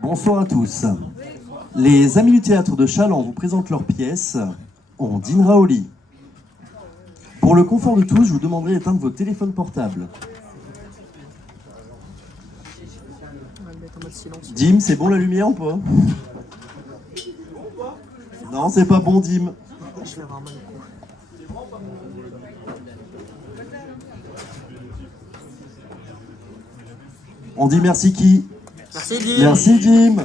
Bonsoir à tous. Les Amis du Théâtre de Challans vous présentent leur pièce « On dînera au lit ». Pour le confort de tous, je vous demanderai d'éteindre vos téléphones portables. Dim, c'est bon la lumière ou pas? Non, c'est pas bon, Dim. On dit merci qui? Merci Dim. Merci Dim.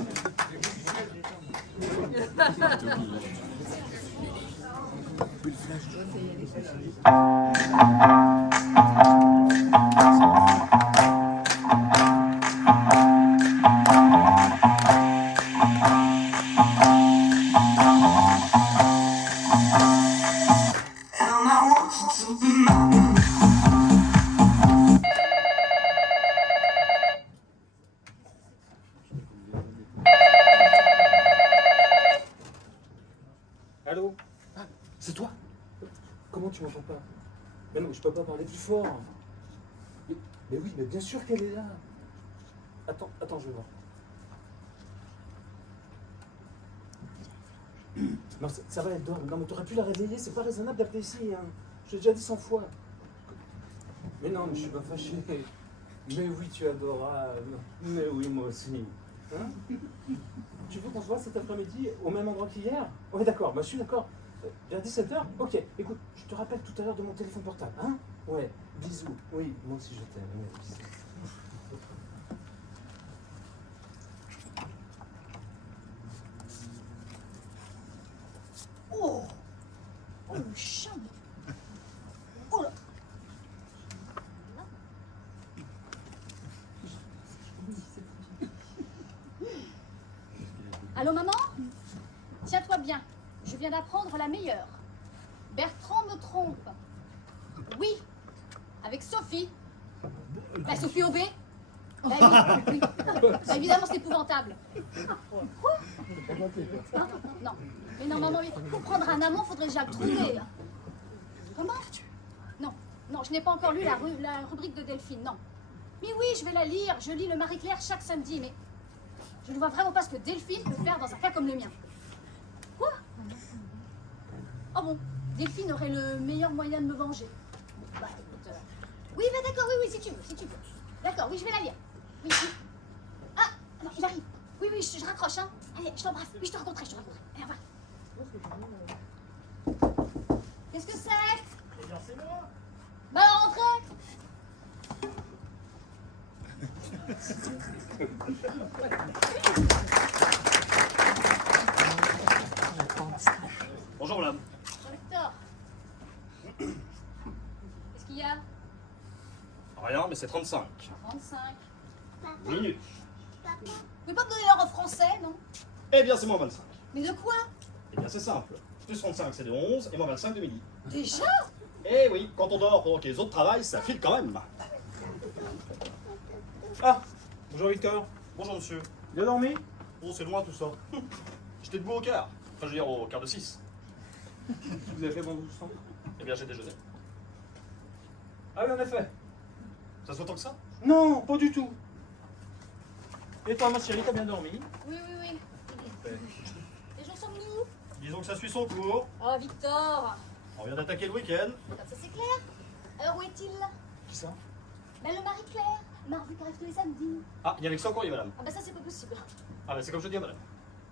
Allô? Ah, c'est toi? Comment tu m'entends pas? Mais non, je peux pas parler plus fort. Mais oui, mais bien sûr qu'elle est là. Attends, je vais voir. Non, ça va, elle dort. Non, mais t'aurais pu la réveiller, c'est pas raisonnable d'appeler ici. Hein. Je l'ai déjà dit 100 fois. Mais non, mais je suis pas fâché. Mais oui, tu es adorable. Mais oui, moi aussi. Hein? Tu veux qu'on se voit cet après-midi au même endroit qu'hier? Ouais, d'accord, bah, je suis d'accord. Vers 17h? Ok, écoute, je te rappelle tout à l'heure de mon téléphone portable, hein? Ouais, bisous. Oui, moi aussi je t'aime. Ouais, bisous. Oh! Oh, le chien! Oh là! Allô, maman? Tiens-toi bien, je viens d'apprendre la meilleure. Bertrand me trompe. Oui, avec Sophie. Bah, Sophie Aubé. Bah, oui. Bah, évidemment, c'est épouvantable. Quoi? Non. Mais non, maman, pour prendre un amant, faudrait déjà le trouver. Comment? Non, je n'ai pas encore lu la rubrique de Delphine, non. Mais oui, je vais la lire. Je lis le Marie-Claire chaque samedi, mais je ne vois vraiment pas ce que Delphine peut faire dans un cas comme le mien. Quoi? Oh bon, Delphine aurait le meilleur moyen de me venger. Bah écoute, oui, bah d'accord, oui, si tu veux. D'accord, oui, je vais la lire. Oui. Ah, non, il arrive. Oui, je raccroche, hein. Allez, je t'embrasse. Oui, je te raconterai. Allez, au revoir. Qu'est-ce que c'est? Eh bien, c'est moi. Bah, rentrez. Bonjour madame. Bonjour, Victor. Qu'est-ce qu'il y a? Rien, mais c'est 35 35. minutes. Vous pouvez pas me donner l'heure en français, non? Eh bien, c'est moins 25. Mais de quoi? Eh bien, c'est simple. Plus 35, c'est de 11, et moins 25 de midi. Déjà? Eh oui, quand on dort pendant que les autres travaillent, ça file quand même. Ah, bonjour Victor. Bonjour monsieur. Bien dormi? Oh, c'est loin tout ça. J'étais debout au quart. Enfin, je veux dire au quart de 6. Vous avez fait bon tout sang? Eh bien, j'ai déjeuné. Ah oui, en effet. Ça se voit tant que ça? Non, pas du tout. Et toi, ma chérie, t'as bien dormi? Oui. Les jours sont venus? Disons que ça suit son cours. Oh, Victor. On vient d'attaquer le week-end. Comme ça, c'est clair. Alors, où est-il? Qui ça? Ben, le Marie-Claire. Marc, vu qu'il arrive tous les samedis. Ah, il y a l'excellent courrier, madame. Ah, ben, ça, c'est pas possible. Ah, ben c'est comme je dis à madame.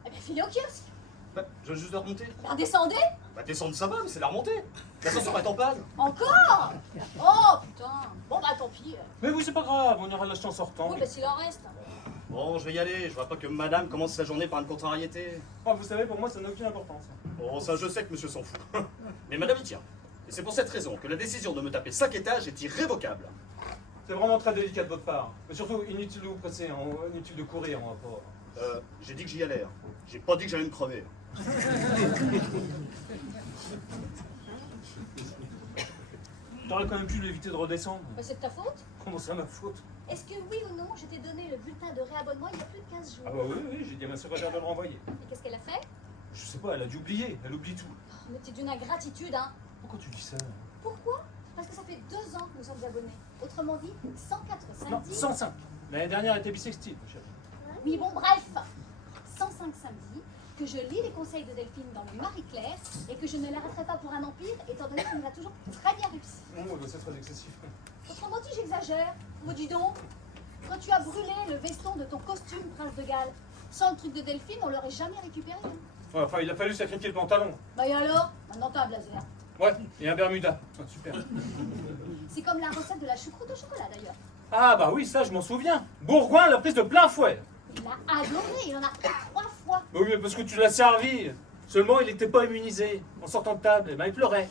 Eh ben, filez au kiosque. Bah, je veux juste la remonter. Ben, descendez. Bah, descendre, ça va, mais c'est la remontée. L'ascenseur est en panne. Encore? Oh, putain. Bon, bah, tant pis. Mais oui, c'est pas grave, on ira l'acheter en sortant. Oui, ben, s'il en reste. Bon, je vais y aller. Je vois pas que madame commence sa journée par une contrariété. Oh, vous savez, pour moi, ça n'a aucune importance. Oh, ça, je sais que monsieur s'en fout. Mais madame y tient. Et c'est pour cette raison que la décision de me taper 5 étages est irrévocable. C'est vraiment très délicat de votre part. Mais surtout, inutile de vous presser, hein, inutile de courir, on va pas... J'ai dit que j'y allais. Hein. J'ai pas dit que j'allais me crever. T'aurais quand même pu l'éviter de redescendre. Ben, c'est de ta faute. Comment ça, ma faute? Est-ce que oui ou non, je t'ai donné le bulletin de réabonnement il y a plus de 15 jours? Ah bah oui, j'ai dit à ma secrétaire de le renvoyer. Et qu'est-ce qu'elle a fait? Je sais pas, elle a dû oublier, elle oublie tout. Oh, mais t'es d'une ingratitude, hein. Pourquoi tu dis ça? Pourquoi? Parce que ça fait 2 ans que nous sommes abonnés. Autrement dit, 104 Non, samedis. 105. L'année dernière, elle était bissextile, ma chérie. Ouais. Oui, bon, bref. 105 samedis, que je lis les conseils de Delphine dans le Marie-Claire et que je ne l'arrêterai pas pour un empire, étant donné qu'il nous a toujours très bien réussi. Oh, c'est très excessif. Autrement dit, j'exagère. Oh, dis donc, quand tu as brûlé le veston de ton costume, prince de Galles, sans le truc de Delphine, on l'aurait jamais récupéré. Hein. Ouais, enfin, il a fallu sacrifier le pantalon. Bah et alors? Maintenant t'as un blazer. Ouais, et un Bermuda. Ah, super. C'est comme la recette de la choucroute au chocolat d'ailleurs. Ah bah oui, ça je m'en souviens. Bourgoin l'a prise de plein fouet. Il l'a adoré, il en a 3 fois. Bah oui, mais parce que tu l'as servi. Seulement, il n'était pas immunisé. En sortant de table, eh ben, il pleurait.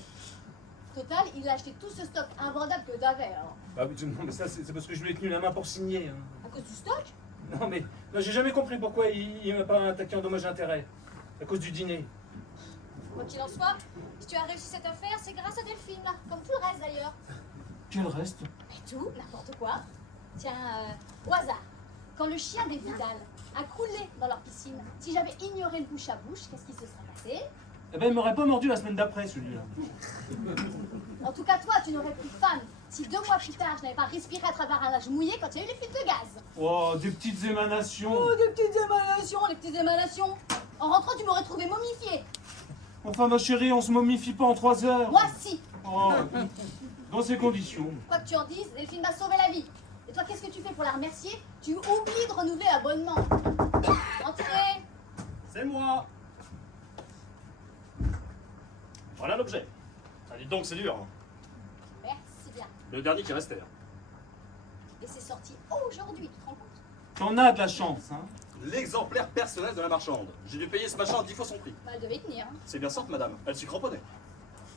Total, il a acheté tout ce stock invendable que t'avais alors. Bah oui, non, mais ça, c'est parce que je lui ai tenu la main pour signer. Hein. À cause du stock? Non, mais non, j'ai jamais compris pourquoi il m'a pas attaqué en dommage intérêt. À cause du dîner. Quoi qu'il en soit, si tu as réussi cette affaire, c'est grâce à Delphine, là, comme tout le reste d'ailleurs. Quel reste? Et tout, n'importe quoi. Tiens, au hasard, quand le chien des Vidal a coulé dans leur piscine, si j'avais ignoré le bouche à bouche, qu'est-ce qui se serait passé? Eh ben, il m'aurait pas mordu la semaine d'après, celui-là. En tout cas, toi, tu n'aurais plus de femme si 2 mois plus tard, je n'avais pas respiré à travers un linge mouillé quand il y a eu les fuites de gaz. Oh, des petites émanations. Oh, des petites émanations, les petites émanations. En rentrant, tu m'aurais trouvé momifiée. Enfin, ma chérie, on se momifie pas en 3 heures. Moi, si. Oh, dans ces conditions. Quoi que tu en dises, Delphine m'a sauvé la vie. Et toi, qu'est-ce que tu fais pour la remercier? Tu oublies de renouveler l'abonnement. Entrez. C'est moi. Voilà l'objet. Ah, dites donc, c'est dur. Hein. Merci bien. Le dernier qui restait. Et c'est sorti aujourd'hui, tu te rends compte? T'en as de la chance, hein. L'exemplaire personnel de la marchande. J'ai dû payer ce machin 10 fois son prix. Bah, elle devait y tenir. Hein. C'est bien simple, madame. Elle s'y cramponnait.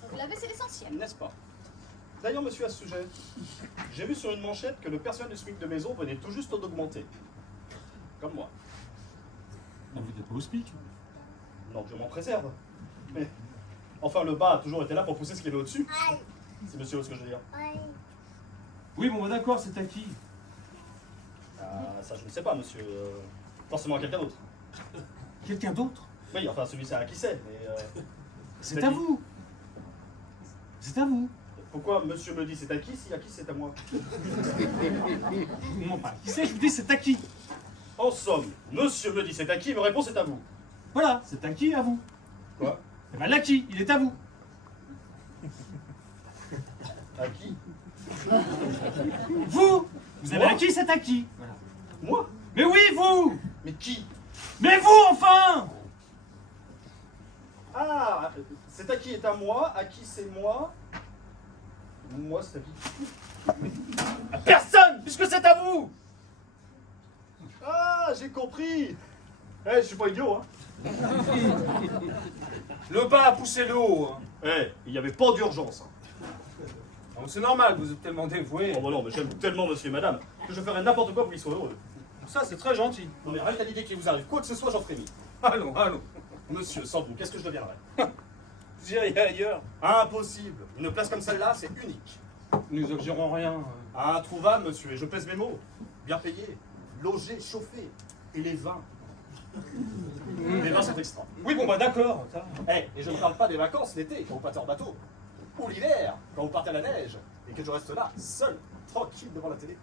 Donc laver, c'est l'essentiel. N'est-ce pas? D'ailleurs, monsieur, à ce sujet, j'ai vu sur une manchette que le personnel du SMIC de maison venait tout juste d'augmenter. Comme moi. Vous n'êtes pas au SPIC. Non, Dieu m'en préserve. Mais, enfin, le bas a toujours été là pour pousser ce qu'il y avait au-dessus. Si monsieur voit ce que je veux dire. Oui, bon, bah, d'accord, c'est à qui? Ah, ça, je ne sais pas, monsieur. Forcément à quelqu'un d'autre. Quelqu'un d'autre? Oui, enfin, celui-ci à qui c'est, mais... C'est à vous. C'est à vous. Pourquoi monsieur me dit c'est à qui, si à qui c'est à moi? Non, pas qui c'est, je vous dis c'est à qui. En somme, monsieur me dit c'est à qui, me répond c'est à vous. Voilà, c'est à qui, à vous. Quoi? Eh ben, l'acquis, il est à vous. À qui? Vous. Vous avez Moi acquis, c'est à qui. Voilà. Moi? Mais oui, vous. Mais qui? Mais vous, enfin. Ah, c'est à qui est à moi, à qui c'est moi. Moi, c'est à qui? À personne, puisque c'est à vous. Ah, j'ai compris. Eh, je suis pas idiot, hein. Le bas a poussé le haut. Hein. Eh, il n'y avait pas d'urgence. Hein. Donc c'est normal, vous êtes tellement dévoué. Oh bah non, mais j'aime tellement monsieur et madame que je ferais n'importe quoi pour qu'ils soient heureux. Ça, c'est très gentil. Non mais rien qu'à l'idée qu'il vous arrive quoi que ce soit, j'en frémis. Allons, allons. Monsieur, sans vous, qu'est-ce que je deviendrais? Vous iriez ailleurs. Impossible. Une place comme celle-là, c'est unique. Nous n'obgérons rien. Introuvable, monsieur, et je pèse mes mots. Bien payé, logé, chauffé. Et les vins. Les vins sont extra. Oui, bon, bah d'accord. ça. Eh, et je ne parle pas des vacances l'été, quand vous partez en bateau. Ou l'hiver, quand vous partez à la neige. Et que je reste là, seul, tranquille devant la télé.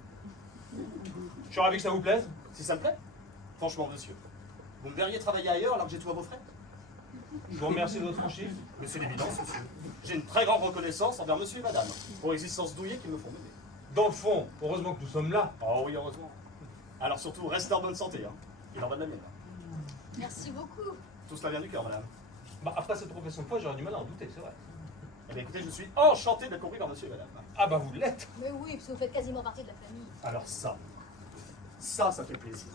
Je suis ravi que ça vous plaise. Si ça me plaît, franchement, monsieur, vous me verriez travailler ailleurs alors que j'ai tout à vos frais? Je vous remercie de votre franchise. Mais c'est l'évidence, monsieur. J'ai une très grande reconnaissance envers monsieur et madame pour l'existence douillée qu'ils me font mener. Dans le fond, heureusement que nous sommes là. Oh oui, heureusement. Alors surtout, restez en bonne santé, hein. Il en va de la mienne. Merci beaucoup. Tout cela vient du cœur, madame. Bah, après cette profession de foi, j'aurais du mal à en douter, c'est vrai. Eh bien écoutez, je suis enchanté d'être compris par monsieur et madame. Ah bah vous l'êtes. Mais oui, parce que vous faites quasiment partie de la famille. Alors ça fait plaisir.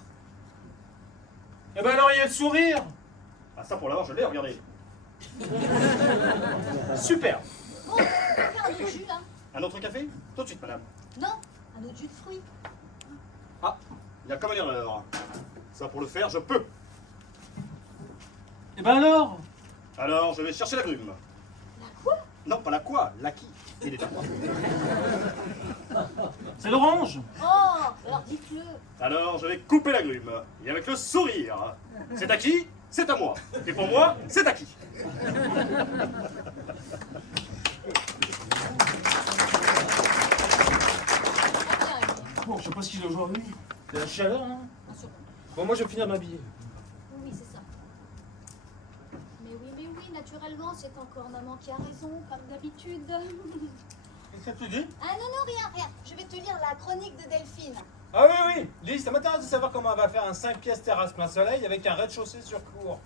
Eh ben alors il y a le sourire. Ah ça pour l'avoir, je l'ai, regardez. Super. Bon, on peut faire un autre jus là? Un autre café? Tout de suite, madame. Non, un autre jus de fruits. Ah, il y a comme une erreur. Ça pour le faire, je peux. Eh ben alors. Alors, je vais chercher la grume. La quoi? Non, pas la quoi, la qui. Il est à moi. C'est l'orange. Oh, alors dites-le. Alors, je vais couper la grume. Et avec le sourire. C'est à qui? C'est à moi. Et pour moi, c'est à qui? Bon, je sais pas ce qu'il a aujourd'hui. C'est la chaleur, non? Bien sûr. Bon, moi je vais finir de m'habiller. Oui, c'est ça. Mais oui, naturellement, c'est encore maman qui a raison, comme d'habitude. Qu'est-ce que tu dis? Ah non, rien. Je vais te lire la chronique de Delphine. Ah oui, Lise, ça m'intéresse de savoir comment elle va faire un 5 pièces terrasse plein soleil avec un rez-de-chaussée sur cour.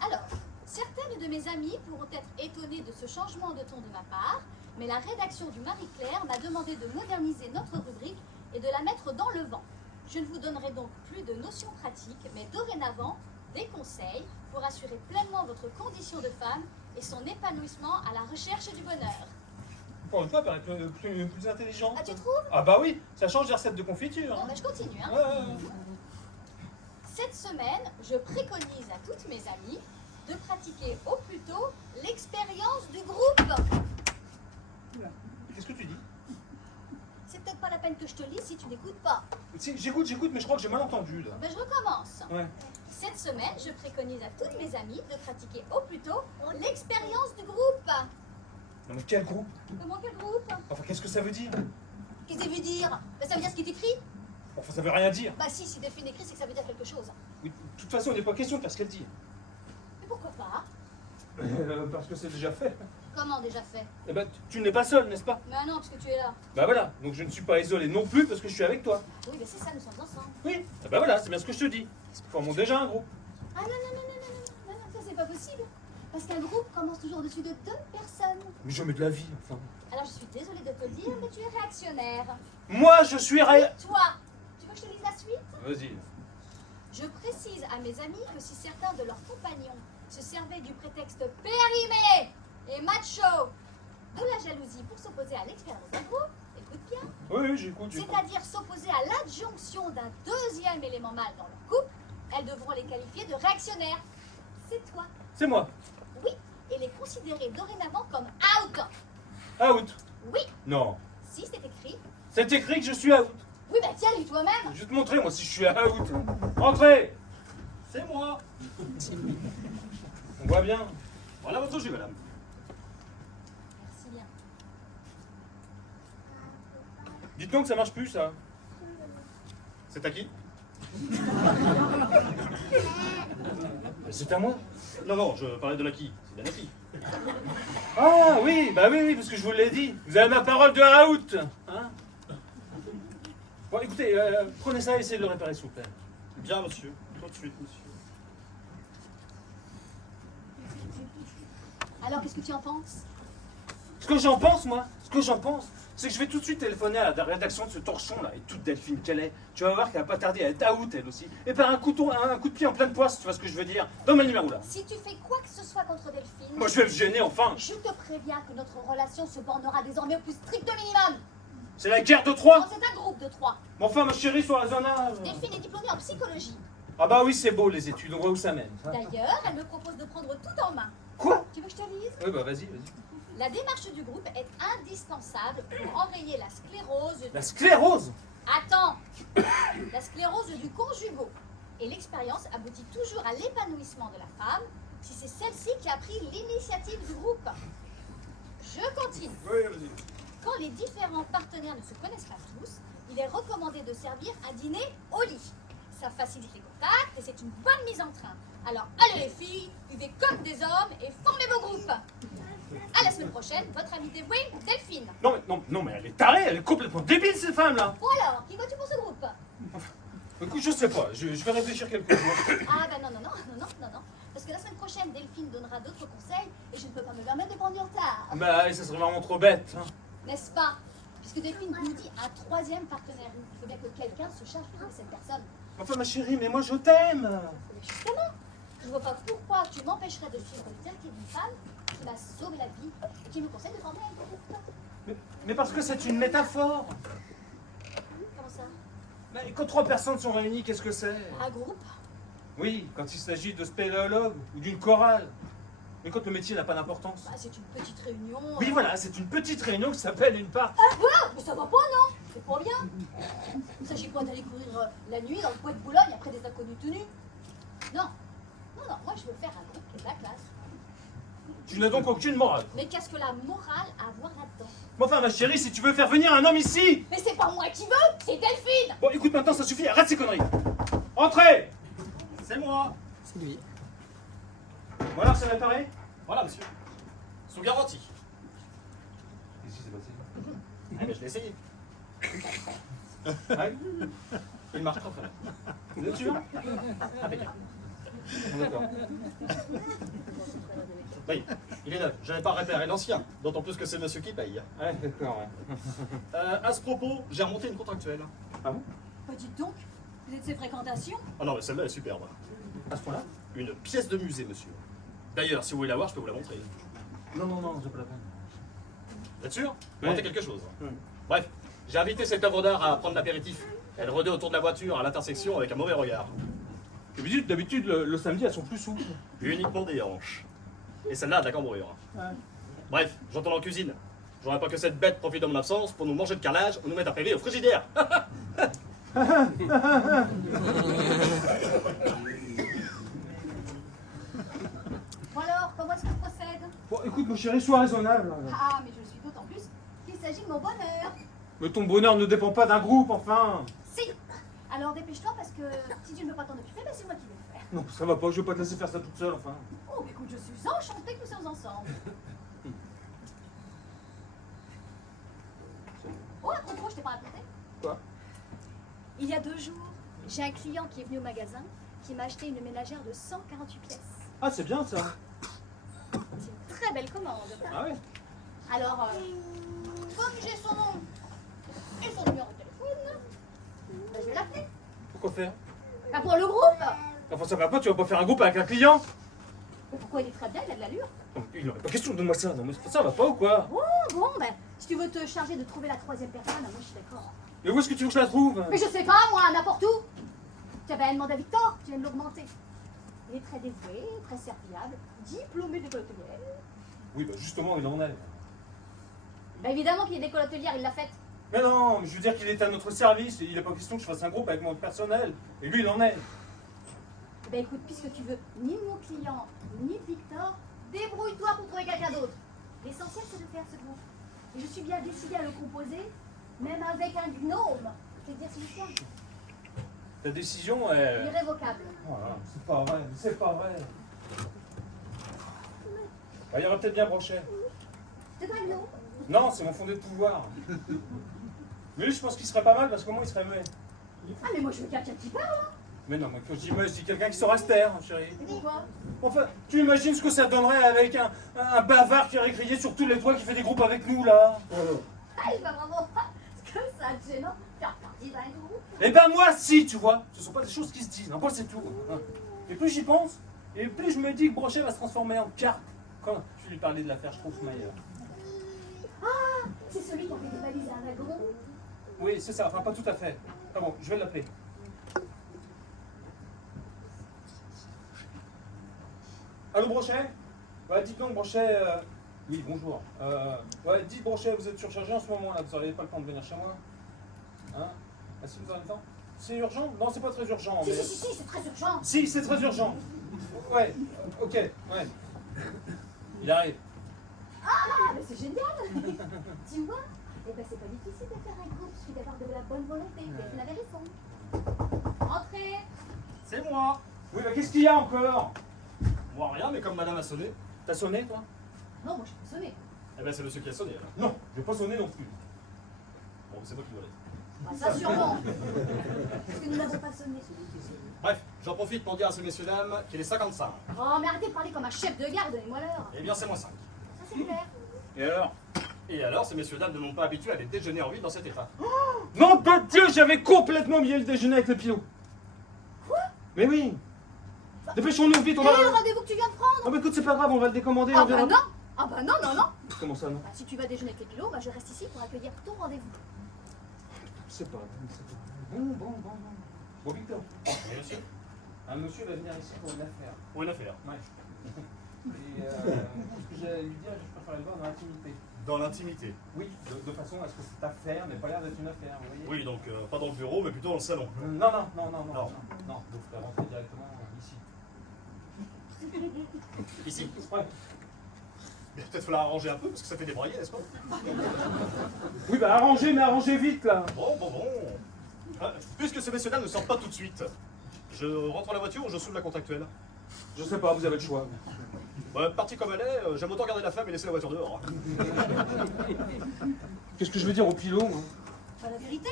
Alors, certaines de mes amies pourront être étonnées de ce changement de ton de ma part, mais la rédaction du Marie-Claire m'a demandé de moderniser notre rubrique et de la mettre dans le vent. Je ne vous donnerai donc plus de notions pratiques, mais dorénavant, des conseils pour assurer pleinement votre condition de femme et son épanouissement à la recherche du bonheur. Pour une fois, elle paraît plus intelligente. Ah, tu trouves? Ah bah oui, ça change des recettes de confiture. Bon, ben, je continue. Hein. Ouais. Cette semaine, je préconise à toutes mes amies de pratiquer au plus tôt l'expérience du groupe. Qu'est-ce que tu dis? C'est peut-être pas la peine que je te lise si tu n'écoutes pas. Si, j'écoute, mais je crois que j'ai mal entendu là. Ben, je recommence. Ouais. Cette semaine, je préconise à toutes mes amies de pratiquer au plus tôt l'expérience du groupe. Non mais quel groupe? Comment quel groupe? Enfin, qu'est-ce que ça veut dire? Qu'est-ce que ça veut dire? Ben, ça veut dire ce qui est écrit. Enfin, ça veut rien dire. Bah si Delphine écrit, c'est que ça veut dire quelque chose. Oui, de toute façon, il n'est pas question de faire ce qu'elle dit. Mais pourquoi pas? Parce que c'est déjà fait. Comment déjà fait? Eh ben, tu n'es pas seul, n'est-ce pas? Mais non, parce que tu es là. Bah voilà, donc je ne suis pas isolé non plus parce que je suis avec toi. Oui, mais c'est ça, nous sommes ensemble. Oui, eh ben voilà, c'est bien ce que je te dis. Formons déjà un groupe. Ah non, ça c'est pas possible. Parce qu'un groupe commence toujours au-dessus de 2 personnes. Mais jamais de la vie, enfin. Alors je suis désolée de te le dire, mais tu es réactionnaire. Moi, je suis Toi, tu veux que je te lise la suite? Vas-y. Je précise à mes amis que si certains de leurs compagnons se servaient du prétexte périmé et macho de la jalousie pour s'opposer à l'expérience d'un groupe, écoute bien, Oui, j'écoute. c'est-à-dire s'opposer à l'adjonction d'un deuxième élément mâle dans leur couple, elles devront les qualifier de réactionnaires. C'est toi. C'est moi. Oui, et les considérer dorénavant comme out. Out. Oui, Non. si c'est écrit. C'est écrit que je suis out. Oui, bah tiens, lis toi-même. Je vais te montrer, moi, si je suis out. Entrez. C'est moi. On voit bien. Voilà votre jus, madame. Merci bien. Dites donc que ça marche plus, ça. C'est à qui? C'est à moi. Non, je parlais de la qui. C'est bien la qui. Ah oui, bah oui, parce que je vous l'ai dit. Vous avez ma parole de out. Hein? Bon, écoutez, prenez ça et essayez de le réparer, s'il vous plaît. Bien, monsieur. Tout de suite, monsieur. Alors, qu'est-ce que tu en penses? Ce que j'en pense, moi, c'est que je vais tout de suite téléphoner à la rédaction de ce torchon là, et toute Delphine qu'elle est. Tu vas voir qu'elle va pas tarder à être out elle aussi. Et par un coup de pied en pleine poisse, tu vois ce que je veux dire. Donne le numéro là. Si tu fais quoi que ce soit contre Delphine, Moi je vais me gêner enfin. je te préviens que notre relation se bornera désormais au plus strict minimum. C'est la guerre de Non, Troie. c'est un groupe de 3. Mais enfin ma chérie, sois raisonnable. Delphine est diplômée en psychologie. Ah bah oui, c'est beau les études, on voit où ça mène. D'ailleurs, elle me propose de prendre tout en main. Quoi? Tu veux que je te lise? Oui bah vas-y. La démarche du groupe est indispensable pour enrayer la sclérose. La sclérose. Attends! La sclérose du conjugal. Et l'expérience aboutit toujours à l'épanouissement de la femme si c'est celle-ci qui a pris l'initiative du groupe. Je continue. Oui, vas-y. Quand les différents partenaires ne se connaissent pas tous, il est recommandé de servir un dîner au lit. Ça facilite les contacts et c'est une bonne mise en train. Alors allez les filles, vivez comme des hommes et formez vos groupes. À la semaine prochaine, votre amie dévouée, Delphine. Non mais elle est tarée, elle est complètement débile cette femme là. Bon alors, qui vas-tu pour ce groupe? Écoute, je sais pas, je vais réfléchir quelques jours. Ah ben non. Parce que la semaine prochaine, Delphine donnera d'autres conseils et je ne peux pas me permettre de prendre du retard. Bah ça serait vraiment trop bête. Hein. N'est-ce pas? Puisque Delphine nous dit un troisième partenaire. Il faut bien que quelqu'un se charge de trouver cette personne. Enfin ma chérie, mais moi je t'aime. Mais justement, je ne vois pas pourquoi tu m'empêcherais de suivre le directives d'une femme qui m'a sauvé la vie et qui me conseille de former un groupe. Mais parce que c'est une métaphore. Comment ça? Mais quand 3 personnes sont réunies, qu'est-ce que c'est? Un groupe? Oui, quand il s'agit de spéléologue ou d'une chorale. Mais quand le métier n'a pas d'importance. Bah, c'est une petite réunion. Oui, voilà, c'est une petite réunion qui s'appelle une part. Ah, mais ça va pas, non? C'est pas bien. Il ne s'agit pas d'aller courir la nuit dans le bois de Boulogne après des inconnus tenus. Non, moi je veux faire un groupe qui est de la classe. Tu n'as donc aucune morale. Mais qu'est-ce que la morale à voir là-dedans? Mais enfin, ma chérie, si tu veux faire venir un homme ici... Mais c'est pas moi qui veux, c'est Delphine! Bon, écoute, maintenant, ça suffit, arrête ces conneries. Entrez. C'est moi. C'est lui. Voilà, c'est réparé? Voilà, monsieur. Sous garantie. Qu'est-ce qui s'est passé? Ah, mais je l'ai essayé. Ouais. Il marche très très bien. Vous êtes sûr? Impeccable. Bon, d'accord. Oui, il est neuf. J'avais pas réparé l'ancien. D'autant plus que c'est monsieur qui paye. Ouais, d'accord, ouais. À ce propos, j'ai remonté une contractuelle. Ah bon? Bah dites donc, vous êtes de ses fréquentations? Ah non, mais celle-là est superbe. À ce point-là? Une pièce de musée, monsieur. D'ailleurs, si vous voulez la voir, je peux vous la montrer. Non, non, non, j'ai pas la peine. Vous êtes sûr? Vous Ouais. montez quelque chose. Ouais. Bref, j'ai invité cette œuvre d'art à prendre l'apéritif. Elle rôdait autour de la voiture à l'intersection avec un mauvais regard. D'habitude, le samedi, elles sont plus souples. Uniquement des hanches. Et celle-là a de la cambrure. Ouais. Bref, j'entends en cuisine. J'aurais pas que cette bête profite de mon absence pour nous manger de carrelage ou nous mettre un PV au frigidaire. Bon alors, comment est-ce qu'on procède? Bon, écoute, mon chéri, sois raisonnable. Ah, mais je suis d'autant plus qu'il s'agit de mon bonheur. Mais ton bonheur ne dépend pas d'un groupe, enfin. Si. Alors dépêche-toi parce que si tu ne veux pas t'en occuper, bah, c'est moi qui vais le faire. Non, ça va pas, je vais pas te laisser faire ça toute seule, enfin. Oh, mais écoute, je suis enchantée que nous sommes ensemble. Oh, à propos, je t'ai pas raconté. Quoi? Il y a 2 jours, j'ai un client qui est venu au magasin qui m'a acheté une ménagère de 148 pièces. Ah, c'est bien ça. C'est une très belle commande. Ah ouais? Alors, comme j'ai son nom et son numéro de téléphone, bah, je vais l'appeler. Pourquoi faire? Bah, pour le groupe. Enfin, ça va pas, tu vas pas faire un groupe avec un client? Mais pourquoi il est très bien, il a de l'allure. Il n'aurait pas question, donne-moi ça. Non, mais ça va pas ou quoi? Bon, ben, si tu veux te charger de trouver la 3e personne, moi je suis d'accord. Mais où est-ce que tu veux que je la trouve? Mais je sais pas, moi, n'importe où. Tu avais demandé à Victor, tu viens de l'augmenter. Il est très dévoué, très serviable, diplômé d'école hôtelière. Oui, bah justement, il en est. Bah évidemment qu'il est d'école hôtelière, il l'a faite. Mais non, mais je veux dire qu'il est à notre service, et il n'est pas question que je fasse un groupe avec mon personnel. Et lui, il en est. Bah écoute, puisque tu veux ni mon client, ni Victor, débrouille-toi pour trouver quelqu'un d'autre. L'essentiel, c'est de faire ce groupe. Et je suis bien décidée à le composer, même avec un gnome. C'est-à-dire celui-là, Ta décision est... irrévocable. Voilà, c'est pas vrai, c'est pas vrai. Bah, il y aurait peut-être bien Brochet. C'est un gnome. Non, c'est mon fondé de pouvoir. Mais lui, je pense qu'il serait pas mal parce qu'au moins il serait muet. Ah mais moi je veux quelqu'un qui parle. Mais non, mais quand je dis muet, je dis quelqu'un qui saura se taire, chérie. Et pourquoi? Enfin, tu imagines ce que ça donnerait avec un bavard qui aurait crié sur tous les toits qui fait des groupes avec nous, là? Ah, il va vraiment pas. C'est comme ça, gênant, faire partie d'un groupe. Eh ben moi, si, tu vois. Ce sont pas des choses qui se disent, hein, moi c'est tout. Et plus j'y pense, et plus je me dis que Brochet va se transformer en carpe. Quand je lui parlais de l'affaire Stroufmayer. Ah, c'est celui qui a fait dévaliser un wagon. Oui, c'est ça, enfin pas tout à fait. Ah bon, je vais l'appeler. Allô Brochet? Ouais, dites donc Brochet. Oui, bonjour. Ouais, dites Brochet, vous êtes surchargé en ce moment là, vous n'auriez pas le temps de venir chez moi? Hein? Ah si, vous avez le temps? C'est urgent? Non, c'est pas très urgent. Si, Mais... si, c'est très urgent. Si, c'est très urgent. Ouais, ok, ouais. Il arrive. Ah, mais c'est génial. Tu vois? Eh ben, c'est pas difficile de faire un groupe, il suffit d'avoir de la bonne volonté. Delphine avait raison. Entrez. C'est moi. Oui, mais qu'est-ce qu'il y a encore? Moi rien, mais comme madame a sonné. T'as sonné, toi? Non, moi je peux sonner. Eh ben c'est monsieur qui a sonné alors. Non, je vais pas sonner non plus. Bon, c'est moi qui dois l'être. Bah, ça sûrement. Parce que nous n'avons pas sonné. Bref, j'en profite pour dire à ces messieurs dames qu'il est 55. Oh, mais arrêtez de parler comme un chef de gare, donnez-moi l'heure. Eh bien c'est moins 5. Ça c'est clair. Et alors? Et alors, ces messieurs dames ne m'ont pas habitué à les déjeuner en ville dans cet état. Non, de Dieu, j'avais complètement oublié le déjeuner avec le pilote. Quoi? Mais oui. Dépêchons-nous vite, on Et va... le rendez-vous que tu viens de prendre? Ah bah écoute, c'est pas grave, on va le décommander. Ah on verra. bah non. Ah bah non, non, non. Comment ça, non? Bah, si tu vas déjeuner avec les pilotes, bah, je reste ici pour accueillir ton rendez-vous. C'est pas vrai, c'est pas vrai. Bon. Bon, Victor. Et monsieur? Un monsieur va venir ici pour une affaire. Pour une affaire. Ouais. Et ce que j'allais lui dire, je préfère le voir dans l'intimité. Dans l'intimité. Oui, de façon à ce que cette affaire n'ait pas l'air d'être une affaire, vous voyez? Oui, donc pas dans le bureau, mais plutôt dans le salon. Non, donc je vais rentrer directement ici. Ici. Ouais. Il va peut-être falloir arranger un peu parce que ça fait débrailler, n'est-ce pas? Oui, bah arrangez, mais arrangez vite là. Bon. Puisque ces messieurs-là ne sortent pas tout de suite, je rentre dans la voiture ou je soulève la contractuelle? Je sais pas, vous avez le choix. Ouais, partie comme elle est, j'aime autant garder la femme et laisser la voiture dehors. Qu'est-ce que je veux dire au pilot, moi? Pas la vérité?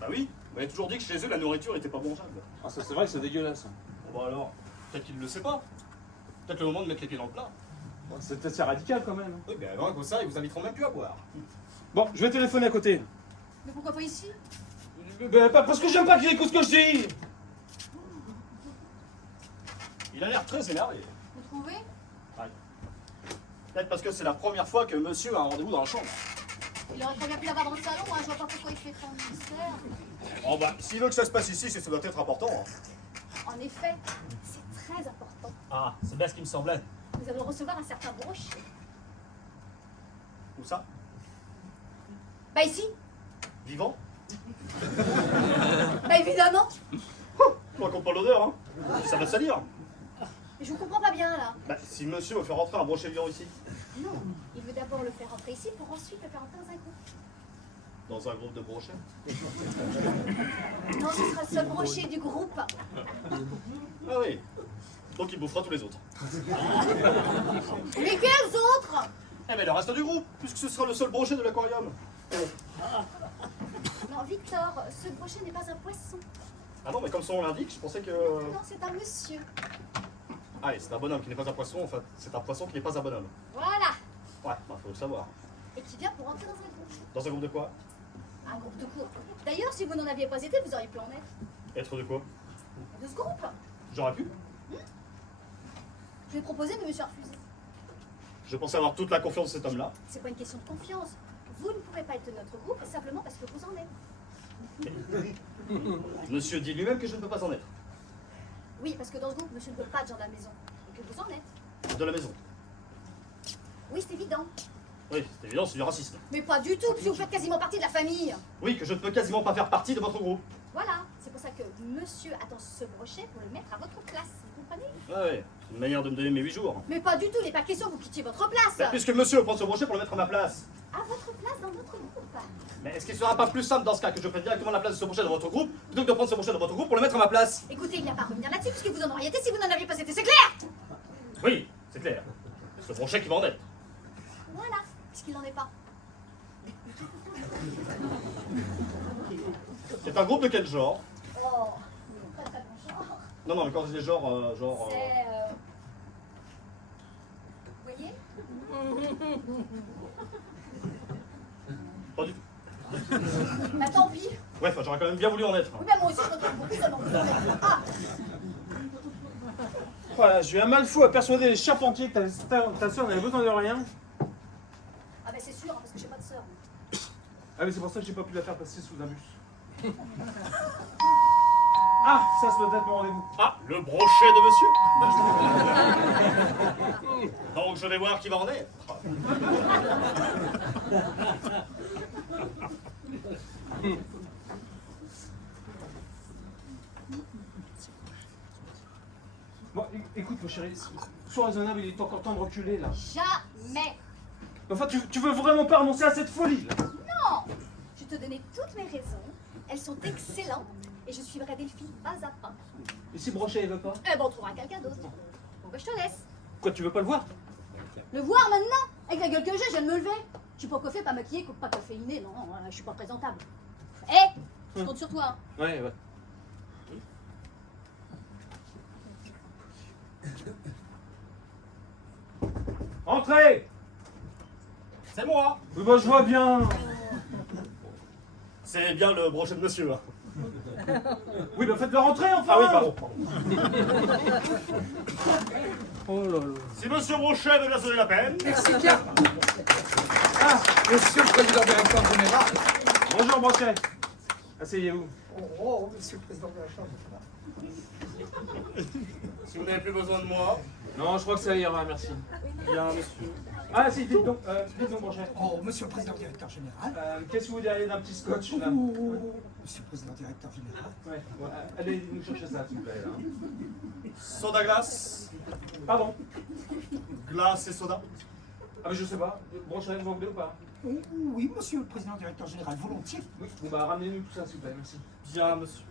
Bah oui, on m'avait toujours dit que chez eux la nourriture était pas mangeable. Ah, ça c'est vrai, c'est dégueulasse. Bon bah alors, peut-être qu'il ne le sait pas. Peut-être le moment de mettre les pieds dans le plat. C'est assez radical quand même. Oui, mais alors, comme ça, ils vous inviteront même plus à boire. Bon, je vais téléphoner à côté. Mais pourquoi pas ici? Ben, parce que j'aime pas qu'il écoute ce que je dis. Il a l'air très énervé. Vous trouvez? Peut-être parce que c'est la première fois que monsieur a un rendez-vous dans la chambre. Il aurait très bien pu l'avoir dans le salon, hein. Je vois pas pourquoi il fait tant de mystère. Oh bah, s'il veut que ça se passe ici, ça doit être important. En effet, c'est très important. Ah, c'est bien ce qui me semblait. Nous allons recevoir un certain brochet. Où ça? Bah ici? Vivant? Bah évidemment! Je crois qu'on parle l'odeur, hein. Ça va salir. Mais je vous comprends pas bien là. Bah, si monsieur veut faire rentrer un brochet vivant ici, Non, il veut d'abord le faire rentrer ici pour ensuite le faire rentrer dans un groupe. dans un groupe de brochets. Non, ce sera le seul brochet du groupe. Ah oui. Donc il bouffera tous les autres. Mais quels autres? Eh mais le reste du groupe, puisque ce sera le seul brochet de l'aquarium. Non, Victor, ce brochet n'est pas un poisson. Ah non, mais comme son nom l'indique, je pensais que... Non, c'est un monsieur. Ah oui, c'est un bonhomme qui n'est pas un poisson, enfin, c'est un poisson qui n'est pas un bonhomme. Voilà. Ouais, bah faut le savoir. Et qui vient pour entrer dans un groupe. Dans un groupe de quoi? Un groupe de cours. D'ailleurs, si vous n'en aviez pas été, vous auriez pu en être. Être de quoi? De ce groupe. J'aurais pu. Je lui ai proposé, mais monsieur a refusé. Je pensais avoir toute la confiance de cet homme-là. C'est pas une question de confiance. Vous ne pouvez pas être de notre groupe simplement parce que vous en êtes. Monsieur dit lui-même que je ne peux pas en être. Oui, parce que dans ce groupe, monsieur ne veut pas de gens de la maison. Et que vous en êtes. De la maison. Oui, c'est évident. Oui, c'est évident, c'est du racisme. Mais pas du tout, puisque vous faites quasiment partie de la famille. Oui, que je ne peux quasiment pas faire partie de votre groupe. Voilà, c'est pour ça que monsieur attend ce brochet pour le mettre à votre place. Vous comprenez? Ah ouais, c'est une manière de me donner mes 8 jours. Mais pas du tout, il n'est pas question que vous quittiez votre place. Bah, puisque monsieur veut prendre ce brochet pour le mettre à ma place. À votre place dans notre groupe. Mais est-ce qu'il ne sera pas plus simple dans ce cas que je prenne directement la place de ce brochet dans votre groupe plutôt que de prendre ce brochet dans votre groupe pour le mettre à ma place? Écoutez, il n'y a pas à revenir là-dessus, puisque vous en auriez été si vous n'en aviez pas été, c'est clair? Oui, c'est clair. C'est ce brochet qui va en être. Voilà, puisqu'il n'en est pas. C'est un groupe de quel genre? Oh, très très bon genre. Non, mais quand je dis genre, C'est... Vous voyez? Pas du tout. Bah tant pis. Ouais, enfin, j'aurais quand même bien voulu en être. Oui, bah moi aussi, je retrouve beaucoup seulement vous en êtes. Ah, Voilà, j'ai eu un mal fou à persuader les charpentiers que ta soeur n'avait besoin de rien. ah bah c'est sûr, hein, parce que j'ai pas de sœur. Ah oui, c'est pour ça que j'ai pas pu la faire passer sous un bus. Ah, ça doit être mon rendez-vous. Ah, le brochet de monsieur. Donc je vais voir qui va en être. Bon, écoute, mon chéri, sois raisonnable, il est encore temps de reculer là. Jamais. Enfin, tu veux vraiment pas renoncer à cette folie là? Non. Je te donnais toutes mes raisons. Elles sont excellentes. Et je suivrai Delphine pas à pas. Et si Brochet il veut pas? Eh ben, on trouvera quelqu'un d'autre. Bon, bah, je te laisse. Quoi, tu veux pas le voir? Le voir maintenant? Avec la gueule que j'ai, je viens de me lever. Je suis pas coiffée, pas maquillée, pas caféinée. Non, je suis pas présentable. Eh, je compte sur toi. Hein. Ouais. Entrez! C'est moi. Oui, bah je vois bien. C'est bien le brochet de monsieur. Hein. Oui, bah faites-le rentrer enfin. Ah oui, pardon. Oh là là. Si monsieur Brochet veut bien se donner la peine. Merci bien. Ah, monsieur le président directeur général. Bonjour Brochet. Asseyez-vous. Oh, monsieur le président de la Chambre. Si vous n'avez plus besoin de moi. Non, je crois que ça ira, merci. Bien, monsieur. Ah si, dites donc Brochet. Oh, monsieur le président directeur général. Qu'est-ce que vous diriez d'un petit scotch là? Monsieur le président directeur général. Ouais. Allez nous chercher ça, s'il vous plaît. Là. Soda glace. Pardon. Glace et soda. Ah mais je sais pas, brochette, vous en voulez ou pas? Oui, monsieur le président directeur général, volontiers. Oui. Bon bah ramenez-nous tout ça s'il vous plaît, merci. Bien, monsieur.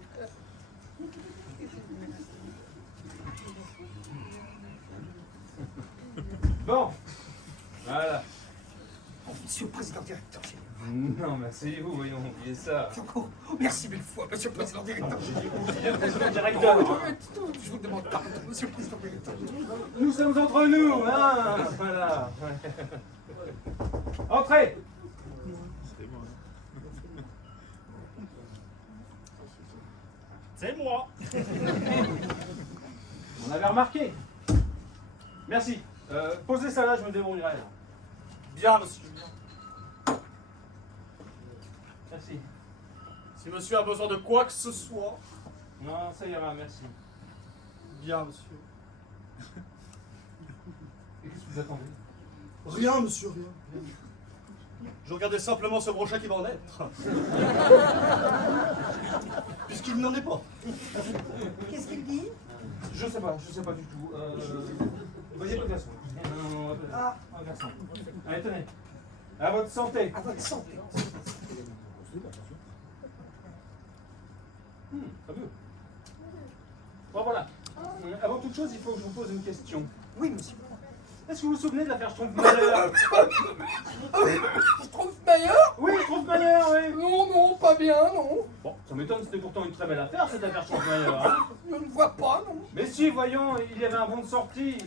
Bon, voilà. Oh, monsieur le président directeur général. Non mais asseyez-vous, voyons, oubliez ça. Oh, merci mille fois, monsieur le président directeur général. Bien, président directeur. Je vous demande pardon, monsieur le président directeur général. Nous sommes entre nous, hein. Voilà. Entrez. C'est moi. On avait remarqué. Merci. Posez ça là, je me débrouillerai. Bien, monsieur. Merci. Si monsieur a besoin de quoi que ce soit. Non, ça ira, merci. Bien, monsieur. Et qu'est-ce que vous attendez? Rien, monsieur, rien. Je regardais simplement ce brochet qui va en être. Puisqu'il n'en est pas. Qu'est-ce qu'il dit? Je sais pas du tout. Voyez le glaçon. Non, Ah. un glaçon. Allez, tenez. À votre santé. À votre santé. Très bien. Bon, voilà. Avant toute chose, il faut que je vous pose une question. Oui, monsieur. Est-ce que vous vous souvenez de l'affaire Schtroumpfmayer? Je trouve meilleur? Oui, Schtroumpfmayer, oui. Non, pas bien, non. Bon, ça m'étonne, c'était pourtant une très belle affaire, cette affaire Schtroumpfmayer. Hein. Je ne vois pas, non. Mais si, voyons, il y avait un bon de sortie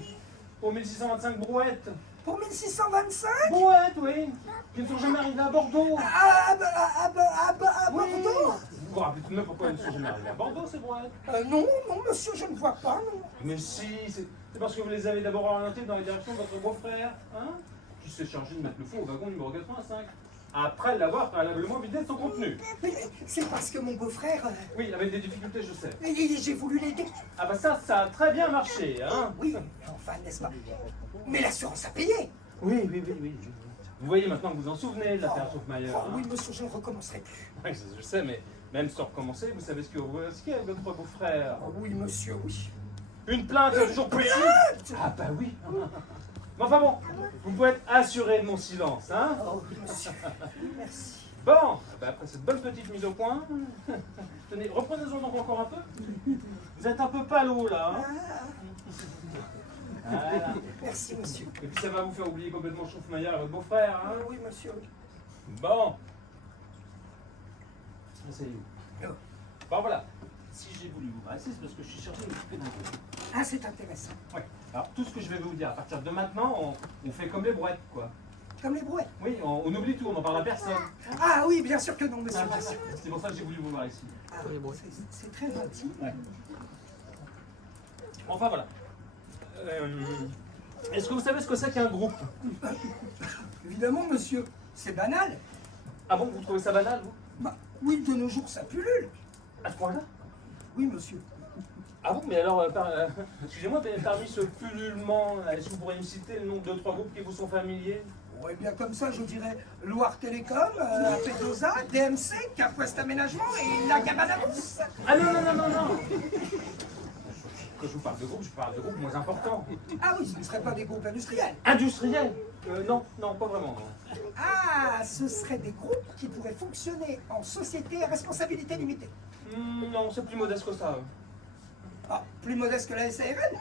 pour 1625 brouettes. Pour 1625? Brouettes, oui, qui ne sont jamais arrivées à Bordeaux. Bordeaux? Vous vous rappelez tout de même pourquoi elles ne sont jamais arrivées à Bordeaux, ces brouettes? Non, monsieur, je ne vois pas, non. Mais si, c'est parce que vous les avez d'abord orientées dans la direction de votre beau-frère, hein, qui s'est chargé de mettre le fou au wagon numéro 85, après l'avoir préalablement vidé de son contenu. Mais c'est parce que mon beau-frère... Oui, avec des difficultés, je sais. J'ai voulu l'aider. Ah bah ça a très bien marché, hein. Oui, enfin, n'est-ce pas? Mais l'assurance a payé. Oui. Vous voyez maintenant que vous en souvenez de l'affaire Schtroumpfmayer. Oh, Hein. oui, monsieur, je ne recommencerai plus. Oui, je sais, mais même sans recommencer, vous savez ce qu'il y a avec votre beau-frère? Oh, oui, monsieur, oui. Une plainte toujours possible? Ah bah oui. Mais enfin bon, vous pouvez être assuré de mon silence, hein. Oh, oui, monsieur. Merci. Bon, bah après cette bonne petite mise au point, tenez, reprenez-en donc encore un peu. Vous êtes un peu palo là, hein. Voilà. Merci, monsieur. Et puis ça va vous faire oublier complètement Schtroumpfmayer et votre beau-frère, hein. Oui, monsieur. Bon. Asseyez-vous. Bon voilà. Si j'ai voulu vous passer, c'est parce que je suis chargé de m'occuper de vous. Ah, c'est intéressant. Ouais. Alors tout ce que je vais vous dire, à partir de maintenant, on fait comme les brouettes, quoi. Comme les brouettes. Oui, on oublie tout, on n'en parle à personne. Ah oui, bien sûr que non, monsieur. Ah, c'est pour ça que j'ai voulu vous voir ici. Ah, c'est très gentil. Ouais. Enfin voilà. Est-ce que vous savez ce que c'est qu'un groupe? Évidemment, monsieur. C'est banal. Ah bon, vous trouvez ça banal, vous? Bah, oui, de nos jours, ça pullule. À ce point-là? Oui, monsieur. Ah bon, mais alors, excusez-moi, mais parmi ce pullulement, est-ce que vous pourriez me citer le nom de 2-3 groupes qui vous sont familiers? Ouais, bien comme ça, je dirais Loire Télécom, Pedosa, DMC, Cap Ouest Aménagement et la Gabanabous. Ah non. Quand je vous parle de groupes, je parle de groupes moins importants. Ah oui, ce ne serait pas des groupes industriels. Industriels? Non, pas vraiment. Non. Ah, ce seraient des groupes qui pourraient fonctionner en société à responsabilité limitée. Non, c'est plus modeste que ça. Ah, plus modeste que la SARL?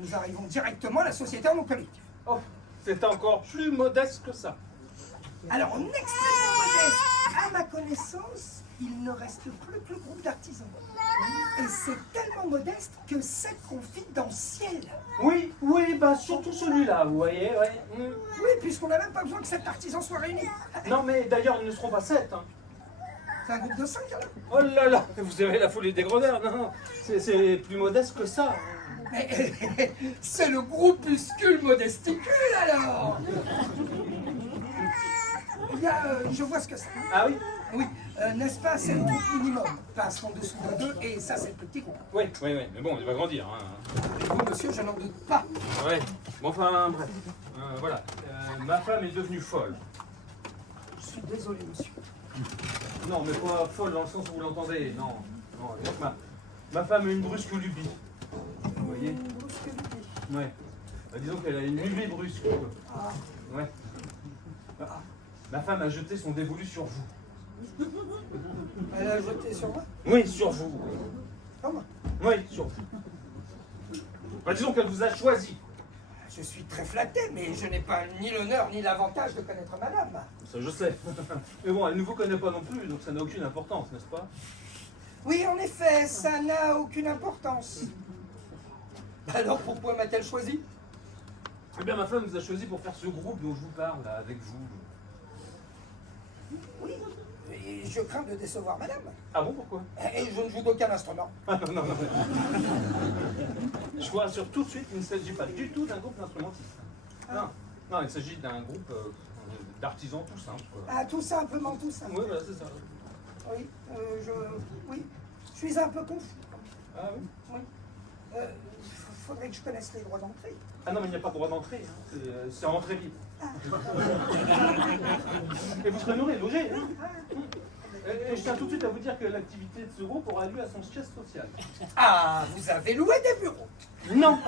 Nous arrivons directement à la société en nom collectif. Oh, c'est encore plus modeste que ça. Alors, en extrêmement modeste, à ma connaissance, il ne reste plus que le groupe d'artisans. Et c'est tellement modeste que c'est confidentiel. Oui, bah surtout celui-là, vous voyez, ouais. Oui, puisqu'on n'a même pas besoin que 7 artisans soient réunis. Non, mais d'ailleurs, ils ne seront pas 7. Hein. C'est un groupe de 5 alors. Oh là là, vous avez la folie des grandeurs, non, c'est plus modeste que ça. Mais c'est le groupuscule modesticule alors. Il y a, je vois ce que c'est. Ah oui? Oui, n'est-ce pas, c'est le groupe minimum. Passe en dessous de 2 et ça c'est le petit groupe. Oui, mais bon, il va grandir. Hein. Et vous, monsieur, je n'en doute pas. Ouais, bon enfin, bref. Voilà, ma femme est devenue folle. Je suis désolé, monsieur. Non, mais pas folle dans le sens où vous l'entendez, non. Ma femme a une brusque lubie. Vous voyez? Ouais. Bah, disons qu'elle a une levée brusque. Ah, Ouais. Ah, ma femme a jeté son dévolu sur vous. elle a jeté sur moi. Oui, sur vous. Comment? Oui, sur vous. Bah, disons qu'elle vous a choisi. Je suis très flatté, mais je n'ai pas ni l'honneur ni l'avantage de connaître madame. Ça, je sais. Mais bon, elle ne vous connaît pas non plus, donc ça n'a aucune importance, n'est-ce pas? Oui, en effet, ça n'a aucune importance. Alors pourquoi m'a-t-elle choisi? Eh bien, ma femme vous a choisi pour faire ce groupe dont je vous parle, là, avec vous. Oui, et je crains de décevoir madame. Ah bon, pourquoi? Et je ne joue d'aucun instrument. Ah non, non, non. Je vous rassure tout de suite, il ne s'agit pas du tout d'un groupe d'instrumentistes. Non, non, il s'agit d'un groupe d'artisans tout simples. Ah, tout simplement tout ça. Oui, voilà, c'est ça. Oui, oui, je suis un peu confus. Ah oui? Oui. Faudrait que je connaisse les droits d'entrée. Ah non, mais il n'y a pas de droit d'entrée, hein. C'est entrée libre. Et vous serez nourri, logé. Hein. Et je tiens tout de suite à vous dire que l'activité de ce groupe aura lieu à son siège social. Ah, vous avez loué des bureaux? Non!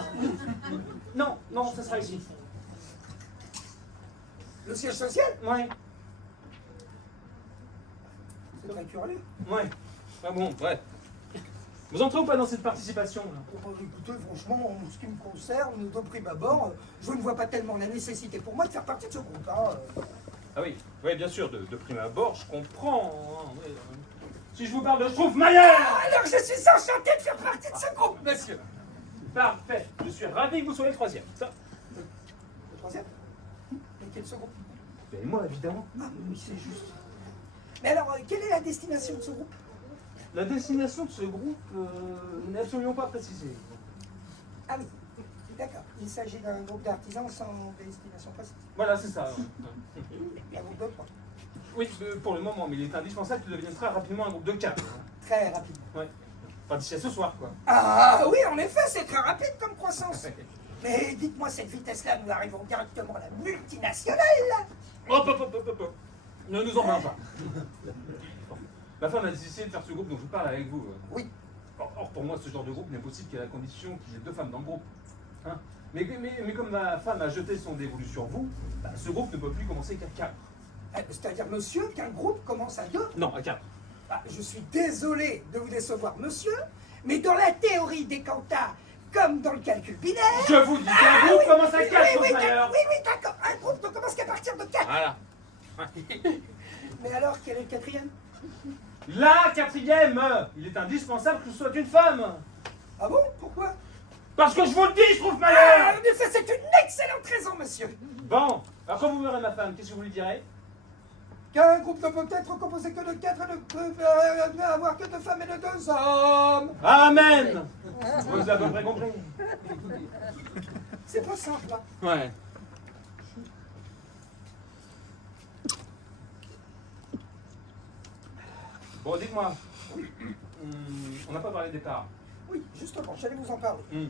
Non, non, ça sera ici. Le siège social? Oui, C'est très curieux. oui. Ah bon, ouais. Vous entrez ou pas dans cette participation là? Écoutez, franchement, en ce qui me concerne, de prime abord, je ne vois pas tellement la nécessité pour moi de faire partie de ce groupe. Hein. Ah oui, oui, bien sûr, de prime abord, je comprends. Hein, oui. Si je vous parle de Stroufmayer! Alors je suis enchanté de faire partie de ce groupe, monsieur. Parfait, je suis ravi que vous soyez le troisième. Ça. Le troisième? Mais quel second? Et moi, évidemment. Ah oui, c'est juste. Mais alors, quelle est la destination de ce groupe? La destination de ce groupe n'est absolument pas précisée. Ah oui, d'accord. Il s'agit d'un groupe d'artisans sans destination précise. Voilà, c'est ça. Un groupe de trois. Oui, pour le moment, mais il est indispensable qu'il devienne très rapidement un groupe de 4. Très rapidement. Ouais. Enfin, d'ici à ce soir, quoi. Ah oui, en effet, c'est très rapide comme croissance. Mais dites-moi, cette vitesse-là, nous arrivons directement à la multinationale. Hop, hop, hop, hop, hop. Ne nous en parlons pas. Ma femme a décidé de faire ce groupe dont je vous parle avec vous. Oui. Or, pour moi, ce genre de groupe n'est possible qu'à la condition qu'il y ait 2 femmes dans le groupe. Hein, mais comme ma femme a jeté son dévolu sur vous, bah, ce groupe ne peut plus commencer qu'à 4. C'est-à-dire, monsieur, qu'un groupe commence à 2? Non, à 4. Ah, je suis désolé de vous décevoir, monsieur, mais dans la théorie des quantas, comme dans le calcul binaire... Je vous dis qu'un groupe commence à 4, oui, Stroufmayer. oui, d'accord. Un groupe ne commence qu'à partir de 4. Voilà. Mais alors, quel est le quatrième? La 4e, il est indispensable que ce soit une femme. Ah bon? Pourquoi? Parce que je vous le dis, je trouve En malheur. effet, c'est une excellente raison, monsieur. Bon, alors quand vous verrez ma femme, qu'est-ce que vous lui direz? Qu'un groupe ne peut être composé que de 4 et ne peut avoir que 2 femmes et de 2 hommes. Amen. Vous avez à peu près compris. C'est pas simple, hein. Ouais. Bon, dites-moi, on n'a pas parlé des parts. Oui, justement, j'allais vous en parler. Hmm.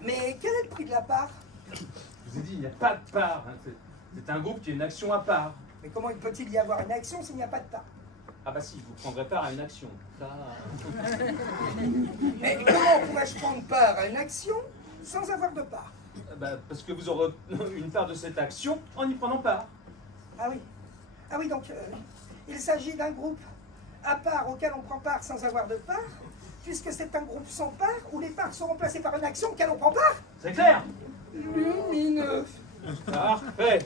Mais quel est le prix de la part? Je vous ai dit, il n'y a pas de part. Hein. C'est un groupe qui a une action à part. Mais comment peut-il y avoir une action s'il n'y a pas de part? Ah bah si, vous prendrez part à une action. Ça... Mais comment pourrais-je prendre part à une action sans avoir de part? Bah, parce que vous aurez une part de cette action en y prenant part. Ah oui. Ah oui, donc il s'agit d'un groupe à part auquel on prend part sans avoir de part, puisque c'est un groupe sans part où les parts sont remplacées par une action auquel on prend part? C'est clair? Lumineux. Parfait.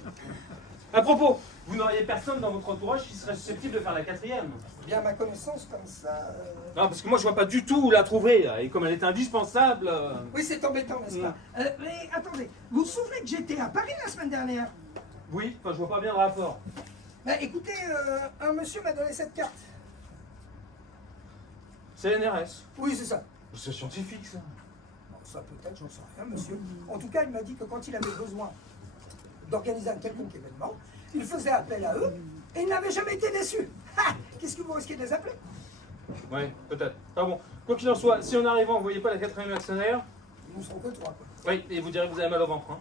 À propos, vous n'auriez personne dans votre entourage qui serait susceptible de faire la 4e? Bien, ma connaissance comme ça... Non, parce que moi je vois pas du tout où la trouver, et comme elle est indispensable... Oui, c'est embêtant, n'est-ce pas? Mais attendez, vous vous souvenez que j'étais à Paris la semaine dernière? Oui, enfin je vois pas bien le rapport. Bah écoutez, un monsieur m'a donné cette carte. C'est l'NRS. Oui, c'est ça. C'est scientifique ça. Bon, ça peut-être, j'en sais rien, monsieur. En tout cas, il m'a dit que quand il avait besoin d'organiser un quelconque événement, il faisait appel à eux et il n'avait jamais été déçu. Ah, qu'est-ce que vous risquez de les appeler? Ouais, peut-être. Ah bon, quoi qu'il en soit, si en arrivant vous voyez pas la 4e actionnaire, Nous serons que 3, quoi. oui, et vous direz que vous avez mal au ventre. Hein.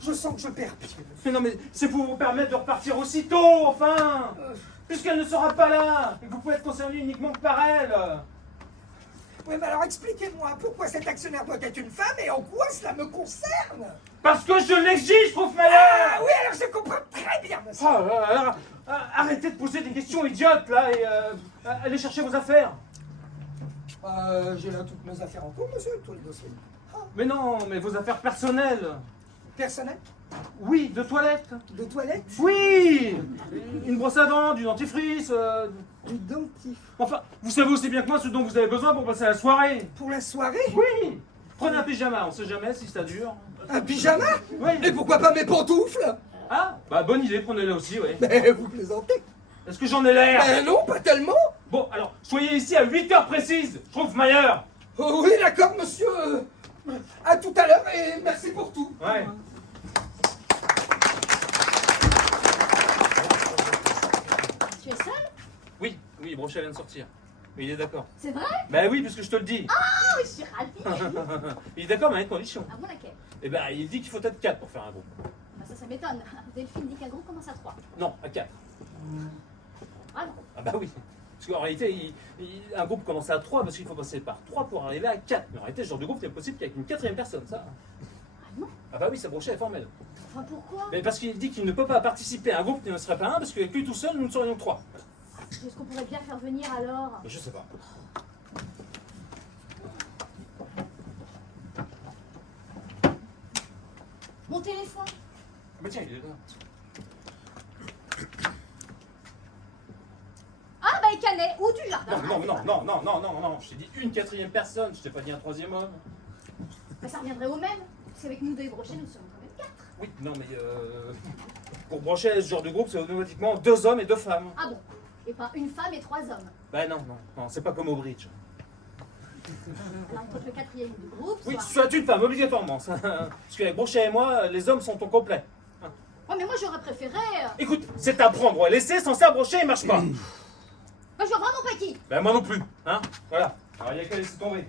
Je sens que je perds pied. Mais non, mais c'est pour vous permettre de repartir aussitôt, enfin. Puisqu'elle ne sera pas là, et que vous pouvez être concerné uniquement que par elle. Oui, mais alors expliquez-moi, pourquoi cet actionnaire doit être une femme et en quoi cela me concerne? Parce que je l'exige, Hofmeier. Ah oui, alors je comprends très bien, monsieur. Alors, arrêtez de poser des questions idiotes, là, et allez chercher vos affaires. J'ai là toutes mes affaires en cours, monsieur, tout le dossier. Mais non, mais vos affaires personnelles. Personnel? Oui, de toilette. De toilette? Oui. Une brosse à dents, du dentifrice. Du dentifrice. Enfin, vous savez aussi bien que moi ce dont vous avez besoin pour passer la soirée. Pour la soirée? Oui. Prenez un pyjama, on sait jamais si ça dure. Un pyjama? Oui. Et pourquoi pas mes pantoufles? Ah, bah bonne idée, prenez-les aussi, oui. Mais vous plaisantez. Est-ce que j'en ai l'air? Non, pas tellement. Bon, alors, soyez ici à 8 heures précises, Hofmeier. Oh, oui, d'accord, monsieur. À tout à l'heure et merci pour tout. Ouais. Tu es seul? Oui, Brochet vient de sortir. Mais il est d'accord. C'est vrai? Bah oui, puisque je te le dis. Ah, oui, je suis ravie. Il est d'accord, mais à une condition. Ah bon, laquelle? Eh ben, il dit qu'il faut être 4 pour faire un groupe. Bah, ça m'étonne. Delphine dit qu'un groupe commence à 3. Non, à 4. Ah non. Ah bah oui. Parce qu'en réalité, un groupe commence à 3 parce qu'il faut passer par 3 pour arriver à 4. Mais en réalité, ce genre de groupe, c'est possible qu'avec une 4e personne, ça. Ah non? Ah bah oui, ça Brochet est formel. Enfin, pourquoi? Mais parce qu'il dit qu'il ne peut pas participer à un groupe qui ne serait pas un, parce qu'avec lui tout seul, nous ne serions 3. Est-ce qu'on pourrait bien faire venir alors? Je sais pas. Mon téléphone? Mais tiens, il est là. Ah, bah, les canets ou du jardin. Non. Je t'ai dit une 4e personne, je t'ai pas dit un 3e homme. Bah, ça reviendrait au même. Parce qu'avec nous deux et Brochet, nous serions quand même 4. Oui, non, mais pour Brochet, ce genre de groupe, c'est automatiquement 2 hommes et 2 femmes. Ah bon? Et pas une femme et 3 hommes. Bah non, c'est pas comme au bridge. Alors, il faut que le 4e du groupe Oui, soit... soit une femme, obligatoirement. Ça. Parce qu'avec Brochet et moi, les hommes sont au complet. Ouais, mais moi, j'aurais préféré... Écoute, c'est à prendre ou à laisser, sans ça, Brochet, il marche pas. Bah, je vois vraiment pas qui. Ben moi non plus, hein. Voilà. Alors il y a qu'à laisser tomber.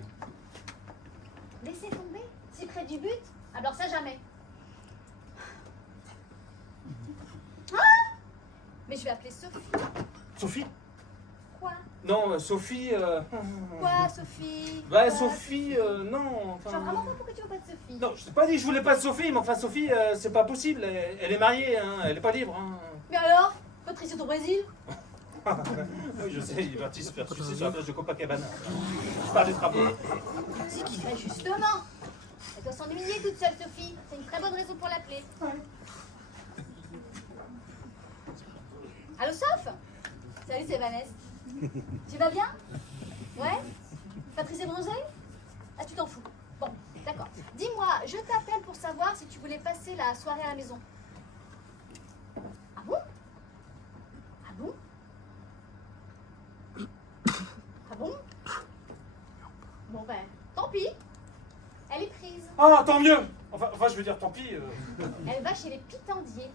Laisser tomber? Si près du but? Alors ça, jamais. Ah! Mais je vais appeler Sophie. Sophie? Quoi? Non, Sophie. Quoi, Sophie? Bah Quoi? Sophie, non. Je vois vraiment pas pourquoi tu veux pas de Sophie. Non, je t'ai pas dit que je voulais pas de Sophie, mais enfin Sophie, c'est pas possible. Elle est mariée, hein. Elle est pas libre. Hein. Mais alors? Patrice est au Brésil? Oui, je sais, il est parti se faire sucer sur la plage de Copacabana. Je parle des travaux. Mais justement. Elle doit s'ennuyer toute seule, Sophie. C'est une très bonne raison pour l'appeler. Allô, Soph? Salut, c'est Vanessa. Tu vas bien? Ouais? Patrice est bronzé? Ah, tu t'en fous. Bon, d'accord. Dis-moi, je t'appelle pour savoir si tu voulais passer la soirée à la maison. Ah bon? Ah bon? Ah bon? Bon ben, tant pis. Elle est prise. Ah, tant mieux. Enfin, je veux dire, tant pis. Elle va chez les Pitandiers.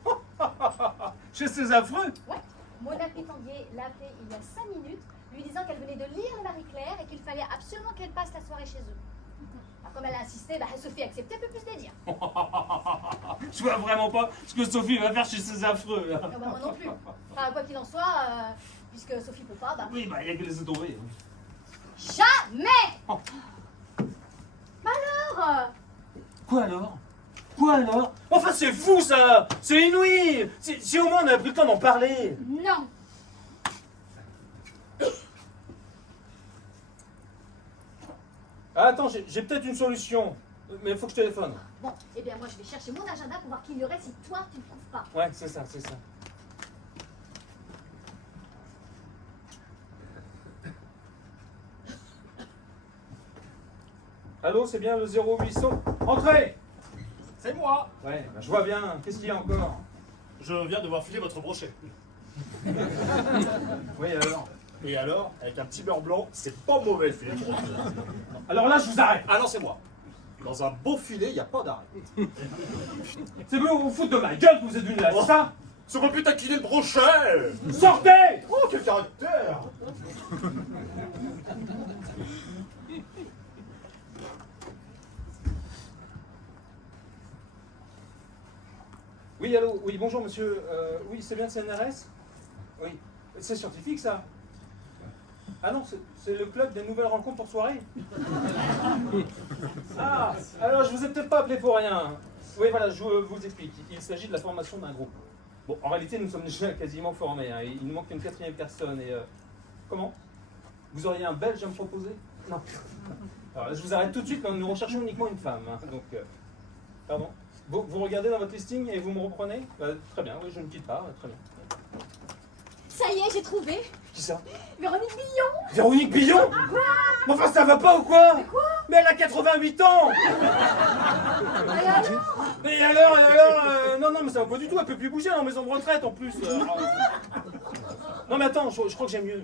Chez ces affreux. Ouais. Mona Pitandier l'a appelée il y a 5 minutes, lui disant qu'elle venait de lire le Marie-Claire et qu'il fallait absolument qu'elle passe la soirée chez eux. Alors, comme elle a insisté, bah, Sophie a accepté, elle peut plus les dire. Je vois vraiment pas ce que Sophie va faire chez ces affreux. Ah bah, moi non plus. Enfin, quoi qu'il en soit, puisque Sophie peut pas, bah... Oui, bah, il y a que laisser tomber. Jamais! Oh. Alors Quoi alors? Quoi alors? Enfin, c'est fou ça! C'est inouï! Si au moins on avait pris le temps d'en parler! Non. Ah, attends, j'ai peut-être une solution. Mais il faut que je téléphone. Bon, eh bien moi je vais chercher mon agenda pour voir qui il y aurait si toi tu ne trouves pas. Ouais, c'est ça, c'est ça. Allô, c'est bien le 0800? Entrez! C'est moi. Ouais, bah, je vois bien. Qu'est-ce qu'il y a encore? Je viens de voir filer votre brochet. Oui, alors? Et alors, avec un petit beurre blanc, c'est pas mauvais le filet de brochet. Alors là, je vous arrête. Ah non, c'est moi. Dans un beau filet, il n'y a pas d'arrêt. C'est vous vous foutre de ma gueule que vous êtes venu là, c'est ça? Ça va plus taquiner le brochet. Sortez! Oh, quel caractère. Oui, allô? Oui, bonjour monsieur. Oui, c'est bien le CNRS? Oui. C'est scientifique ça? Ah non, c'est le club des nouvelles rencontres pour soirée. Ah, alors je vous ai peut-être pas appelé pour rien. Oui, voilà, je vous explique. Il s'agit de la formation d'un groupe. Bon, en réalité, nous sommes déjà quasiment formés. Hein. Il nous manque une 4e personne. Et comment? Vous auriez un Belge à me proposer? Non. Alors, je vous arrête tout de suite. Nous recherchons uniquement une femme. Hein. Donc, pardon. Vous regardez dans votre listing et vous me reprenez? Très bien. Oui, je ne quitte pas. Très bien. Ça y est, j'ai trouvé. Qui ça? Véronique Billon. Véronique Billon? Mais enfin, ça va pas ou quoi? Mais quoi? Mais elle a 88 ans! Et alors? Et alors, non, mais ça va pas du tout, elle peut plus bouger, elle est en maison de retraite en plus. Non mais attends, je crois que j'aime mieux.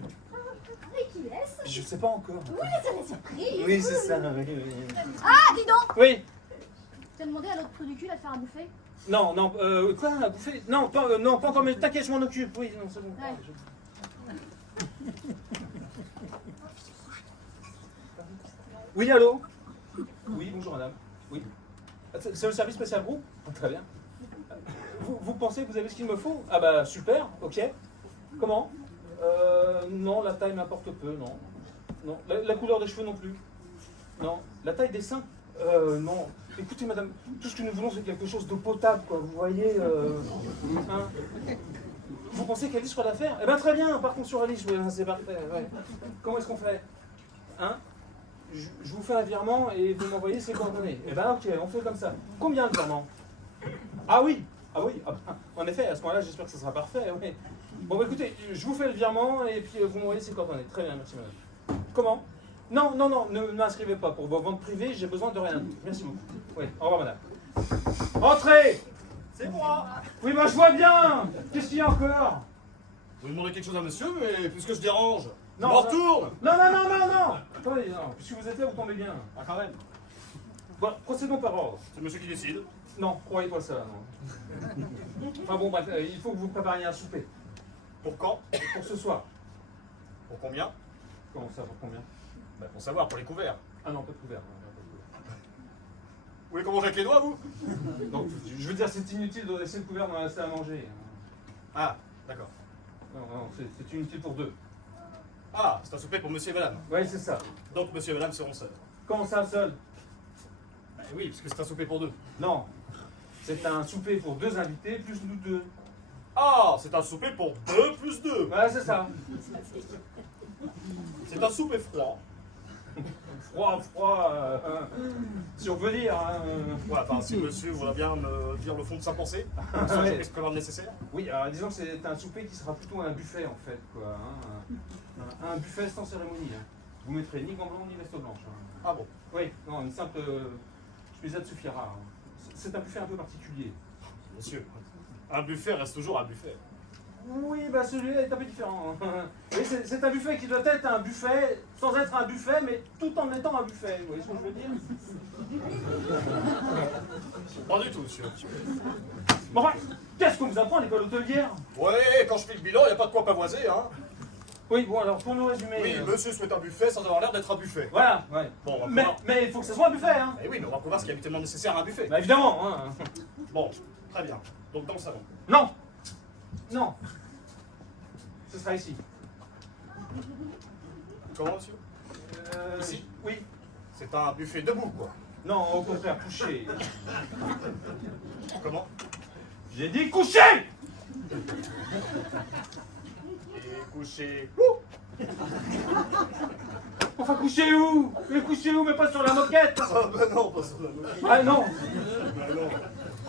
Et qui est-ce? Je sais pas encore. Oui, c'est la surprise. Oui, c'est ça, oui. Ah, dis donc. Oui, Tu as demandé à l'autre trou du cul de faire un bouffer? non, quoi, à bouffer? Non, pas encore, mais t'inquiète, je m'en occupe. Oui, non, c'est bon. Ouais. Oui, allô? Oui, bonjour madame. Oui. C'est le service spécial groupe? Très bien. Vous pensez que vous avez ce qu'il me faut? Ah bah super, ok. Comment? Non, la taille m'importe peu, non. Non. La couleur des cheveux non plus. Non. La taille des seins? Non. Écoutez madame, tout ce que nous voulons c'est quelque chose d'eau potable, quoi. Vous voyez, hein. Vous pensez qu'Alice fera l'affaire? Eh ben très bien, partons sur Alice, oui, c'est parfait. Ouais. Comment est-ce qu'on fait? Hein? Je vous fais un virement et vous m'envoyez ses coordonnées. Eh ben ok, on fait comme ça. Combien de virements? Ah oui, ah oui, ah ben, en effet, à ce moment-là, j'espère que ça sera parfait. Oui. Bon bah écoutez, je vous fais le virement et puis vous m'envoyez ses coordonnées. Très bien, merci madame. Comment? Non, ne m'inscrivez pas. Pour vos ventes privées, j'ai besoin de rien. Merci beaucoup. Oui, au revoir madame. Entrez! C'est moi. Oui, bah je vois bien. Qu'est-ce qu'il y a encore? Vous demandez quelque chose à monsieur, mais puisque je dérange, Non, je me retourne. Non. Attendez, non. Puisque vous êtes là, vous tombez bien. Ah, quand même. Bon, procédons par ordre. C'est monsieur qui décide. Non, croyez pas ça, non. Enfin bon, bref, il faut que vous prépariez un souper. Pour quand? Pour ce soir. Pour combien? Comment ça, pour combien? Bah, pour savoir, pour les couverts. Ah non, pas de couvert. Vous voulez qu'on mange avec les doigts, vous? Non, je veux dire, c'est inutile de laisser le couvert dans la salle à manger. Ah, d'accord. Non, c'est inutile pour deux. Ah, c'est un souper pour monsieur et madame. Oui, c'est ça. Donc monsieur et madame seront seuls. Comment ça, seul? Bah oui, parce que c'est un souper pour deux. Non. C'est un souper pour deux invités, plus nous deux. Ah, c'est un souper pour 2 plus 2. Voilà, c'est ça. C'est un souper froid. Froid, si on veut dire. Hein, Ouais, enfin, si monsieur voudrait bien me dire le fond de sa pensée, sans Ouais. exprimant le nécessaire. Oui, alors disons que c'est un souper qui sera plutôt un buffet en fait, quoi. Hein, un buffet sans cérémonie. Hein. Vous mettrez ni gants blancs ni veste blanche. Hein. Ah bon? Oui, non, une simple chemisette suffira. Hein. C'est un buffet un peu particulier. Monsieur, un buffet reste toujours un buffet. Oui, bah celui-là est un peu différent. Oui, c'est un buffet qui doit être un buffet sans être un buffet, mais tout en étant un buffet. Vous voyez ce que je veux dire? Pas du tout, monsieur. Bon, enfin, qu'est-ce qu'on vous apprend à l'école hôtelière? Ouais, quand je fais le bilan, il n'y a pas de quoi pavoiser, hein. Oui, bon, alors pour nous résumer. Oui, monsieur souhaite un buffet sans avoir l'air d'être un buffet. Voilà, ouais. Bon, on va Mais, pouvoir... mais il faut que ce soit un buffet, hein. Eh oui, mais on va pouvoir ce qui est habituellement nécessaire à un buffet. Bah évidemment, hein. Bon, très bien. Donc dans le salon. Non. Non. Ce sera ici. Comment, monsieur? Ici? Oui. C'est un buffet debout, quoi. Non, au contraire, couché. Comment? J'ai dit couché. Et couché. Enfin, couché où? Mais couché où? Mais pas sur la moquette. Ah bah non, pas sur la moquette. Ah non. Bah non.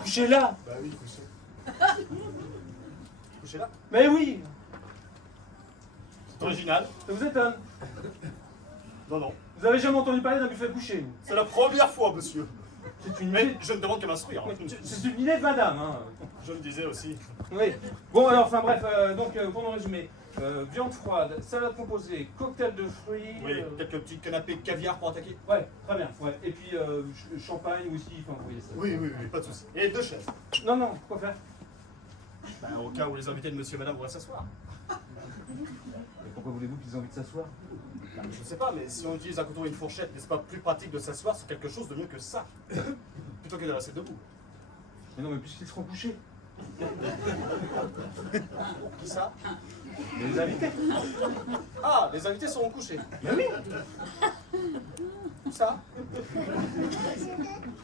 Couché là. Bah oui, couché. Couché là? Mais oui. C'est original. Ça vous étonne? Non, non. Vous avez jamais entendu parler d'un buffet couché? C'est la première fois, monsieur. C'est une Mais idée. je ne demande qu'à m'instruire. C'est une idée de madame, hein. Je me disais aussi. Oui. Bon, alors, enfin bref, donc pour nous résumer, viande froide, salade composée, cocktail de fruits. Oui, quelques petits canapés caviar pour attaquer. Ouais, très bien. Ouais. Et puis champagne, whisky, enfin, vous voyez ça. Oui, pas de souci. Et 2 chaises. Non, quoi faire? Bah, au cas où les invités de monsieur et madame voudraient s'asseoir. Mais pourquoi voulez-vous qu'ils aient envie de s'asseoir? Bah, je sais pas, mais si on utilise un couteau et une fourchette, n'est-ce pas plus pratique de s'asseoir sur quelque chose de mieux que ça? Plutôt que de rester debout. Mais non, mais puisqu'ils seront couchés. Qui ça? Les invités. Ah, les invités seront couchés. Mais oui. Où ça?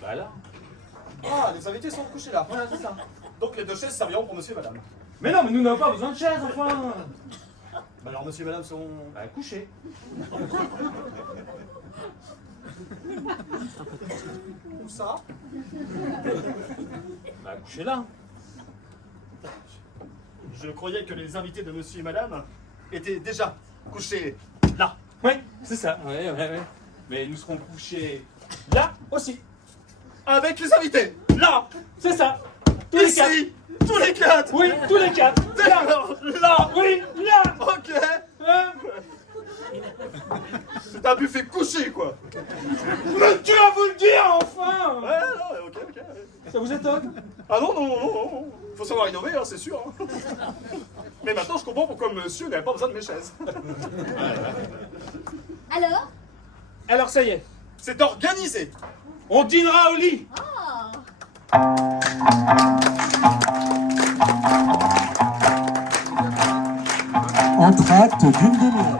Bah là. Ah, les invités sont couchés là. Voilà, c'est ça. Donc les deux chaises serviront pour monsieur et madame. Mais non, mais nous n'avons pas besoin de chaise, enfin. Bah alors monsieur et madame seront... Bah, couché. Où ça? Bah, couché là. Je croyais que les invités de monsieur et madame étaient déjà couchés là. Ouais, c'est ça. Ouais. Mais nous serons couchés là aussi. Avec les invités. Là. C'est ça. Tous les quatre. Ici. Tous les quatre. Oui, tous les quatre. D'accord. Là. Oui, là. Ok. Hein? C'est un buffet couché quoi. Mais tu vas vous le dire enfin. Ouais, non, ok. Ça vous étonne? Ah non. Faut savoir innover, hein, c'est sûr. Hein. Mais maintenant je comprends pourquoi monsieur n'avait pas besoin de mes chaises. Alors? Alors ça y est, C'est organisé. on dînera au lit. Ah! Entracte d'une demi-heure.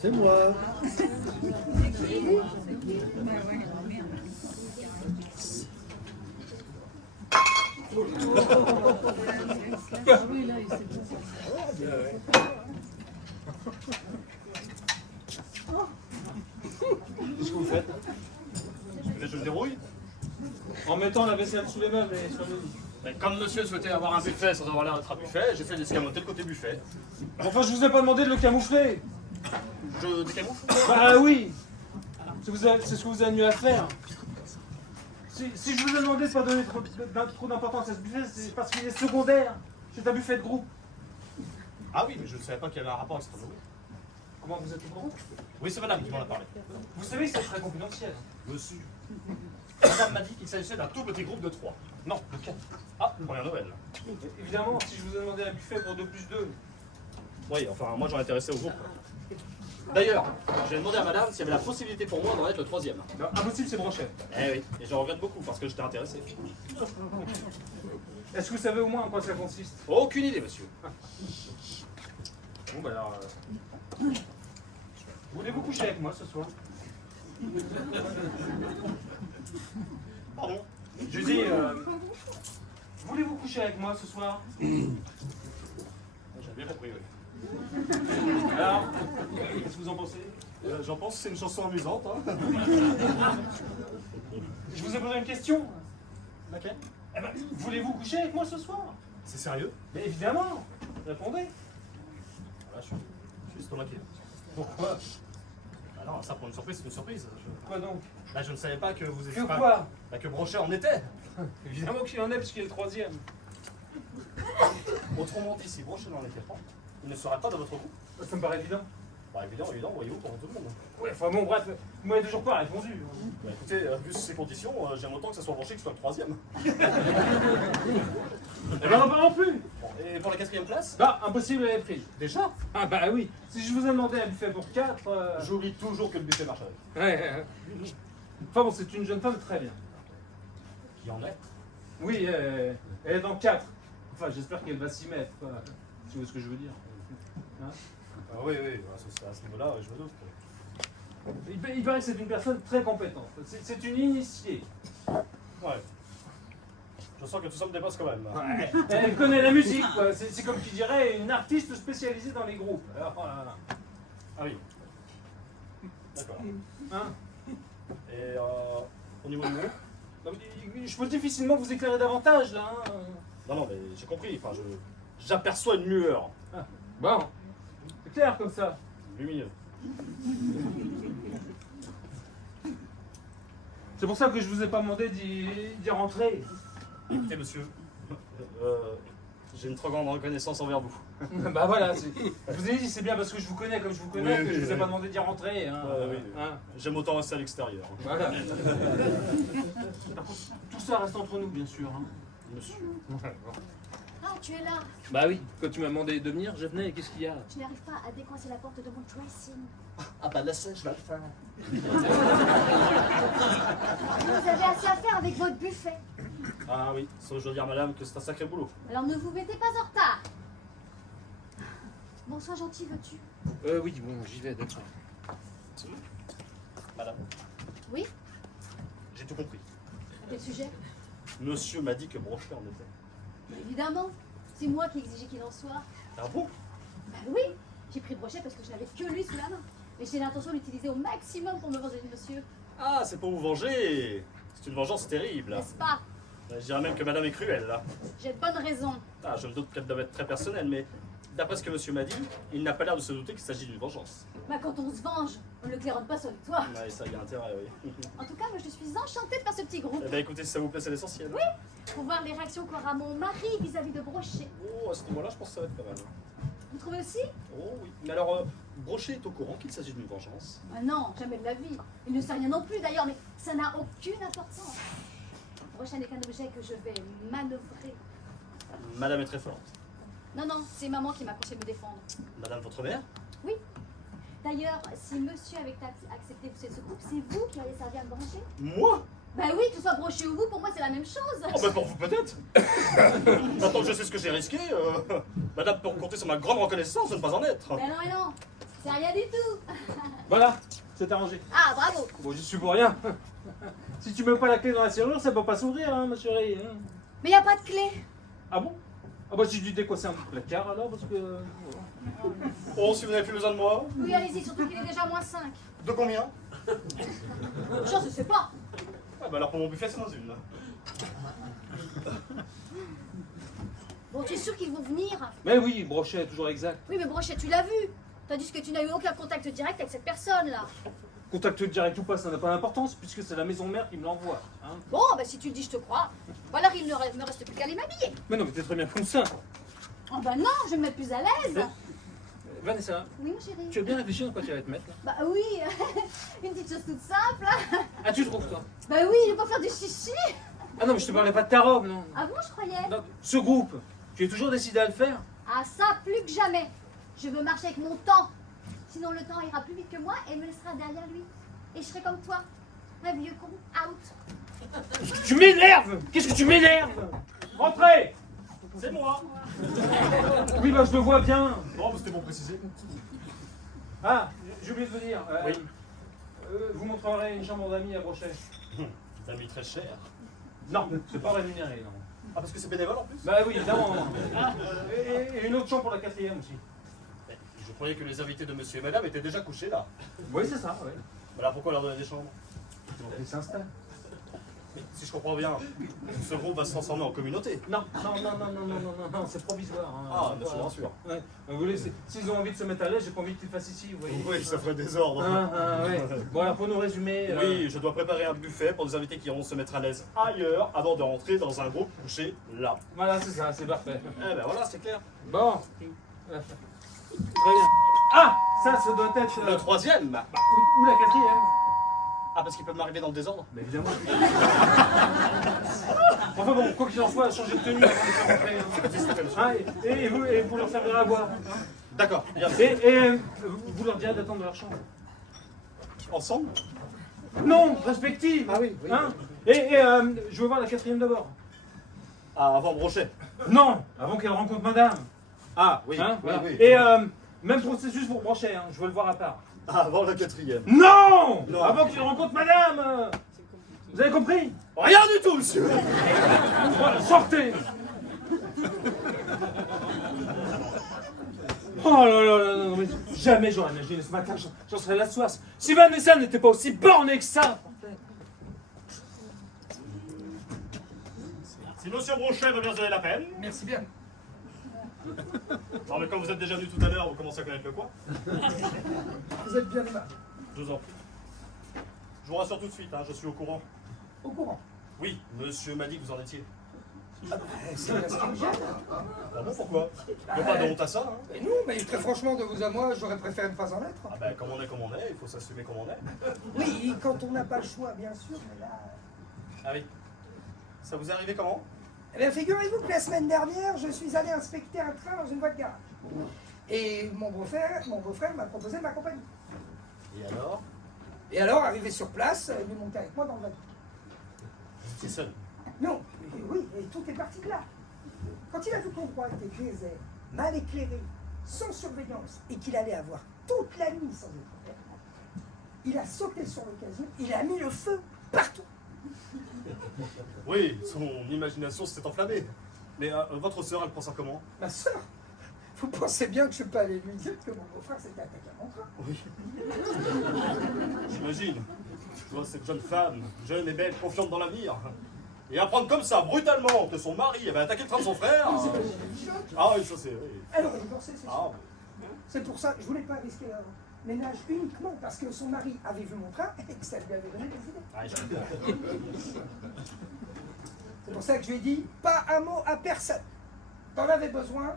C'est moi. Qu'est-ce que vous faites? Je me dérouille. En mettant la vaisselle sous les meubles et sur le lit. Mais comme monsieur souhaitait avoir un buffet sans avoir l'air d'être un buffet, j'ai fait l'escamoter le côté buffet. Enfin, je vous ai pas demandé de le camoufler. Je décamoufle. Bah oui. C'est ce que vous avez mieux à faire. Si je vous ai demandé de pas donner trop d'importance à ce buffet, c'est parce qu'il est secondaire. C'est un buffet de groupe. Ah oui, mais je ne savais pas qu'il y avait un rapport avec ce tableau. Comment vous êtes au courant? Oui, c'est madame qui m'en a parlé. Vous savez que c'est très confidentiel. Monsieur. Madame m'a dit qu'il s'agissait d'un tout petit groupe de 3. Non, de 4. Ah, pour la Noël. Évidemment, si je vous ai demandé un buffet pour 2 plus 2. Oui, enfin, moi j'en intéressais au groupe. D'ailleurs, j'ai demandé à madame s'il y avait la possibilité pour moi d'en être le 3e. Non, impossible, c'est brochette. Eh oui, et je regrette beaucoup parce que j'étais intéressé. Est-ce que vous savez au moins en quoi ça consiste? Aucune idée, monsieur. Bon, bah alors. Voulez-vous coucher avec moi ce soir? Pardon? Je dis, voulez-vous coucher avec moi ce soir? J'avais bien compris, oui. Alors, qu'est-ce que vous en pensez? J'en pense que c'est une chanson amusante. Hein. Je vous ai posé une question. Laquelle? Eh ben, voulez-vous coucher avec moi ce soir? C'est sérieux? Mais évidemment, répondez. Là, je suis estomaqué. Pourquoi? Bah non, ça pour une surprise, c'est une surprise. Quoi donc? Bah, je ne savais pas que vous étiez Que pas... quoi? Bah, que Brochet en était. Évidemment qu'il en est puisqu'il est le 3e. Autrement dit, si Brochet n'en était pas, il ne serait pas dans votre groupe. Ça me paraît évident. Bah, évident, voyez-vous, pour tout le monde. Ouais, enfin bon, bref, vous m'avez toujours pas répondu. Bah, écoutez, vu ces conditions, j'aime autant que ce soit Brochet que ce soit le 3e. Eh ben non, pas non plus. Bon, et pour la 4e place? Bah, impossible à la prise. Déjà? Ah bah oui, si je vous ai demandé un buffet pour 4... J'oublie toujours que le buffet marche avec. Ouais. Enfin bon, c'est une jeune femme très bien. Qui en est? Oui, elle est dans 4. Enfin, j'espère qu'elle va s'y mettre, quoi. Si vous voyez ce que je veux dire. Hein? Ah, oui, à ce niveau-là, je me doute. Il paraît que c'est une personne très compétente. C'est une initiée. Ouais. Je sens que tout ça me dépasse quand même. Ouais. Elle connaît la musique, quoi. C'est comme qui dirait une artiste spécialisée dans les groupes. Alors, voilà. Ah oui. D'accord. Hein? Et au niveau du groupe? Donc, je peux difficilement vous éclairer davantage, là. Hein. Non, mais j'ai compris. Enfin, j'aperçois une lueur. Bon. C'est clair comme ça. Lumineux. C'est pour ça que je vous ai pas demandé d'y rentrer. Écoutez, monsieur, j'ai une trop grande reconnaissance envers vous. Bah voilà, je vous ai dit, c'est bien parce que je vous connais comme je vous connais Oui, que je oui, vous ai oui. pas demandé d'y rentrer. Hein. Oui. Hein. J'aime autant rester à l'extérieur. Voilà. Par contre, tout ça reste entre nous, bien sûr. Hein. Monsieur. Ah, tu es là. Bah oui, quand tu m'as demandé de venir, je venais, qu'est-ce qu'il y a? Je n'arrive pas à décoincer la porte de mon dressing. Ah bah là, ça, je vais le faire. Vous avez assez à faire avec votre buffet. Ah oui, ça, je dois dire, madame, que c'est un sacré boulot. Alors ne vous mettez pas en retard. Bon, sois gentil, veux-tu? Oui, bon, j'y vais, d'accord. Madame, Oui? j'ai tout compris. À quel sujet? Monsieur m'a dit que Brochet en était. Évidemment. C'est moi qui exigeais qu'il en soit. Ah bon? Bah oui, j'ai pris Brochet parce que je n'avais que lui sous la main. Mais j'ai l'intention de l'utiliser au maximum pour me venger de monsieur. Ah, c'est pour vous venger. C'est une vengeance terrible. N'est-ce pas? Je dirais même que madame est cruelle, là. J'ai de bonnes raisons. Ah, je me doute qu'elle doit être très personnelle, mais d'après ce que monsieur m'a dit, il n'a pas l'air de se douter qu'il s'agit d'une vengeance. Bah quand on se venge, on ne le claironne pas sur le toit. Ouais, ça, il y a intérêt, oui. En tout cas, moi je suis enchantée de faire ce petit groupe. Eh ben écoutez, si ça vous plaît, c'est l'essentiel. Oui, pour voir les réactions qu'aura mon mari vis-à-vis de Brochet. Oh, à ce niveau-là, je pense que ça va être pas mal. Vous trouvez aussi? Oh oui. Mais alors, Brochet est au courant qu'il s'agit d'une vengeance. Ah non, jamais de la vie. Il ne sait rien non plus d'ailleurs, mais ça n'a aucune importance. Brochet n'est qu'un objet que je vais manœuvrer. Madame est très forte. Non, non, c'est maman qui m'a conseillé de me défendre. Madame, votre mère? Oui. D'ailleurs, si monsieur avait accepté cette soucoupe, c'est vous qui allez servir à me brancher? Moi? Bah oui, que ce soit Brochet ou vous, pour moi c'est la même chose. Oh, ben pour vous peut-être. Maintenant que je sais ce que j'ai risqué, madame peut compter sur ma grande reconnaissance de ne pas en être. Mais non, c'est rien du tout. Voilà, c'est arrangé. Ah, bravo. Bon, j'y suis pour rien. Si tu mets pas la clé dans la serrure, ça peut pas s'ouvrir, hein, ma chérie. Hein. Mais y a pas de clé. Ah bon? Ah bah si tu décoincer un petit placard alors, parce que... Oh, si vous n'avez plus besoin de moi. Oui, allez-y, surtout qu'il est déjà moins 5. De combien? Je ne sais pas. Ah, bah alors pour mon buffet, c'est dans une. Bon, tu es sûr qu'ils vont venir? Mais oui, Brochet, toujours exact. Oui, mais Brochet, tu l'as vu. Tandis que tu n'as eu aucun contact direct avec cette personne-là. Contact direct ou pas, ça n'a pas d'importance, puisque c'est la maison mère qui me l'envoie. Hein. Bon, bah si tu le dis, je te crois. Bon, alors il ne me reste plus qu'à aller m'habiller. Mais non, mais t'es très bien comme ça. Oh bah non, je vais me mettre plus à l'aise. Vanessa, Oui, mon chéri. tu as bien réfléchi dans quoi tu vas te mettre là? Bah oui, une petite chose toute simple. Ah, tu trouves toi? Bah oui, je vais pas faire du chichi. Ah non, mais je te parlais pas de ta robe, non. Ah bon, je croyais. Non, ce groupe, tu es toujours décidé à le faire? Ah ça, plus que jamais. Je veux marcher avec mon temps. Sinon le temps ira plus vite que moi et me laissera derrière lui. Et je serai comme toi, un vieux con, out. Tu m'énerves! Qu'est-ce que tu m'énerves? Rentrez! C'est moi. Oui, bah je le vois bien. Bon, c'était pour préciser. Ah, j'ai oublié de vous dire. Oui. Vous montrerez une chambre d'amis à Brochet. T'as mis très cher. Non, c'est pas rémunéré, non. Ah, parce que c'est bénévole en plus? Bah oui, évidemment. Et une autre chambre pour la 4e aussi. Je croyais que les invités de monsieur et madame étaient déjà couchés là. Oui, c'est ça, oui. Alors pourquoi leur donner des chambres? Ils s'installent. Mais si je comprends bien, ce groupe va se transformer en communauté. Non, non, c'est provisoire. Hein. Ah, mais je rassure. Ouais. Vous voulez, s'ils ont envie de se mettre à l'aise, j'ai pas envie qu'ils fassent ici, vous voyez. Oui, ça ferait désordre. Ouais. Bon, alors pour nous résumer. Oui, je dois préparer un buffet pour des invités qui iront se mettre à l'aise ailleurs avant de rentrer dans un groupe couché là. Voilà, c'est ça, c'est parfait. Eh ben voilà, c'est clair. Bon. Très bien. Ah, ça doit être. Le troisième. Ou la 4e. Ah, parce qu'ils peuvent m'arriver dans le désordre? Mais évidemment. Enfin bon, quoi qu'il en soit, changer de tenue avant de faire rentrer. Hein, et vous leur servirez à boire. Hein. D'accord, bien. Et vous leur direz d'attendre leur chambre. Ensemble? Non, respective. Ah oui. Hein. Et je veux voir la 4e d'abord. Ah, avant Brochet. Non, avant qu'elle rencontre madame. Ah, oui. Hein, oui, voilà. oui. Et même processus pour Brochet, hein, je veux le voir à part. Ah, avant la 4e. Non, Non. Avant qu'il rencontre madame. Vous avez compris? Rien du tout, monsieur. Voilà, sortez. Oh là là, non, mais jamais j'aurais imaginé ce matin, j'en serais là ce soir. Si Vanessa n'était pas aussi bornée que ça. Si monsieur Brochet veut bien se donner la peine. Merci bien. Non, mais comme vous êtes déjà venu tout à l'heure, vous commencez à connaître le coin. Vous êtes bien aimable. Je vous en prie. Je vous rassure tout de suite, hein, je suis au courant. Au courant. Oui, monsieur m'a dit que vous en étiez. C'est bien ce qui me gêne. Ah bon, pourquoi? Il n'y a pas de honte à ça, hein? Mais non, mais très franchement, de vous à moi, j'aurais préféré ne pas en être. Ah ben, comme on est, il faut s'assumer comme on est. Oui, quand on n'a pas le choix, bien sûr, mais là... Ah oui. Ça vous est arrivé comment? Eh bien, figurez-vous que la semaine dernière, je suis allé inspecter un train dans une voie de garage. Et mon beau-frère m'a proposé de m'accompagner. Et alors? Et alors, arrivé sur place, il est monté avec moi dans le wagon. C'est seul. Non, mais oui, et tout est parti de là. Quand il a vu que l'endroit était désert, mal éclairé, sans surveillance, et qu'il allait avoir toute la nuit sans être il a sauté sur l'occasion, il a mis le feu partout. Oui, son imagination s'est enflammée. Mais votre sœur, elle prend ça comment? Ma soeur, vous pensez bien que je ne suis pas allé lui dire que mon beau-frère s'était attaqué à mon train? Oui. J'imagine. Je vois cette jeune femme, jeune et belle, confiante dans l'avenir. Et apprendre comme ça, brutalement, que son mari avait attaqué le train de son frère. Ah oui, ça c'est... Oui. Elle aurait divorcé, c'est sûr. Ah, C'est pour ça que je voulais pas risquer un ménage uniquement parce que son mari avait vu mon train et que ça lui avait donné des idées. ah, je comprends. C'est pour ça que je lui ai dit, pas un mot à personne. T'en avais besoin,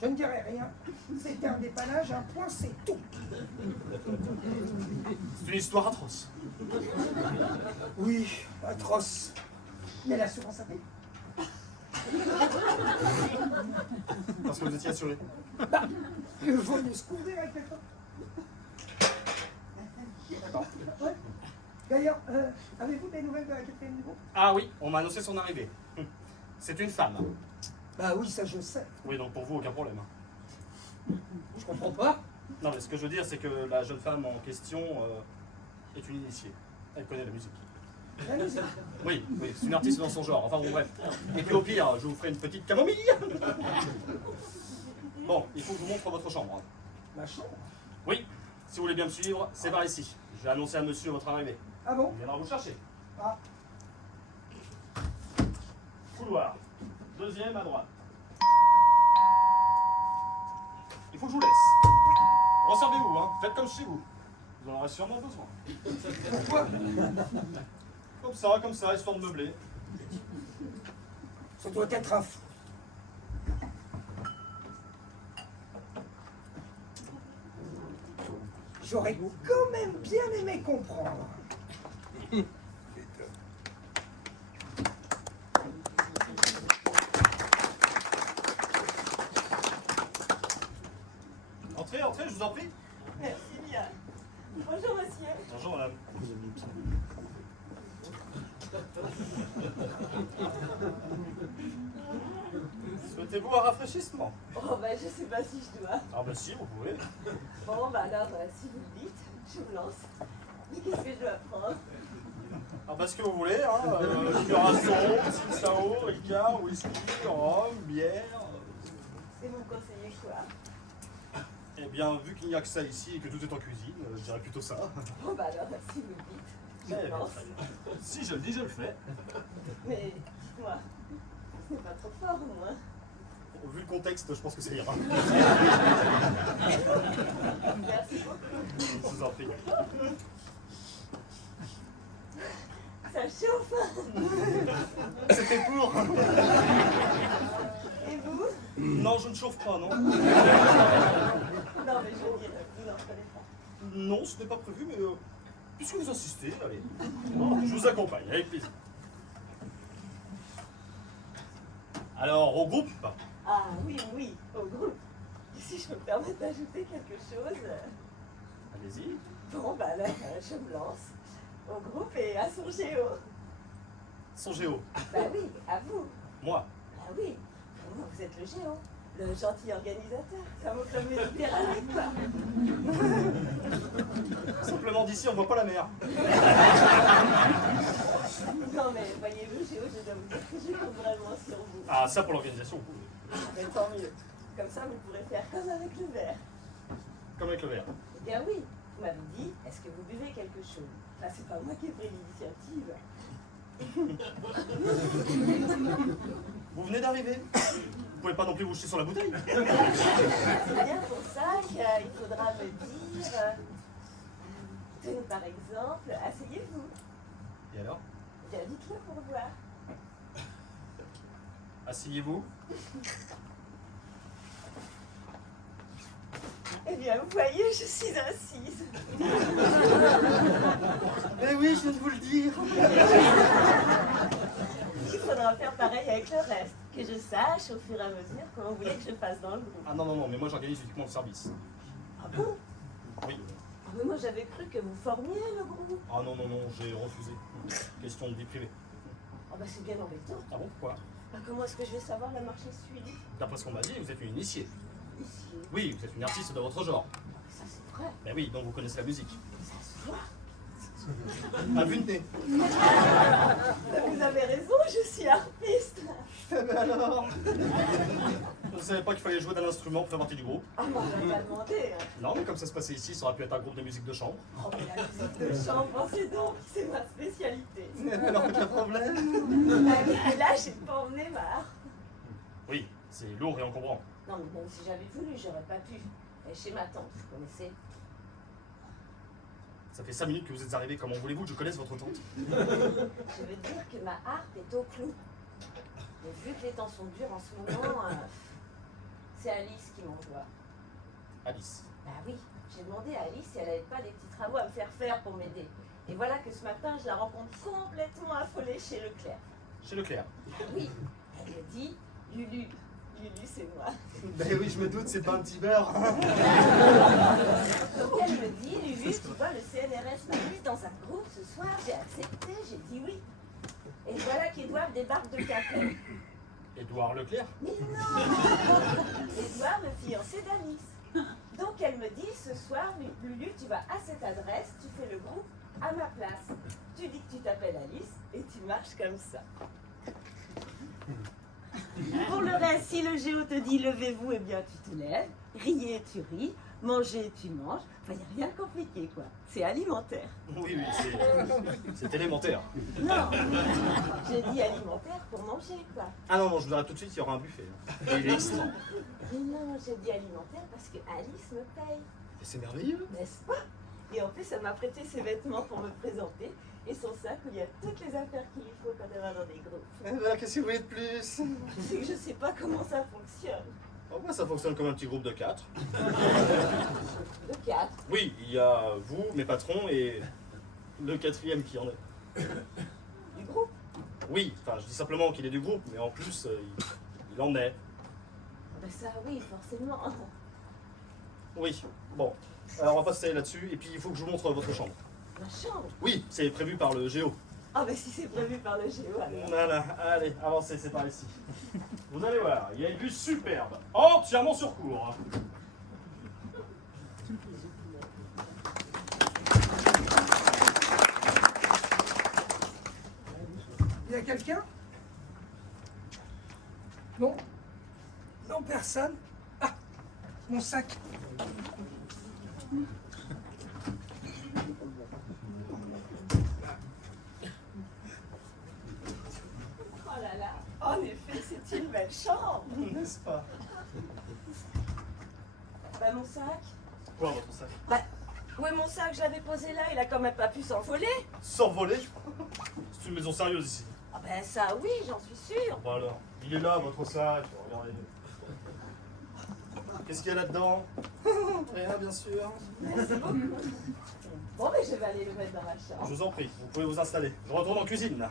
je ne dirais rien. C'était un dépannage, un point, c'est tout. C'est une histoire atroce. Oui, atroce. Mais l'assurance a payé. Parce que vous étiez assuré. Bah, il vaut mieux se couvrir avec les autres. Ouais. D'ailleurs, avez-vous des nouvelles de la 4e niveau? Ah oui, on m'a annoncé son arrivée. C'est une femme. Bah oui, ça je sais. Oui, donc pour vous, aucun problème. Je comprends pas. Non, mais ce que je veux dire, c'est que la jeune femme en question est une initiée. Elle connaît la musique. La musique. Oui, oui, c'est une artiste dans son genre. Enfin bon, bref. Et puis au pire, je vous ferai une petite camomille. Bon, il faut que je vous montre votre chambre. Ma chambre. Oui, si vous voulez bien me suivre, c'est par ici. J'ai annoncé à monsieur votre arrivée. Ah bon? Il viendra vous chercher. Ah. Couloir. Deuxième à droite. Il faut que je vous laisse. Resservez-vous, hein. Faites comme chez vous. Vous en aurez sûrement besoin. Pourquoi? Comme ça, histoire de meubler. Ça doit être un fou. J'aurais quand même bien aimé comprendre. Entrez, entrez, je vous en prie. Merci bien. Bonjour monsieur. Bonjour madame. Souhaitez-vous un rafraîchissement? Oh bah je sais pas si je dois. Ah bah si, vous pouvez. Bon bah alors si vous le dites, je me lance. Mais qu'est-ce que je dois prendre? Ah bah ce que vous voulez, hein. Curation, Sao, Ricard, whisky, rhum, bière. Et vous me conseillez quoi? Eh bien, vu qu'il n'y a que ça ici et que tout est en cuisine, je dirais plutôt ça. Bon bah alors si vous le dites, je Eh me bien, lance. très bien. Si je le dis, je le fais. Mais dites-moi, ce n'est pas trop fort au moins. Vu le contexte, je pense que ça ira. Merci beaucoup. Je vous en prie. Ça chauffe. C'était pour. Et vous? Non, je ne chauffe pas, non. Non mais je veux dire, vous n'en prenez pas. Non, ce n'est pas prévu, mais puisque vous insistez, allez. Je vous accompagne, avec plaisir. Alors, au groupe. Ah oui, oui, au groupe. Et si je me permets d'ajouter quelque chose? Allez-y. Bon bah là, je me lance. Au groupe et à son géo. Son géo. Bah oui, à vous. Moi. Ah oui, vous êtes le géo, le gentil organisateur, comme au club méditerranéen, quoi. Simplement d'ici, on voit pas la mer. Non mais voyez-vous, géo, je dois vous dire que je compte vraiment sur vous. Ah, ça pour l'organisation, vous pouvez. Mais tant mieux. Comme ça, vous pourrez faire comme avec le verre. Comme avec le verre. Eh bien oui, vous m'avez dit, est-ce que vous buvez quelque chose? Là, c'est pas moi qui ai pris l'initiative. Vous venez d'arriver. Vous pouvez pas non plus vous jeter sur la bouteille. C'est bien pour ça qu'il faudra me dire... tenez, par exemple, asseyez-vous. Et alors? Bien, dites-le pour voir. Asseyez-vous. Eh bien, vous voyez, je suis assise. Eh oui, je viens de vous le dire. Il faudra avec le reste. Que je sache au fur et à mesure comment vous voulez que je fasse dans le groupe. Ah non, mais moi j'organise uniquement le service. Ah bon? Oui. Ah, mais moi j'avais cru que vous formiez le groupe. Ah non, j'ai refusé. Question de vie privée. Ah bah c'est bien embêtant. Ah bon, pourquoi? Bah, comment est-ce que je vais savoir la marche suivie? D'après ce qu'on m'a dit, vous êtes une initiée. Ici. Oui, vous êtes une artiste de votre genre. Ça c'est vrai. Ben oui, donc vous connaissez la musique. Ça se voit. À vue de nez. Vous avez raison, je suis harpiste. Mais alors? Vous savez pas qu'il fallait jouer d'un instrument pour faire partie du groupe? Ah bah on va pas demander. Hein. Non, mais comme ça se passait ici, ça aurait pu être un groupe de musique de chambre. Oh mais la musique de chambre, pensez donc, c'est ma spécialité. Alors, quel problème? Ah oui, mais là j'ai pas emmené ma harpe. Oui, c'est lourd et encombrant. Non mais même si j'avais voulu, j'aurais pas pu. Elle est chez ma tante, vous connaissez. Ça fait 5 minutes que vous êtes arrivés. Comment voulez-vous que je connaisse votre tante? Je veux dire que ma harpe est au clou. Mais vu que les temps sont durs en ce moment, c'est Alice qui m'envoie. Alice. Bah oui, j'ai demandé à Alice si elle n'avait pas des petits travaux à me faire faire pour m'aider. Et voilà que ce matin, je la rencontre complètement affolée chez Leclerc. Chez Leclerc. Oui, elle me dit, Lulu. Lulu, c'est moi. Ben oui, je me doute, c'est pas un petit beurre. Donc elle me dit, Lulu, tu vois, le CNRS m'a mis dans un groupe ce soir, j'ai accepté, j'ai dit oui. Et voilà qu'Edouard débarque de Capelle. Édouard Leclerc. Mais non! Edouard, le fiancé d'Alice. Donc elle me dit, ce soir, Lulu, tu vas à cette adresse, tu fais le groupe à ma place. Tu dis que tu t'appelles Alice et tu marches comme ça. Pour le reste, si le géo te dit levez-vous, eh bien tu te lèves, riez, tu ris, mangez, tu manges. Enfin, il n'y a rien de compliqué, quoi. C'est alimentaire. Oui, c'est élémentaire. Non, j'ai dit alimentaire pour manger, quoi. Ah non, je vous arrête tout de suite, il y aura un buffet. Et il est extra. Mais non, j'ai dit alimentaire parce que Alice me paye, Et c'est merveilleux. n'est-ce pas? Et en plus, elle m'a prêté ses vêtements pour me présenter et son sac où il y a toutes les affaires qu'il lui faut quand elle va dans des groupes. Eh ben, qu'est-ce que vous voulez de plus? C'est que je sais pas comment ça fonctionne. Oh, bah, ça fonctionne comme un petit groupe de 4. De 4. Oui, il y a vous, mes patrons, et le 4e qui en est. Du groupe. Oui, enfin, je dis simplement qu'il est du groupe, mais en plus, il en est. Ben ça, oui, forcément. Oui, bon. Alors, on va pas se tailler là-dessus, et puis il faut que je vous montre votre chambre. Ma chambre. Oui, c'est prévu par le géo. Ah ben si c'est prévu par le géo, alors. Voilà, allez, avancez, c'est par ici. Vous allez voir, il y a une vue superbe, entièrement sur cour. Il y a quelqu'un? Non? Non, personne? Ah, mon sac. Oh là là, en effet, c'est une belle chambre. N'est-ce pas? Bah mon sac. Quoi, votre sac? Bah, où est mon sac? Je l'avais posé là, il a quand même pas pu s'envoler. S'envoler? C'est une maison sérieuse ici. Ah ben ça oui, j'en suis sûre. Bon alors, il est là, votre sac, regardez. Qu'est-ce qu'il y a là-dedans? Rien, bien sûr. Merci beaucoup. Bon ben je vais aller le mettre dans ma Je chambre. vous en prie, vous pouvez vous installer. Je retourne en cuisine, là.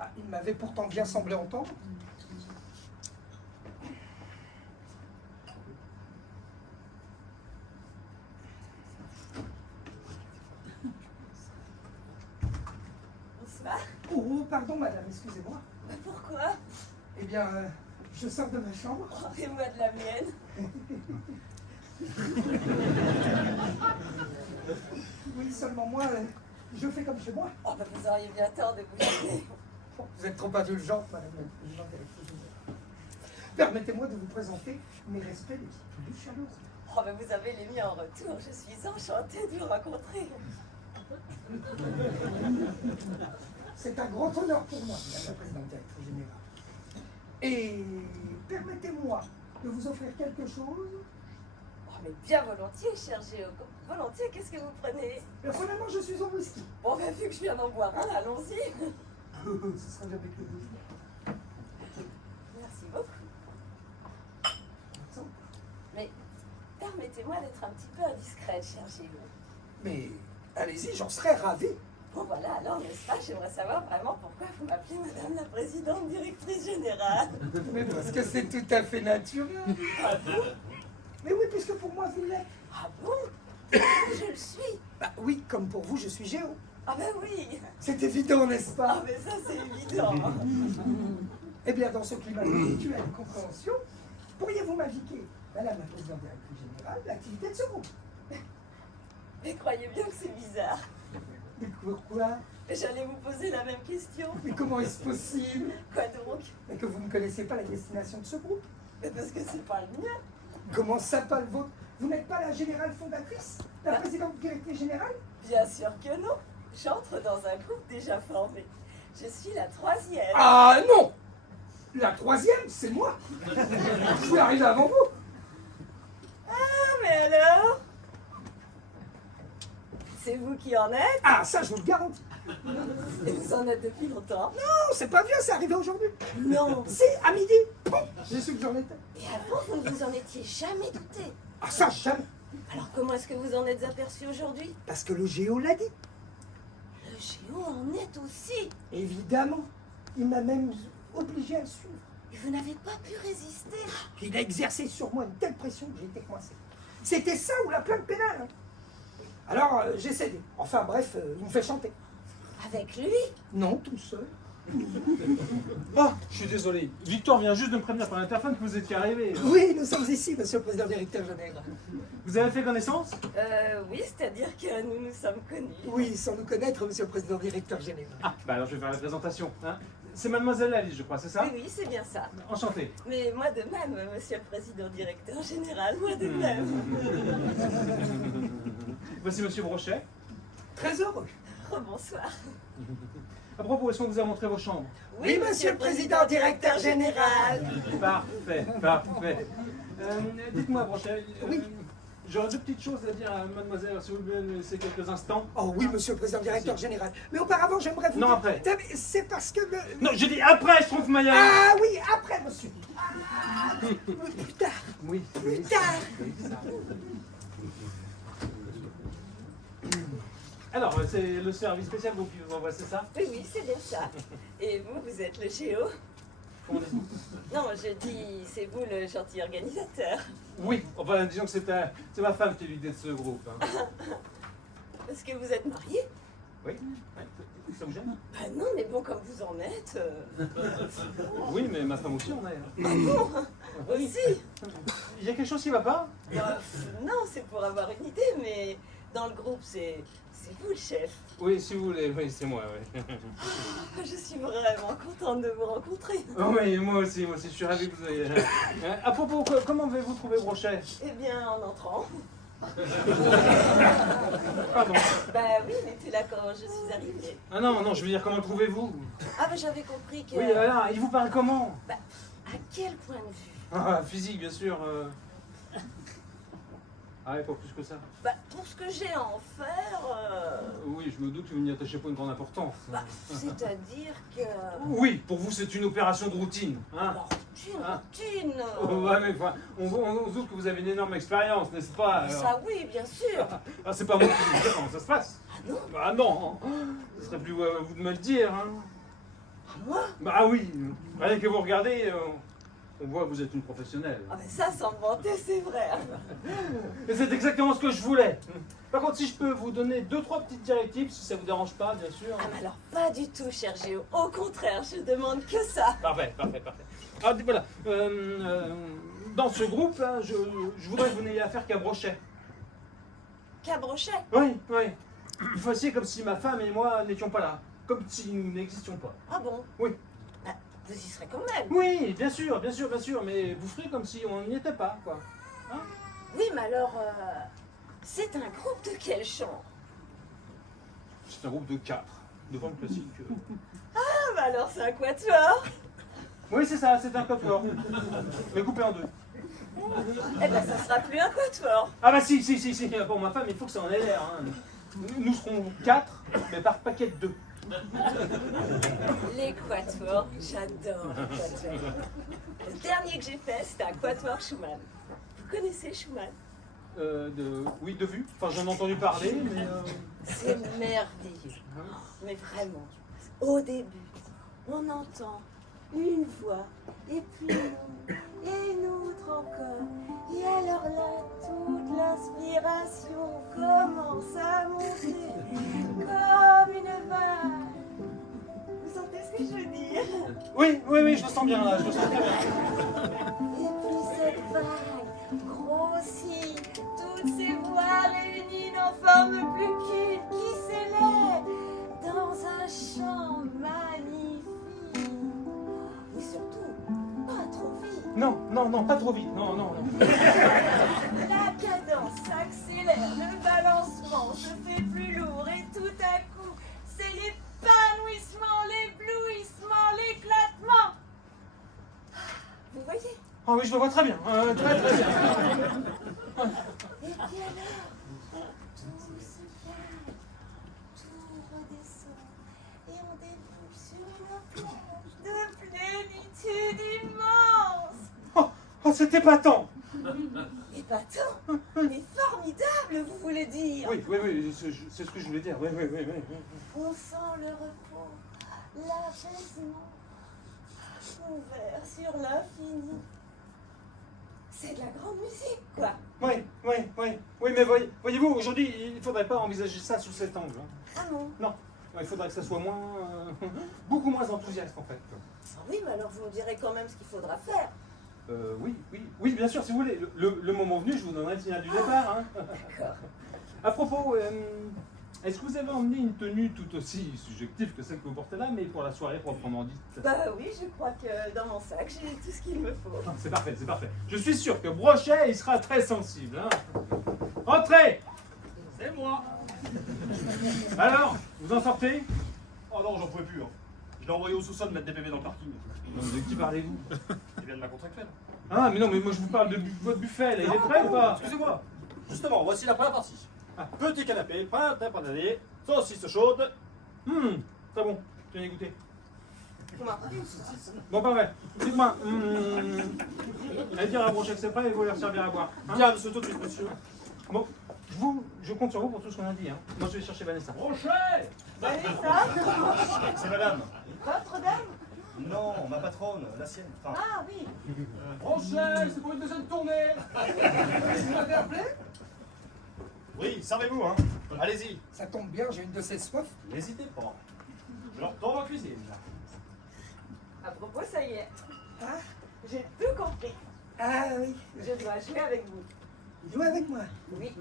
Ah, il m'avait pourtant bien semblé entendre. Bonsoir. Oh, pardon, madame, excusez-moi. Bah, pourquoi? Eh bien, je sors de ma chambre. Oh, et moi de la mienne. Oui, seulement moi, je fais comme chez moi. Oh bah vous auriez bien tort de vous gêner. Vous êtes trop indulgente, madame la présidente. Permettez-moi de vous présenter mes respects les plus chaleureux. Oh bah vous avez les miens en retour. Je suis enchantée de vous rencontrer. C'est un grand honneur pour moi, madame la présidente directrice générale. Et permettez-moi de vous offrir quelque chose. Oh mais bien volontiers, cher Géo. Volontiers, qu'est-ce que vous prenez? Personnellement, je suis en whisky. Bon bah vu que je viens d'en boire un, allons-y. Ce sera jamais que vous. Merci beaucoup. Mais permettez-moi d'être un petit peu indiscrète, cher Géo. Mais allez-y, j'en serais ravi. Bon voilà, alors n'est-ce pas, j'aimerais savoir vraiment pourquoi vous m'appelez Madame la Présidente Directrice Générale. Mais parce que c'est tout à fait naturel. Ah bon? Mais oui, puisque pour moi, vous l'êtes. Ah bon? Je le suis. Bah oui, comme pour vous, je suis Géo. Ah ben oui. C'est évident, n'est-ce Ah pas? mais ça c'est évident. Eh bien, dans ce climat de mutuelle compréhension, pourriez-vous m'indiquer, Madame la Présidente Directrice Générale, l'activité de ce groupe? Mais croyez bien que c'est bizarre. Mais pourquoi? J'allais vous poser la même question. Mais comment est-ce possible? Quoi donc? Mais que vous ne connaissez pas la destination de ce groupe? Mais parce que c'est pas le mien. Comment ça, pas le vôtre? Vous n'êtes pas la générale fondatrice? La présidente directrice générale? Bien sûr que non. J'entre dans un groupe déjà formé. Je suis la 3e. Ah non! La 3e, c'est moi! Je suis arrivé avant vous! Ah mais alors? C'est vous qui en êtes? Ah, ça, je vous le garantis! Et vous en êtes depuis longtemps? Non, c'est pas vieux, c'est arrivé aujourd'hui! Non. Si, à midi! Pouf, j'ai su que j'en étais! Et avant, vous ne vous en étiez jamais douté. Ah, ça, jamais! Alors comment est-ce que vous en êtes aperçu aujourd'hui? Parce que le Géo l'a dit! Le Géo en est aussi. Évidemment! Il m'a même obligé à le suivre. Et vous n'avez pas pu résister. Il a exercé sur moi une telle pression que j'ai été coincé. C'était ça ou la plainte pénale! Hein. Alors, j'ai cédé. Enfin, bref, il me fait chanter. Avec lui? Non, tout seul. Ah, je suis désolé. Victor vient juste de me prévenir par l'interphone que vous étiez arrivé. Oui, nous sommes ici, monsieur le président directeur général. Vous avez fait connaissance? Oui, c'est-à-dire que nous nous sommes connus. Oui, sans nous connaître, monsieur le président directeur général. Ah, bah alors je vais faire la présentation. Hein. C'est mademoiselle Alice, je crois, c'est ça? Oui, c'est bien ça. Enchanté. Mais moi de même, monsieur le président directeur général, moi de même. Voici monsieur Brochet. Très heureux. Rebonsoir. À propos, est-ce qu'on vous a montré vos chambres? Oui, monsieur le président directeur général. Parfait, parfait. Dites-moi, Brochet, Oui. j'aurais deux petites choses à dire à mademoiselle, si vous voulez me laisser quelques instants. Oh oui, monsieur le président directeur général. Mais auparavant, j'aimerais vous Non, dire... après. C'est parce que le... Non, j'ai dit après, Schtroumpfmayer. Ah oui, après, monsieur. Ah, plus tard. Oui. Plus tard. Alors, c'est le service spécial vous vous envoie, c'est ça? Oui, oui, c'est bien ça. Et vous, vous êtes le Géo? Comment dites-vous? Non, je dis, c'est vous le gentil organisateur. Oui, enfin, disons que c'est ma femme qui est l'idée de ce groupe. Hein. Parce que vous êtes marié? Oui, ça vous gêne? Bah non, mais bon, comme vous en êtes... Oui, mais ma femme aussi en est. Hein. Ah bon? Aussi? Il y a quelque chose qui va pas? Non, c'est pour avoir une idée, mais dans le groupe, c'est vous le chef. Oui, si vous voulez, oui, c'est moi, oui. Je suis vraiment contente de vous rencontrer. Oh, oui, moi aussi, je suis ravi que vous ayez... À propos, comment avez-vous trouvé Brochet? Eh bien, en entrant. Pardon. Bah oui, il était là quand je suis arrivée. Ah non, je veux dire, comment le trouvez-vous? Ah bah j'avais compris que... Oui, voilà, il vous parle comment? Bah, à quel point de vue? Ah, physique, bien sûr. Ah, et pas plus que ça. Bah, pour ce que j'ai à en faire... Oui, je me doute que vous n'y attachez pas une grande importance. Bah, c'est-à-dire que... Oui, pour vous, c'est une opération de routine. Hein? Routine. Oh, ouais, mais enfin, on se doute que vous avez une énorme expérience, n'est-ce pas? Ça oui, bien sûr. Ah, c'est pas moi qui vais vous dire comment ça se passe. Ah non? Ah non, ce serait plus à vous de me le dire. Hein. Moi? Bah oui, rien que vous regardez, on voit que vous êtes une professionnelle. Ah mais ça, sans me vanter, c'est vrai. Et c'est exactement ce que je voulais. Par contre, si je peux vous donner 2-3 petites directives, si ça vous dérange pas, bien sûr. Ah mais alors, pas du tout, cher Géo. Au contraire, je demande que ça. Parfait. Alors, voilà, dans ce groupe, là, je voudrais que vous n'ayez affaire qu'à Brochet. Qu'à Brochet? Oui. Vous fassiez comme si ma femme et moi n'étions pas là. Comme si nous n'existions pas. Ah bon? Oui. Bah, vous y serez quand même. Oui, bien sûr, mais vous ferez comme si on n'y était pas, quoi. Hein? Oui, mais alors, c'est un groupe de quel genre? C'est un groupe de 4, de forme classique. Ah bah alors c'est un quatuor. Oui, c'est ça, c'est un quatuor. Mais coupé en deux. Eh ben ça sera plus un quatuor. Ah bah si, pour ma femme, il faut que ça en ait l'air. Hein. Nous serons 4, mais par paquet de 2. Les quatuors, j'adore les quatuors. Le dernier que j'ai fait, c'était un quatuor Schumann. Vous connaissez Schumann? Oui, de vue. Enfin, j'en ai entendu parler, mais... C'est merveilleux. Mais vraiment, au début, on entend une voix, et puis une autre encore. Et alors là, toute l'inspiration commence à monter comme une vague. Vous sentez ce que je veux dire? Oui, je le sens bien, là, je le sens très bien. Et puis cette vague grossit, toutes ces voix réunies n'en forment plus qu'une qui s'élève dans un chant magnifique. Et surtout, pas trop vite. Non, pas trop vite, non. La cadence s'accélère, le balancement se fait plus lourd et tout à coup, c'est l'épanouissement, l'éblouissement, l'éclatement. Vous voyez? Ah oui, je le vois très bien, très bien. Et puis alors, tout se calme, tout redescend, et on débouche sur une plage de plénitude immense. Oh, c'était épatant. Épatant, mais formidable, vous voulez dire? Oui, c'est ce que je voulais dire, oui. On sent le repos, l'apaisement, ouvert sur l'infini. C'est de la grande musique, quoi. Oui, mais voyez-vous, aujourd'hui, il ne faudrait pas envisager ça sous cet angle. Hein. Ah non? Non, il faudrait que ça soit moins... beaucoup moins enthousiaste, en fait. Ah oui, mais alors vous me direz quand même ce qu'il faudra faire. Oui, bien sûr, si vous voulez. Le moment venu, je vous donnerai le signal du départ. Hein. D'accord. À propos, est-ce que vous avez emmené une tenue tout aussi subjective que celle que vous portez là, mais pour la soirée proprement dite? Bah oui, je crois que dans mon sac, j'ai tout ce qu'il me faut. Ah, c'est parfait. Je suis sûr que Brochet, il sera très sensible. Hein. Entrez! C'est moi. Alors, vous en sortez? Oh non, j'en pouvais plus. Hein. Je l'ai envoyé au sous-sol mettre des PV dans le parking. Non, mais de qui parlez-vous? Il vient de ma contractuelle. Ah, mais non, mais moi je vous parle de votre buffet, là. Il est prêt ou pas? Excusez-moi. Justement, voici la première partie. Ah. Petit canapé, printemps printanier, saucisse chaude. Très bon. Tenez, goûter. Comment? Bon, pas vrai. Dites-moi, allez dire à Brochet que c'est prêt et vous leur servir à boire. Hein? Bien, monsieur, tout de suite, monsieur. Bon, je compte sur vous pour tout ce qu'on a dit. Hein. Moi, je vais chercher Vanessa. Brochet! Vanessa? C'est madame. Votre dame? Non, ma patronne, la sienne. Enfin, Ah oui. Brochet, c'est pour une deuxième tournée. Vous m'avez appelé? Oui, servez-vous, hein. Allez-y. Ça tombe bien, j'ai une de ces soifs. N'hésitez pas. Je leur retourne en cuisine. À propos, ça y est. Ah, J'ai tout compris. ah oui, Je dois jouer avec vous. jouez avec moi. Oui.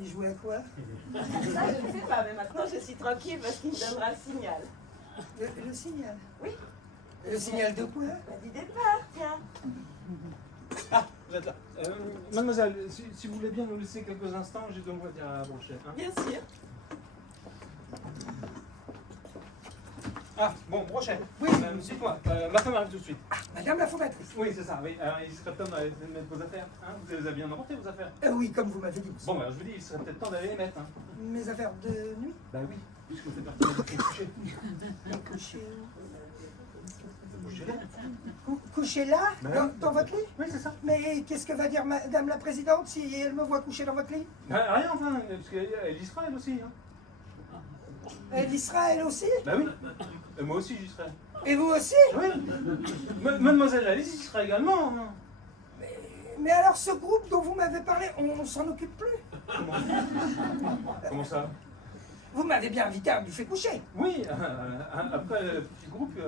Il jouait à quoi? Ça, je ne sais pas, mais maintenant je suis tranquille parce qu'il me donnera le signal. Le signal. Oui. Le signal de quoi? Bah, du départ, tiens. Ah, vous êtes là. Mademoiselle, si vous voulez bien nous laisser quelques instants, j'ai deux mots à dire à Brochet. Hein. Bien sûr. Ah, bon, Brochet. Oui. Dites-moi, ma femme arrive tout de suite. Madame la fondatrice. Oui, c'est ça, oui. Alors, il serait temps d'aller mettre vos affaires. Hein. Vous les avez bien emportées, vos affaires? Oui, comme vous m'avez dit. Bon, ben, je vous dis, il serait peut-être temps d'aller les mettre. Hein. Mes affaires de nuit? Bah oui, puisque vous faites partie de votre coucher. Coucher Couchez là. Coucher là? Ben Dans votre lit? Oui, c'est ça. Mais qu'est-ce que va dire Madame la Présidente si elle me voit coucher dans votre lit? Bah, rien, enfin, parce qu'elle y sera, elle aussi. Hein. Elle y sera elle aussi? Bah oui, et moi aussi j'y serai. Et vous aussi? Oui, mademoiselle Alice y sera également. Hein. Mais alors ce groupe dont vous m'avez parlé, on s'en occupe plus? Comment ça? Vous m'avez bien invité à un buffet couché. Oui, après le petit groupe...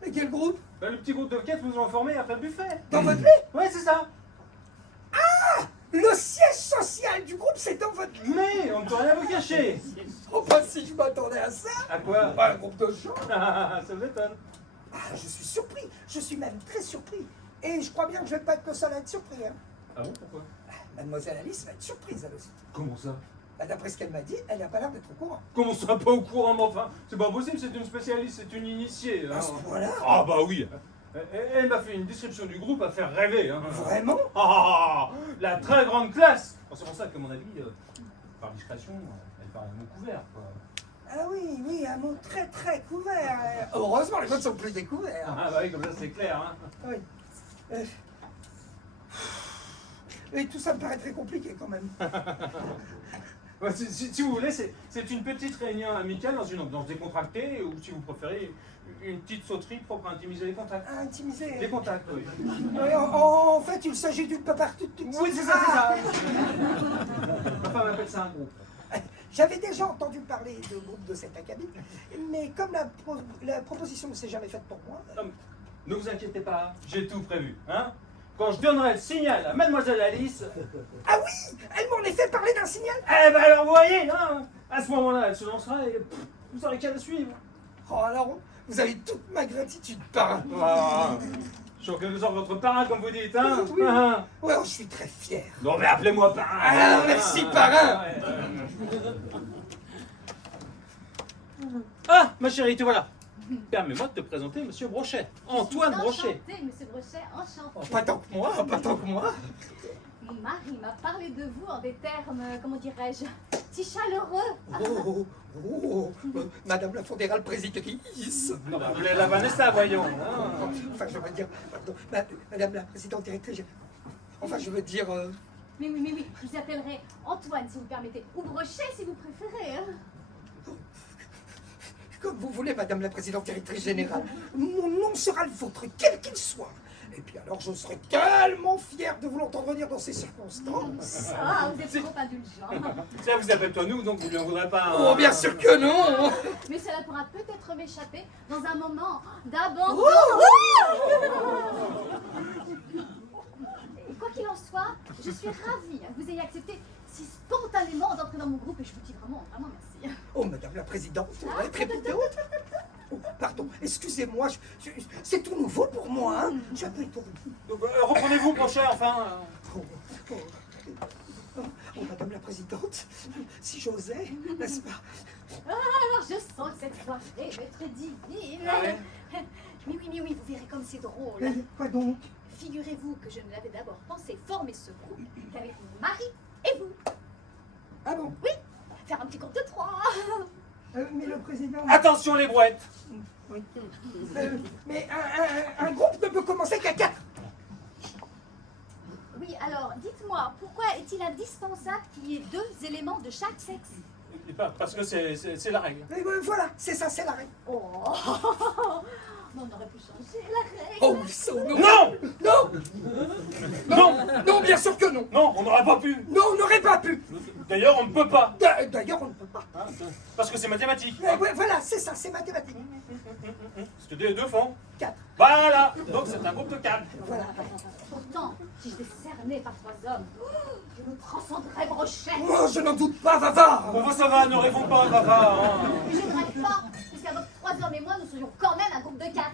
Mais quel groupe? bah, le petit groupe de quête vous ont formé après le buffet. Dans votre lit? Oui, c'est ça. Le siège social du groupe, c'est dans votre lit. Mais on ne peut rien vous cacher. Oh bah si je m'attendais à ça. À quoi? Bah, un groupe de gens. Ça vous étonne. Ah, je suis surpris. Je suis même très surpris. Et je crois bien que je vais pas être le seul à être surpris. Hein. Ah bon, pourquoi? Mademoiselle Alice va être surprise, elle aussi. Comment ça? Bah, d'après ce qu'elle m'a dit, elle n'a pas l'air d'être au courant. Comment ça, pas au courant, mais enfin, c'est pas possible, c'est une spécialiste, c'est une initiée. Hein. À ce point-là? Ah bah oui. Elle m'a fait une description du groupe à faire rêver. Hein. Vraiment? Ah, la très grande classe. Bon, c'est pour ça que, à mon avis, par discrétion, elle parle à mot couvert. Quoi. Ah oui, oui, un mot très très couvert. Heureusement, les autres sont plus découverts. Ah bah oui, comme ça c'est clair. Hein. Oui. Et tout ça me paraît très compliqué quand même. Ouais, si vous voulez, c'est une petite réunion amicale dans une ambiance décontractée, ou si vous préférez, une petite sauterie propre à intimiser les contacts. À intimiser. Les contacts, oui. Oui, en fait, il s'agit d'une papartout. Oui, c'est ça, c'est ça. Ma femme appelle ça un groupe. J'avais déjà entendu parler de groupe de cet acabit, mais comme la proposition ne s'est jamais faite pour moi. Ne vous inquiétez pas, j'ai tout prévu. Hein, quand je donnerai le signal à Mademoiselle Alice... Ah oui, elle m'en a fait parler d'un signal. Eh ben alors, vous voyez, hein, à ce moment-là, elle se lancera et vous aurez qu'à la suivre. Oh alors, vous avez toute ma gratitude, parrain. Ah, je suis en quelque sorte votre parrain, comme vous dites, hein. Oui. Ah. Ouais, je suis très fier. Non mais appelez-moi parrain. Ah, merci, parrain. Ah, ma chérie, te voilà. Permets-moi de te présenter Monsieur Brochet. Antoine Brochet. Enchanté, monsieur Brochet, enchanté. Oh, pas tant que moi, pas tant que moi. Mon mari m'a parlé de vous en des termes, comment dirais-je, si chaleureux. Madame la fédérale présidrice. Non, bah, appelez la Vanessa, voyons. Ah. Enfin, je veux dire, pardon, Madame la présidente directrice. Enfin, je veux dire. Mais oui, je vous appellerai Antoine si vous permettez, ou Brochet si vous préférez. Hein. Comme vous voulez, Madame la présidente directrice générale. Mon nom sera le vôtre, quel qu'il soit. Et puis alors, je serai tellement fier de vous l'entendre dire dans ces circonstances. Ah, vous êtes trop indulgent. Ça vous appelle-toi nous, donc vous ne lui en voudrez pas. Oh, bien sûr que non. Mais cela pourra peut-être m'échapper dans un moment d'abandon. Et quoi qu'il en soit, je suis ravie que vous ayez accepté si spontanément d'entrer dans mon groupe et je vous dis vraiment merci. Oh, Madame la présidente, très vite. Oh, pardon, excusez-moi, c'est tout nouveau pour moi, hein. Je suis un peu étourdi. Reprenez-vous, Brochet, enfin. Oh, Madame la présidente, si j'osais, n'est-ce pas? Alors je sens que cette soirée va être divine. Ah ouais. Mais oui, vous verrez comme c'est drôle. Quoi donc? Figurez-vous que je ne l'avais d'abord pensé former ce groupe qu'avec mon mari et vous. Ah bon? Oui, faire un petit groupe de 3. Mais le président... Attention les brouettes. Oui. Mais un groupe ne peut commencer qu'à 4. Oui, alors dites-moi, pourquoi est-il indispensable qu'il y ait 2 éléments de chaque sexe? Parce que c'est la règle. Mais voilà, c'est ça, c'est la règle. Oh, on aurait pu changer la règle. Oh, ça, non. Non. Non. Non, bien sûr que non. Non, on n'aurait pas pu. Non, on n'aurait pas pu. D'ailleurs, on ne peut pas. D'ailleurs, on ne peut pas. Hein, parce que c'est mathématique. Ouais, voilà, c'est ça, c'est mathématique. Parce que 2 font 4. Voilà. Donc c'est un groupe de 4. Voilà. Pourtant, si j'étais cernée par 3 hommes, je me transcenderais Brochet. Oh, je n'en doute pas, Vava. Bon, ça va, ne rêvons pas, Vava. Hein. Mais je ne rêve pas, puisqu'avec 3 hommes et moi, nous serions quand même un groupe de 4.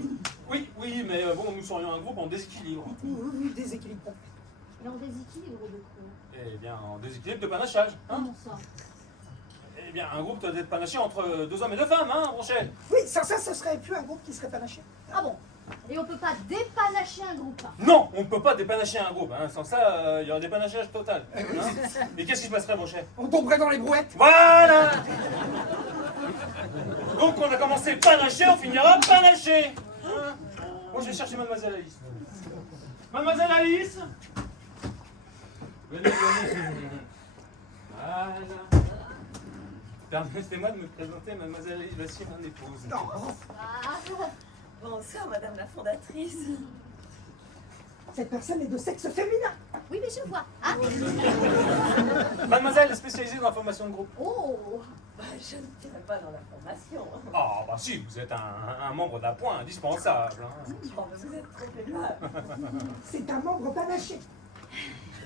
Oui, mais bon, nous serions un groupe en déséquilibre. Oui, déséquilibre. Et en déséquilibre de quoi? Eh bien, en déséquilibre de panachage. Hein. Comment ça? Eh bien, un groupe doit être panaché entre 2 hommes et 2 femmes, hein, Brochet. Oui, ça, ce serait plus un groupe qui serait panaché. Ah bon? Et on peut pas dépanacher un groupe? Non, on ne peut pas dépanacher un groupe. Hein. Sans ça, il y aurait des panachage total. Hein. Et qu'est-ce qui se passerait, Brochet? On tomberait dans les brouettes. Voilà. Donc on a commencé panaché, on finira panaché. Hein. Bon, je vais chercher Mademoiselle Alice. Mademoiselle Alice. Venez. Voilà. Permettez-moi de me présenter, Mademoiselle Alice, voici mon épouse. Ah, Bonsoir, Madame la fondatrice. Cette personne est de sexe féminin. oui, mais je vois. Ah, Mademoiselle est spécialisée dans la formation de groupe. oh, Bah, je ne dirais pas dans la formation. Ah, bah si, vous êtes un membre d'appoint indispensable. Hein. Oh, mais vous êtes trop aimable. C'est un membre panaché.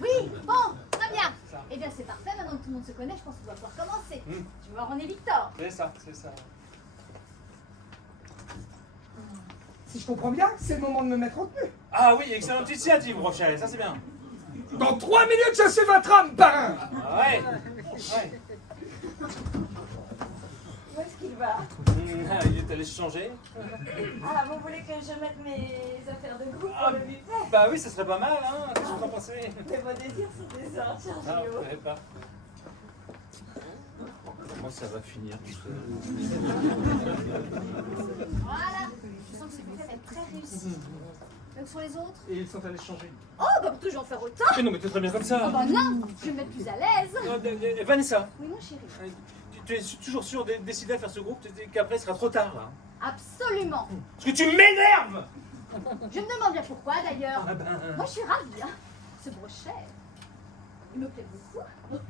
oui, bon, très bien. Eh bien, c'est parfait, maintenant que tout le monde se connaît, je pense qu'on va pouvoir commencer. Je vais voir René Victor. C'est ça, c'est ça. Si je comprends bien, c'est le moment de me mettre en tenue. Ah oui, excellente initiative, Brochet, ça c'est bien. Dans 3 minutes, je suis votre homme, parrain. Ah ouais. Où est-ce qu'il va? Il est allé se changer. Ah, vous voulez que je mette mes affaires de groupe pour le buffet? Bah oui, ce serait pas mal, hein. Qu'est-ce que vous en pensez? Mais vos désirs sont des ordres, Ah, Sergio. vous savez pas. Comment ça va finir tout ça? Voilà, je sens que ce buffet va être très réussi. Donc sur les autres? Et ils sont allés changer. Oh, bah toujours en faire autant. Mais non, mais t'es très bien comme ça. Oh bah non, je vais me mettre plus à l'aise. Vanessa, Oui, mon chéri. tu es toujours sûre de décider à faire ce groupe qu'après ce sera trop tard là? Absolument. Parce que tu m'énerves! Je me demande bien pourquoi d'ailleurs. Ah ben, Moi, je suis ravie. Hein. Ce brochet, il me plaît beaucoup.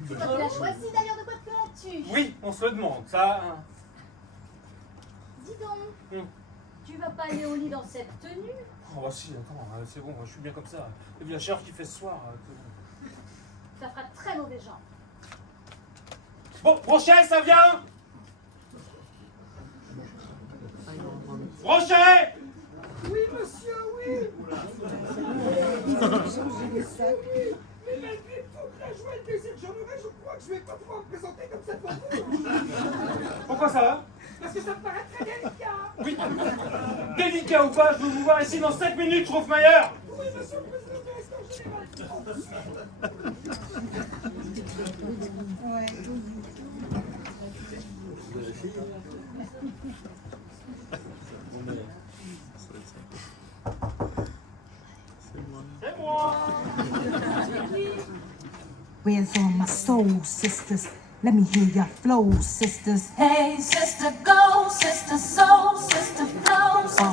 C'est toi qui l'as choisi d'ailleurs, de quoi te plais-tu? oui, on se le demande, ça. Dis donc, tu vas pas aller au lit dans cette tenue? Oh bah si, attends, c'est bon, je suis bien comme ça. Et puis la chaleur qu'il fait ce soir. Ça fera très mauvais genre. Bon, Brochet, ça vient! Brochet! Oui, monsieur, oui. Changer les sacs. Mais malgré toute la joie et le plaisir que j'en aurai, je crois que je vais pas pouvoir me présenter comme ça devant vous. Pourquoi ça? Parce que ça me paraît très délicat. Oui. Délicat ou pas, je veux vous voir ici dans 5 minutes, Schroffmayer. Oui, monsieur le président du restaurant général. Ouais. C'est moi. Where's all my soul sisters? Let me hear your flow, sisters. Hey, sister, go, sister, soul, sister, flow, sister.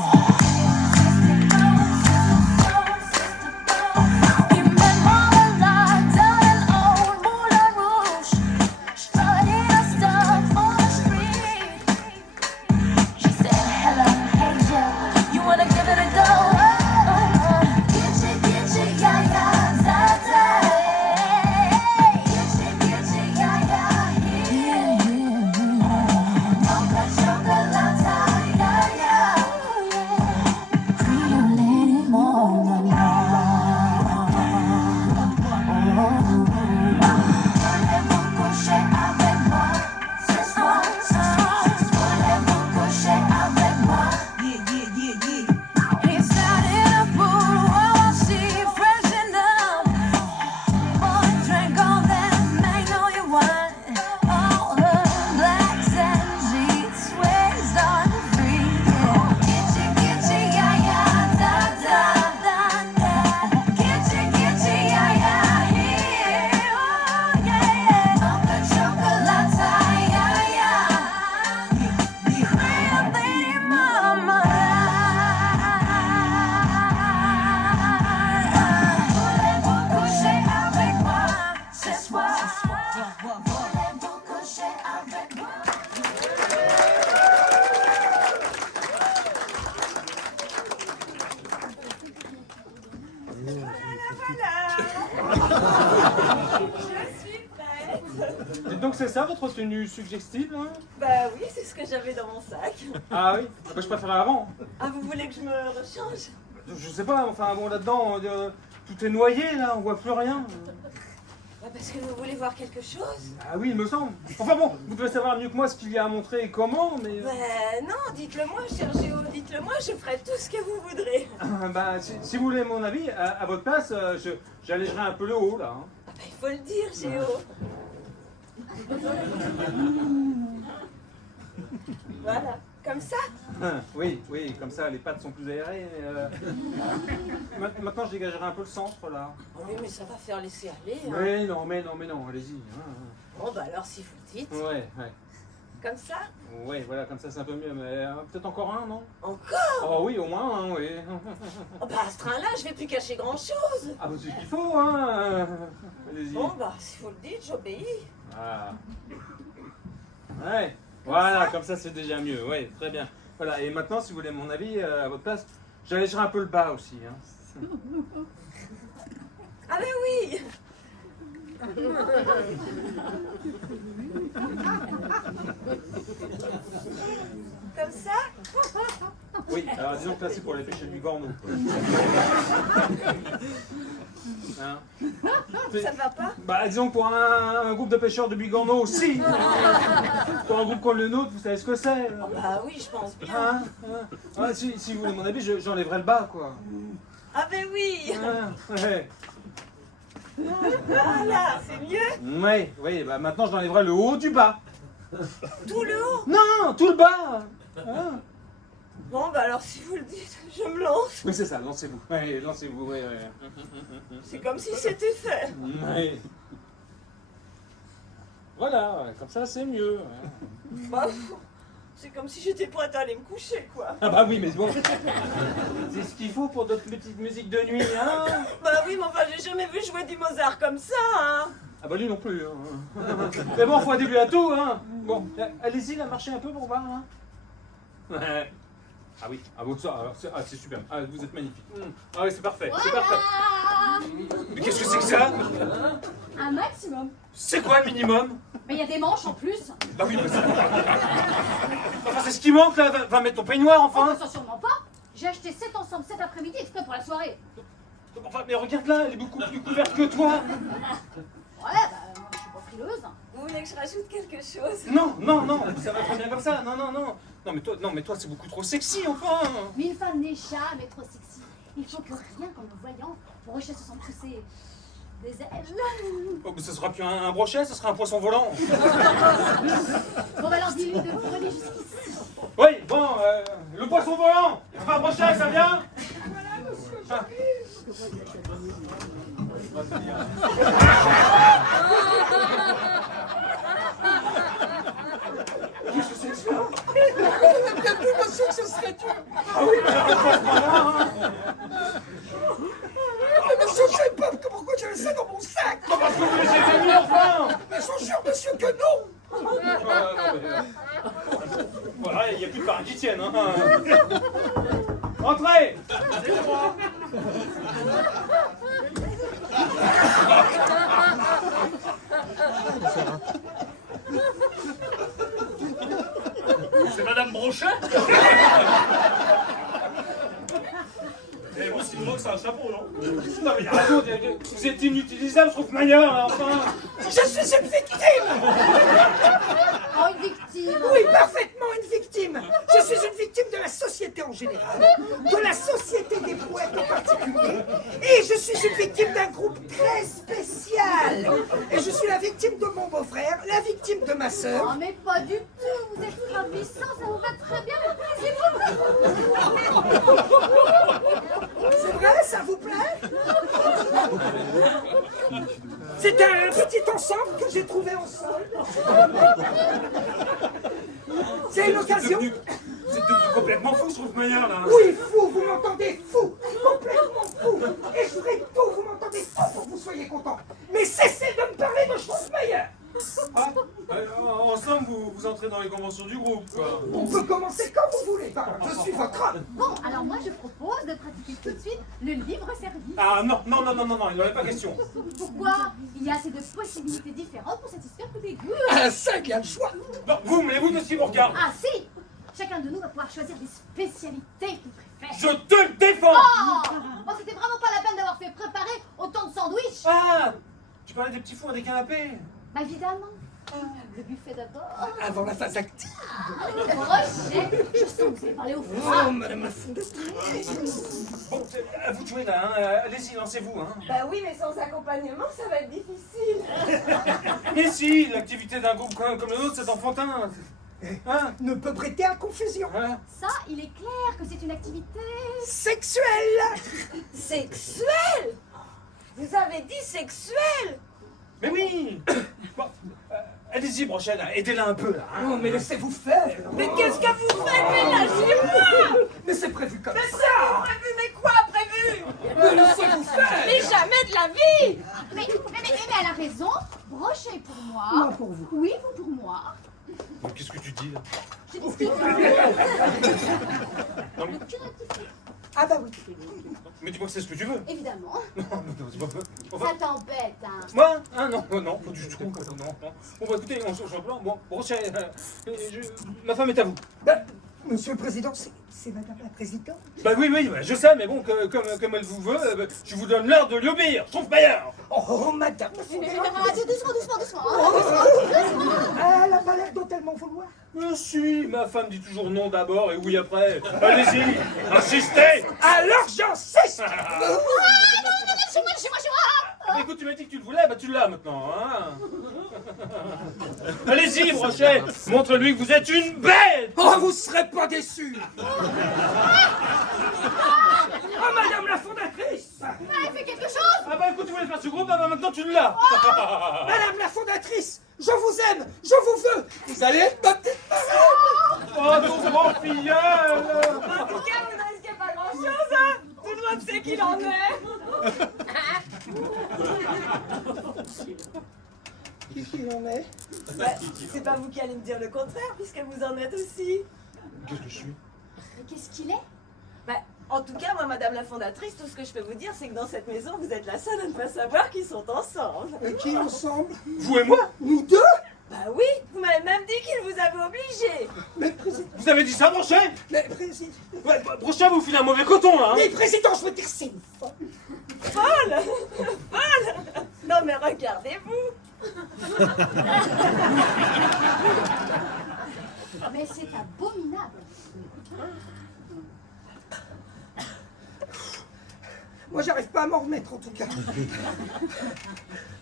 Dites donc, c'est ça votre tenue suggestive, hein? Bah oui, c'est ce que j'avais dans mon sac. Ah oui? Bah, je préférais avant. Ah, vous voulez que je me rechange? Je sais pas, enfin bon, là-dedans, tout est noyé, là, on voit plus rien. Bah parce que vous voulez voir quelque chose? Ah oui, il me semble. Enfin bon, vous devez savoir mieux que moi ce qu'il y a à montrer et comment, mais... Bah non, dites-le moi, cher Géo, dites-le moi, je ferai tout ce que vous voudrez. Bah, si vous voulez mon avis, à votre place, j'allégerai un peu le haut, là. Hein. Ah bah il faut le dire, Géo. Voilà, comme ça. Oui, oui, comme ça, les pattes sont plus aérées. Maintenant, je dégagerai un peu le centre, là. Oui, mais ça va faire laisser aller. Hein. Mais non, allez-y. Bon, bah alors, si vous le dites. Ouais. Comme ça? Ouais, voilà, comme ça, c'est un peu mieux, mais peut-être encore un, non? Encore? Oh oui, au moins un, oui. Oh, bah à ce train-là, je vais plus cacher grand-chose. Ah bah c'est ce qu'il faut, hein. Allez-y. Bon, bah, si vous le dites, j'obéis. Ah. Ouais, voilà, comme ça c'est déjà mieux, ouais, très bien. Voilà, et maintenant, si vous voulez mon avis, à votre place, j'allégerai un peu le bas aussi. Hein. Ah mais oui. Comme ça? Oui, alors disons que là c'est pour les pêcher du Gorno. Hein? Ça va pas? Bah disons que pour un groupe de pêcheurs de Bigorneau aussi. Pour un groupe comme le nôtre, vous savez ce que c'est. Oh bah oui, je pense bien. Hein? Ah, si vous voulez mon avis, j'enlèverai le bas, quoi. Ah ben oui. Ouais. Voilà, c'est mieux. Oui, bah maintenant j'enlèverai le haut du bas. Tout le haut? Non, tout le bas. Hein? Bon, bah alors si vous le dites, je me lance. Oui, c'est ça, lancez-vous. Ouais, lancez-vous, ouais. C'est comme si c'était fait. Ouais. Voilà, comme ça c'est mieux. Ouais. Bah, c'est comme si j'étais prête à aller me coucher, quoi. Ah bah oui, mais bon, c'est ce qu'il faut pour d'autres petites musiques de nuit, hein. Bah oui, mais enfin, j'ai jamais vu jouer du Mozart comme ça, hein. Ah bah lui non plus, hein. Mais bon, faut un début à tout, hein. Bon, allez-y, là, marchez un peu pour voir, hein. Ouais. Ah oui, ah bon, ça, c'est super. Ah, vous êtes magnifique. Ah oui, c'est parfait, c'est parfait. Mais qu'est-ce que c'est que ça? Un maximum. C'est quoi le minimum? Mais il y a des manches en plus. Bah oui, mais c'est... Enfin, c'est ce qui manque, là. Va mettre ton peignoir, enfin. Oh, ça sûrement pas. J'ai acheté 7 ensembles cet après-midi exprès pour la soirée. Enfin, mais regarde là, elle est beaucoup plus couverte que toi. Ouais, bah, moi, je suis pas frileuse. Vous voulez que je rajoute quelque chose? Non, non, non, ça va très bien comme ça. Non, non, non. Non, mais toi, c'est beaucoup trop sexy, enfin. Mais une femme n'est jamais trop sexy. Il faut que rien qu'en me voyant, Brochet se sente pousser des ailes. Oh, mais ce sera plus un brochet, ce sera un poisson volant. Bon, bah alors dis-lui de voler jusqu'ici. Oui, bon, le poisson volant. Enfin, brochet, ça vient? Ah. Qu'est-ce que c'est que ça? On a bien vu, monsieur, que ce serait dur. Ah oui, mais Mais monsieur, je sais pas pourquoi j'avais ça dans mon sac. parce que vous les avez mis, enfin. Mais je vous jure, monsieur, que non. Voilà, il n'y a plus de paris qui tiennent, hein. Entrez. C'est Madame Brochet? Et vous, sinon, c'est un chapeau, non? Non, mais raison, vous êtes inutilisable, sauf manière, là, enfin. Je suis une victime. Oh, une victime. Oui, parfaitement une victime. Je suis une victime de la société en général, de la société des poètes en particulier, et je suis une victime d'un groupe très spécial. Et je suis la victime de mon beau-frère, la victime de ma sœur. Oh, mais pas du tout. Vous êtes ravissant, ça vous va très bien, reprisez-vous. C'est vrai, ça vous plaît? C'est un petit ensemble que j'ai trouvé en solde. C'est une occasion. Vous êtes devenu complètement fou, je trouve, manière, là. Oui, fou, vous m'entendez? Fou, complètement fou. Et je ferai tout, vous m'entendez? Tout pour que vous soyez contents. Mais cessez de me parler de Schwarzmeyer. Ah, ensemble, vous entrez dans les conventions du groupe, quoi. On peut commencer quand vous voulez, je suis votre homme. Bon, alors moi je propose de pratiquer tout de suite le libre service. Ah non, non, non, non, non, non, il n'en est pas question. Pourquoi? Il y a assez de possibilités différentes pour satisfaire tous les goûts. Ah, ça, il y a le choix. Non, vous, mais vous aussi, vous regardez. Ah si! Chacun de nous va pouvoir choisir des spécialités qu'il préfère. Je te le défends. Oh, c'était vraiment pas la peine d'avoir fait préparer autant de sandwichs. Ah, tu parlais des petits fours et des canapés. Bah évidemment. Le buffet d'abord. Avant la phase active. Brochet, je sens que vous allez parler au fond. Oh, madame la fondeuse. Bon, à vous de jouer, là, hein. Allez-y, lancez-vous, hein. Bah oui, mais sans accompagnement, ça va être difficile. Et si, l'activité d'un groupe comme le nôtre, c'est enfantin. Hein? Ne peut prêter à confusion. Hein? Ça, il est clair que c'est une activité Sexuelle. Sexuel? Vous avez dit sexuel? Mais oui. Bon, allez-y, Brochet, là, aidez-la un peu, là. Hein. Non, mais laissez-vous faire. Mais qu'est-ce que vous faites? Mais lâchez-moi! Mais c'est prévu comme Mais ça. c'est prévu, mais quoi prévu? Mais laissez-vous faire. Mais jamais de la vie! mais elle a raison. Brochet pour moi. Moi pour vous. Oui, vous pour moi. Mais qu'est-ce que tu dis, là? J'ai dit ce qu'il faut. Non, mais, Tu rectifies. Ah bah oui. mais dis-moi que c'est ce que tu veux. Évidemment. Non, mais dis-moi pas. Enfin, Ça t'embête, hein. moi? Ah non, non, pas du tout. Non, non. Bon, bah écoutez, on change de plan. Bon, Brochet, ma femme est à vous. Bah, monsieur le Président, c'est madame la Présidente. Bah oui, oui, je sais, mais bon, comme elle vous veut, je vous donne l'ordre de lui obéir. Je trouve meilleur. Oh, madame la Doucement, doucement. Elle a pas l'air de tellement vouloir. Mais si, ma femme dit toujours non d'abord et oui après. Allez-y, insistez. Alors j'insiste. Chez moi. Mais écoute, tu m'as dit que tu le voulais, bah tu l'as maintenant, hein. Allez-y, Brochet, montre-lui que vous êtes une bête. Oh, vous serez pas déçus. Oh, madame la fondatrice. Elle fait quelque chose. Ah bah écoute, tu voulais faire ce groupe, bah maintenant tu l'as. Madame la fondatrice, je vous aime, je vous veux. Vous allez être ma petite marraine. Oh, ton grand filleul. En tout cas, vous ne risquez pas grand-chose, hein. Tout le monde sait qu'il en est. Qui en est? Bah, c'est pas vous qui allez me dire le contraire, puisque vous en êtes aussi. Qu'est-ce que je suis? Mais qu'est-ce qu'il est? Bah, en tout cas, moi, madame la fondatrice, tout ce que je peux vous dire, c'est que dans cette maison, vous êtes la seule à ne pas savoir qu'ils sont ensemble. Et qui ensemble? Vous et moi? Nous deux? Bah oui, vous m'avez même dit qu'il vous avait obligé. Mais président... Vous avez dit ça, Brochet? Mais président... Ouais, Brochet, vous filez un mauvais coton, là, hein. Mais président, je veux dire, c'est une folle. Folle. Folle. Non mais regardez-vous. Mais c'est abominable. Moi, j'arrive pas à m'en remettre, en tout cas.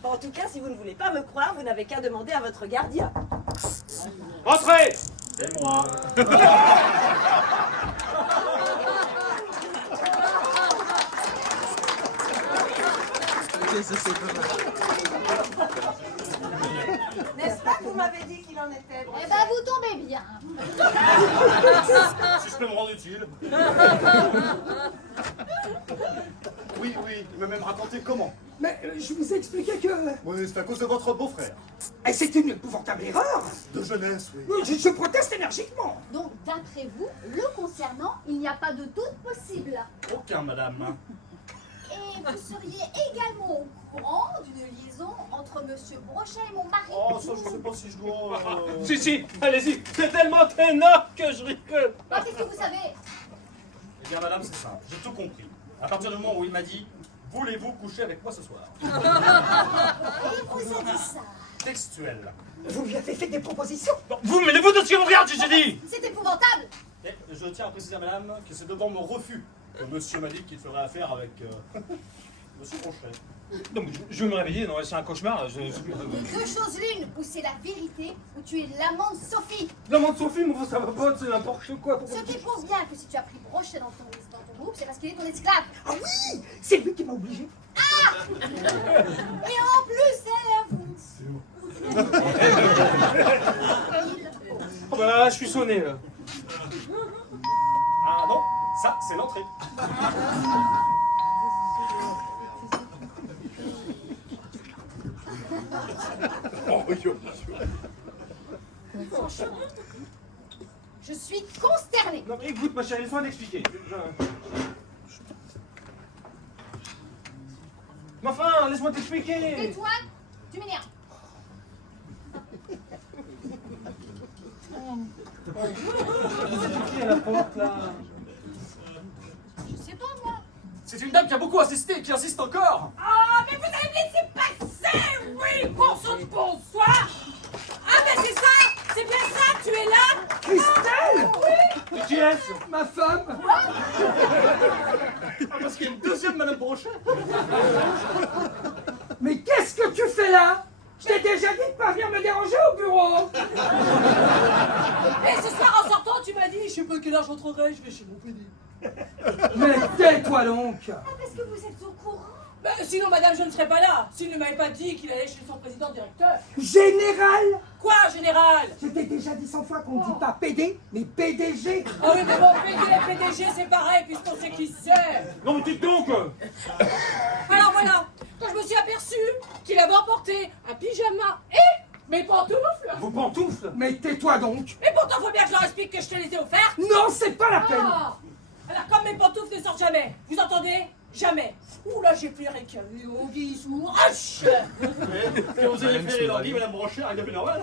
En tout cas, si vous ne voulez pas me croire, vous n'avez qu'à demander à votre gardien. Entrez. C'est moi. N'est-ce pas que vous m'avez dit qu'il en était? Eh ben, vous tombez bien. Si je peux me rendre utile. Oui, il m'a même raconté comment. Mais je vous ai expliqué que... Oui, c'est à cause de votre beau-frère. Et c'est une épouvantable erreur. De jeunesse, oui. Je proteste énergiquement. Donc, d'après vous, le concernant, il n'y a pas de doute possible. Aucun, madame. Et vous seriez également au courant d'une liaison entre Monsieur Brochet et mon mari. Oh, ça, je sais pas si je dois... Si, allez-y, c'est tellement énorme que je rigole. Ah, qu'est-ce que vous savez? Eh bien, madame, c'est simple, j'ai tout compris. À partir du moment où il m'a dit « Voulez-vous coucher avec moi ce soir ?» Et vous a dit ça? Textuel. Vous lui avez fait des propositions. Bon, vous, mais vous de ce que vous regardez, j'ai dit. C'est épouvantable. Et je tiens à préciser à madame que c'est devant mon refus que monsieur m'a dit qu'il ferait affaire avec monsieur Brochet. Non, mais je vais me réveiller, non, c'est un cauchemar. De deux choses l'une, ou c'est la vérité, ou tu es l'amant de Sophie. L'amant de Sophie, mais ça va pas, c'est n'importe quoi. Ce qui prouve bien que si tu as pris Brochet dans ton groupe, c'est parce qu'il est ton esclave. Ah oui, c'est lui qui m'a obligé. Ah! Et en plus, elle avoue. Oh bah là, je suis sonné, là. Ah non, ça, c'est l'entrée. Franchement, je suis consternée. Non, mais écoute, ma chérie, laisse-moi t'expliquer. Mais enfin, laisse-moi t'expliquer. Tais-toi, tu m'énerves. C'est qui à la porte, là? Je sais pas, moi. C'est une dame qui a beaucoup insisté et qui insiste encore. Ah, mais vous allez me laisser passer! Oui, bonsoir! Ah, ben c'est ça! C'est bien ça, tu es là! Christelle! Oui! Mais qui est-ce? Ma femme! Ah, parce qu'il y a une deuxième madame Brochet. Mais qu'est-ce que tu fais là? Je t'ai déjà dit de pas venir me déranger au bureau! Et ce soir, en sortant, tu m'as dit, je sais pas quelle heure je rentrerai, je vais chez mon PD. Mais tais-toi donc! Ah, parce que vous êtes au courant. Bah, sinon, madame, je ne serais pas là. S'il ne m'avait pas dit qu'il allait chez son président directeur. Général! Quoi, général? Je t'ai déjà dit 100 fois qu'on ne dit pas PD, mais PDG! Ah oui, mais bon, PD et PDG, c'est pareil, puisqu'on sait qui c'est. Non, mais dites donc. Alors voilà, quand je me suis aperçue qu'il avait emporté un pyjama et mes pantoufles. Vos pantoufles? Mais tais-toi donc! Mais pourtant, faut bien que je leur explique que je te les ai offertes. Non, c'est pas la peine! Ah. Alors, comme mes pantoufles ne sortent jamais, vous entendez? Jamais. Ouh là, j'ai fait récamer au guisou. Hush. Et vous avez fait les languilles, madame Brochet, elle a fait normal.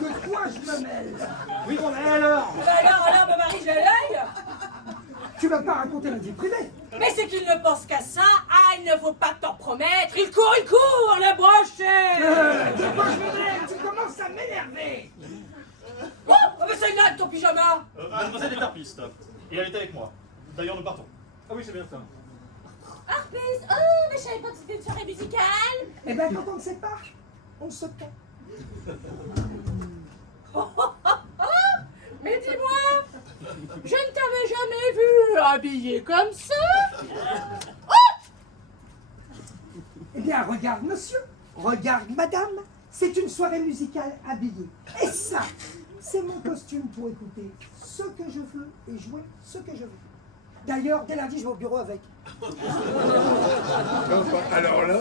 De quoi je me mêle? Oui, bon, mais alors? Bah alors, mon mari, j'ai l'œil. Tu vas pas raconter ma vie privée! Mais c'est qu'il ne pense qu'à ça. Ah, il ne faut pas t'en promettre. Il court, le Brochet. De quoi je me mêle? Tu commences à m'énerver! Oh, mais c'est une latte, ton pyjama. Mademoiselle est harpiste. Et elle est avec moi. D'ailleurs, nous partons. Ah oui, c'est bien ça. Harpiste. Oh, mais je savais pas que c'était une soirée musicale. Eh ben, quand on ne sait pas, on se tait. Mais dis-moi, je ne t'avais jamais vu habillée comme ça. Eh bien, regarde, monsieur. Regarde, madame. C'est une soirée musicale habillée. Et ça, c'est mon costume pour écouter ce que je veux et jouer ce que je veux. D'ailleurs, dès lundi, je vais au bureau avec. Alors là,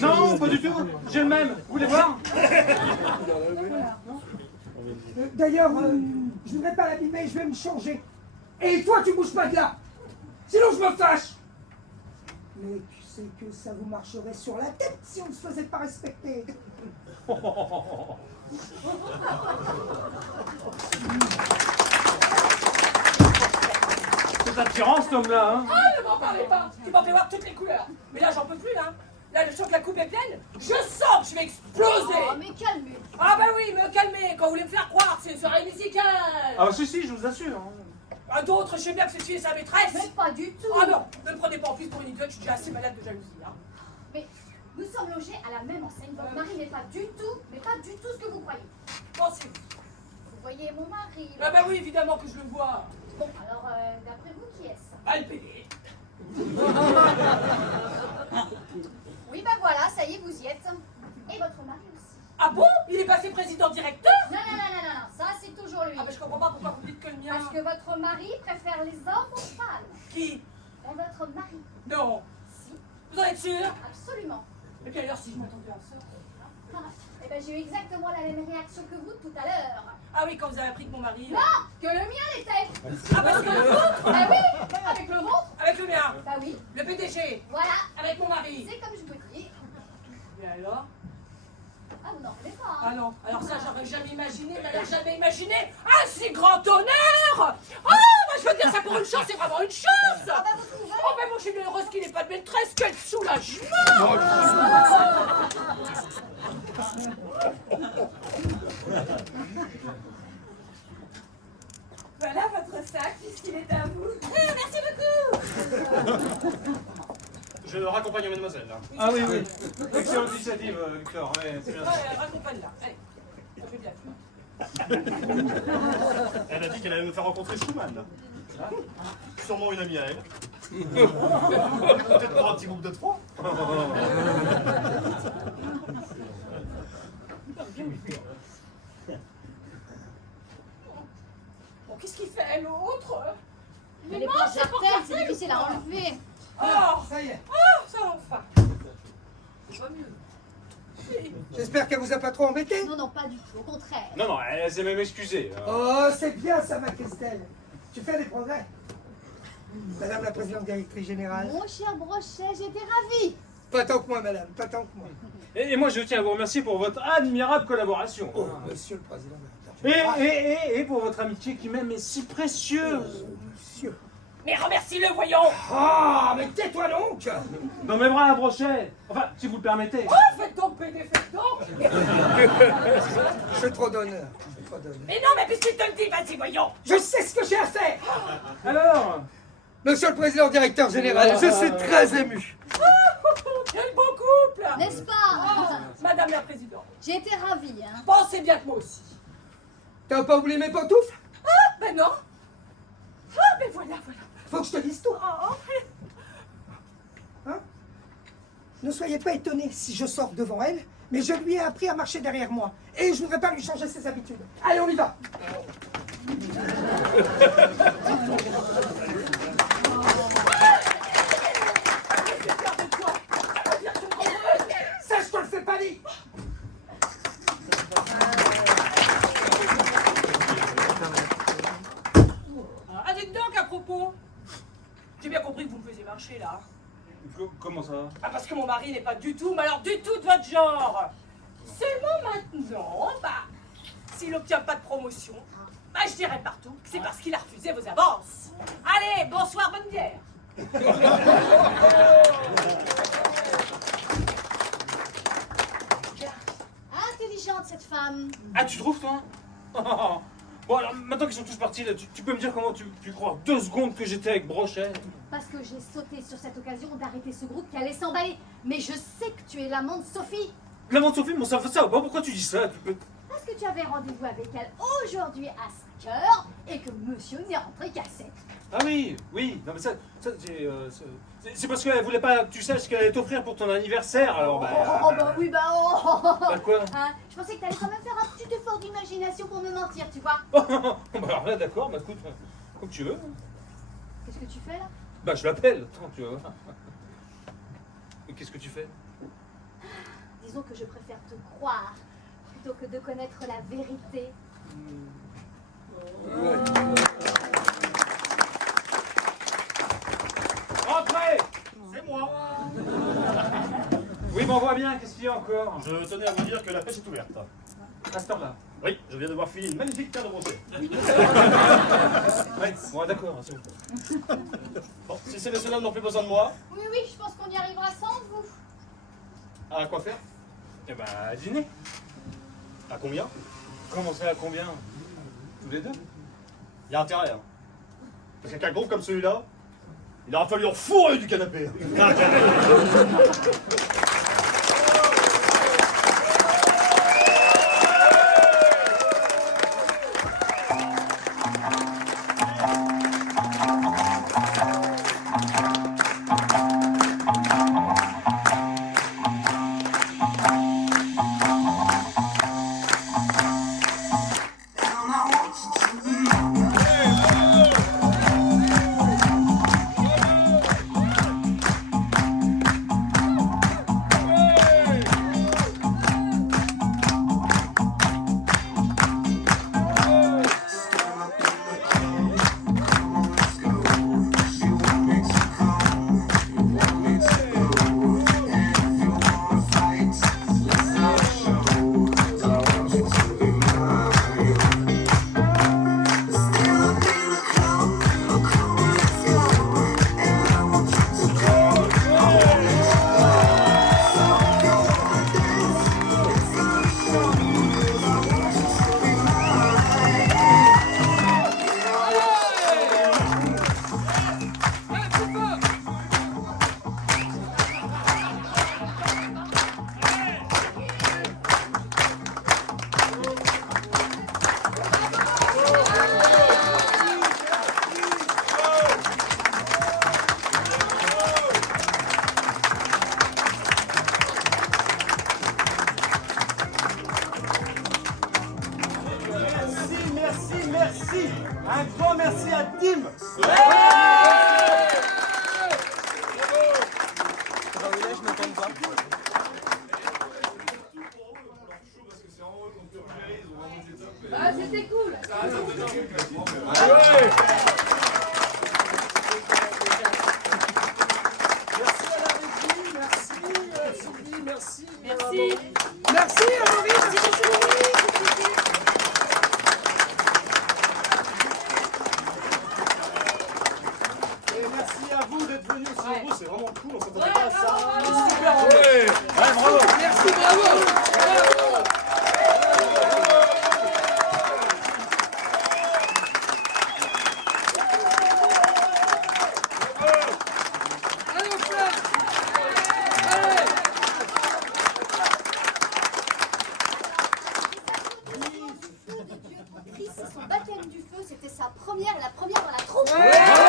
Non, pas du tout. J'ai le même. Vous voulez voir? D'ailleurs, je ne voudrais pas l'abîmer, je vais me changer. Et toi, tu bouges pas de là. Sinon, je me fâche. Mais tu sais que ça vous marcherait sur la tête si on ne se faisait pas respecter. C'est attirant cet homme-là, hein? Ah, ne m'en parlez pas. Tu m'en fais voir toutes les couleurs. Mais là, j'en peux plus, là. Là, je sens que la coupe est pleine. Je sens que je vais exploser. Oh, mais calmez. Ah bah oui, me calmer. Quand vous voulez me faire croire que c'est une soirée musicale. Ah si, je vous assure. Hein. À d'autres, je sais bien que cette fille est sa maîtresse. Mais pas du tout. Ah non, ne me prenez pas en plus pour une idiote, je suis déjà assez malade de jalousie. Hein. Mais nous sommes logés à la même enseigne. Votre mari n'est pas du tout, mais pas du tout ce que vous croyez. Pensez-vous. Vous voyez mon mari. Ah bah oui, évidemment que je le vois. Bon, alors, d'après vous, qui est-ce? Ah, le PD. Oui, ben voilà, ça y est, vous y êtes. Et votre mari aussi. Ah bon? Il est passé président-directeur? Non, ça c'est toujours lui. Ah bah je comprends pas pourquoi vous dites que le mien... Parce que votre mari préfère les hommes aux femmes. Qui? Ben, votre mari. Non. Si. Vous en êtes sûr? Absolument. Et puis alors si je m'attendais à ça? Eh ben, j'ai eu exactement la même réaction que vous tout à l'heure. Ah oui, quand vous avez appris que mon mari... Non, que le mien l'était. Ah parce que le vôtre? Ah oui, avec le vôtre. Avec le mien? Bah oui. Le PDG? Voilà. Avec mon mari? C'est comme je vous dis. Et alors? Ah, vous n'en voulez pas. Hein. Ah non, alors ça j'aurais jamais imaginé, mais alors jamais imaginé un si grand honneur. Ah, bah, je veux dire ça pour une chance, c'est vraiment une chance. Ah bah vous trouvez? Oh mais moi je suis bien heureuse qu'il n'ait pas de maîtresse, quel soulagement. Voilà votre sac, puisqu'il est à vous. Merci beaucoup. Je raccompagne mademoiselle. Ah oui. Excellente initiative, Victor. Ouais, c'est bien. Ouais, raccompagne-la. Allez, ça fait bien. Elle a dit qu'elle allait nous faire rencontrer Schumann. Sûrement une amie à elle. Peut-être pour un petit groupe de 3. Bon, qu'est-ce qu'il fait l'autre? Mais les planches à terre, c'est difficile à enlever. Oh, Ça y est. oh, ça enfin. Ça va mieux. J'espère qu'elle vous a pas trop embêté. Non, pas du tout, au contraire. Non, elle s'est même excusée. Oh, c'est bien ça, ma Christelle. Tu fais des progrès. Madame la présidente directrice générale. Mon cher Brochet, j'étais ravie. Pas tant que moi, madame, pas tant que moi. Et moi, je tiens à vous remercier pour votre admirable collaboration. Oh, monsieur le président. Et pour votre amitié qui même est si précieuse. Monsieur. Mais remercie-le, voyons. Ah, mais tais-toi donc. Dans mes bras, Brochet. Enfin, si vous le permettez. Oh, faites donc, PD, faites donc. Je fais trop d'honneur. Mais non, mais puisqu'il te le dit, vas-y, voyons. Je sais ce que j'ai à faire. Alors? Monsieur le président directeur général, je suis très ému. Quel beau couple. N'est-ce pas? Madame la présidente. J'ai été ravie, hein. Pensez bien que moi aussi. T'as pas oublié mes pantoufles? Ah, ben non. Ah, ben voilà. Faut que je te dise tout. Oh. Hein? Ne soyez pas étonnés si je sors devant elle, mais je lui ai appris à marcher derrière moi. Et je voudrais pas lui changer ses habitudes. Allez, on y va. Ça, je te le fais pas dire. Ah, dites donc à propos. J'ai bien compris que vous me faisiez marcher là. Comment ça? Ah, parce que mon mari n'est pas du tout, mais alors du tout de votre genre. Seulement maintenant, s'il n'obtient pas de promotion, je dirais partout que c'est parce qu'il a refusé vos avances. Allez, bonsoir, bonne bière. Intelligente, cette femme. Ah, tu trouves, toi? Bon, alors maintenant qu'ils sont tous partis, là, tu peux me dire comment tu crois 2 secondes que j'étais avec Brochet? Parce que j'ai sauté sur cette occasion d'arrêter ce groupe qui allait s'emballer. Mais je sais que tu es l'amant de Sophie. L'amant de Sophie, mais ça fait ça. Bon, pourquoi tu dis ça? Parce que tu avais rendez-vous avec elle aujourd'hui à 5 h et que monsieur n'est rentré qu'à 7. Ah oui. Non mais ça c'est parce qu'elle voulait pas que tu saches ce qu'elle allait t'offrir pour ton anniversaire, alors bah... Bah quoi? Hein, je pensais que t'allais quand même faire un petit effort d'imagination pour me mentir, tu vois. Bah alors là, d'accord, bah écoute, comme tu veux. Qu'est-ce que tu fais là? Bah je l'appelle, attends, tu vas voir. Mais qu'est-ce que tu fais? Disons que je préfère te croire plutôt que de connaître la vérité. Entrez! C'est moi. Oui, bon, on voit bien, qu'est-ce qu'il y a encore? Je tenais à vous dire que la pêche est ouverte. À cette heure-là? Oui, je viens de voir filer une magnifique paire de brochets. Oui, bon, d'accord, c'est bon. Bon, si ces messieurs-là n'ont plus besoin de moi, Oui, je pense qu'on y arrivera sans vous. à quoi faire? Eh ben, à dîner. À combien? Comment ça, à combien? Tous les deux? Il y a intérêt, hein. Parce qu'avec un groupe comme celui-là, il aura fallu en fourrer du canapé. Merci. Un grand merci à Tim. Ah, c'était cool. Merci à la régie, merci Sylvie, merci. Merci. Merci à Maurice, merci Et merci à vous d'être venus aussi Ouais. nombreux, c'est vraiment cool, on s'attendait Ouais, pas à ça. bravo, Super bravo. ouais, bravo. Merci, bravo. Chris, son baptême du feu, c'était sa première, la première dans la troupe. Ouais.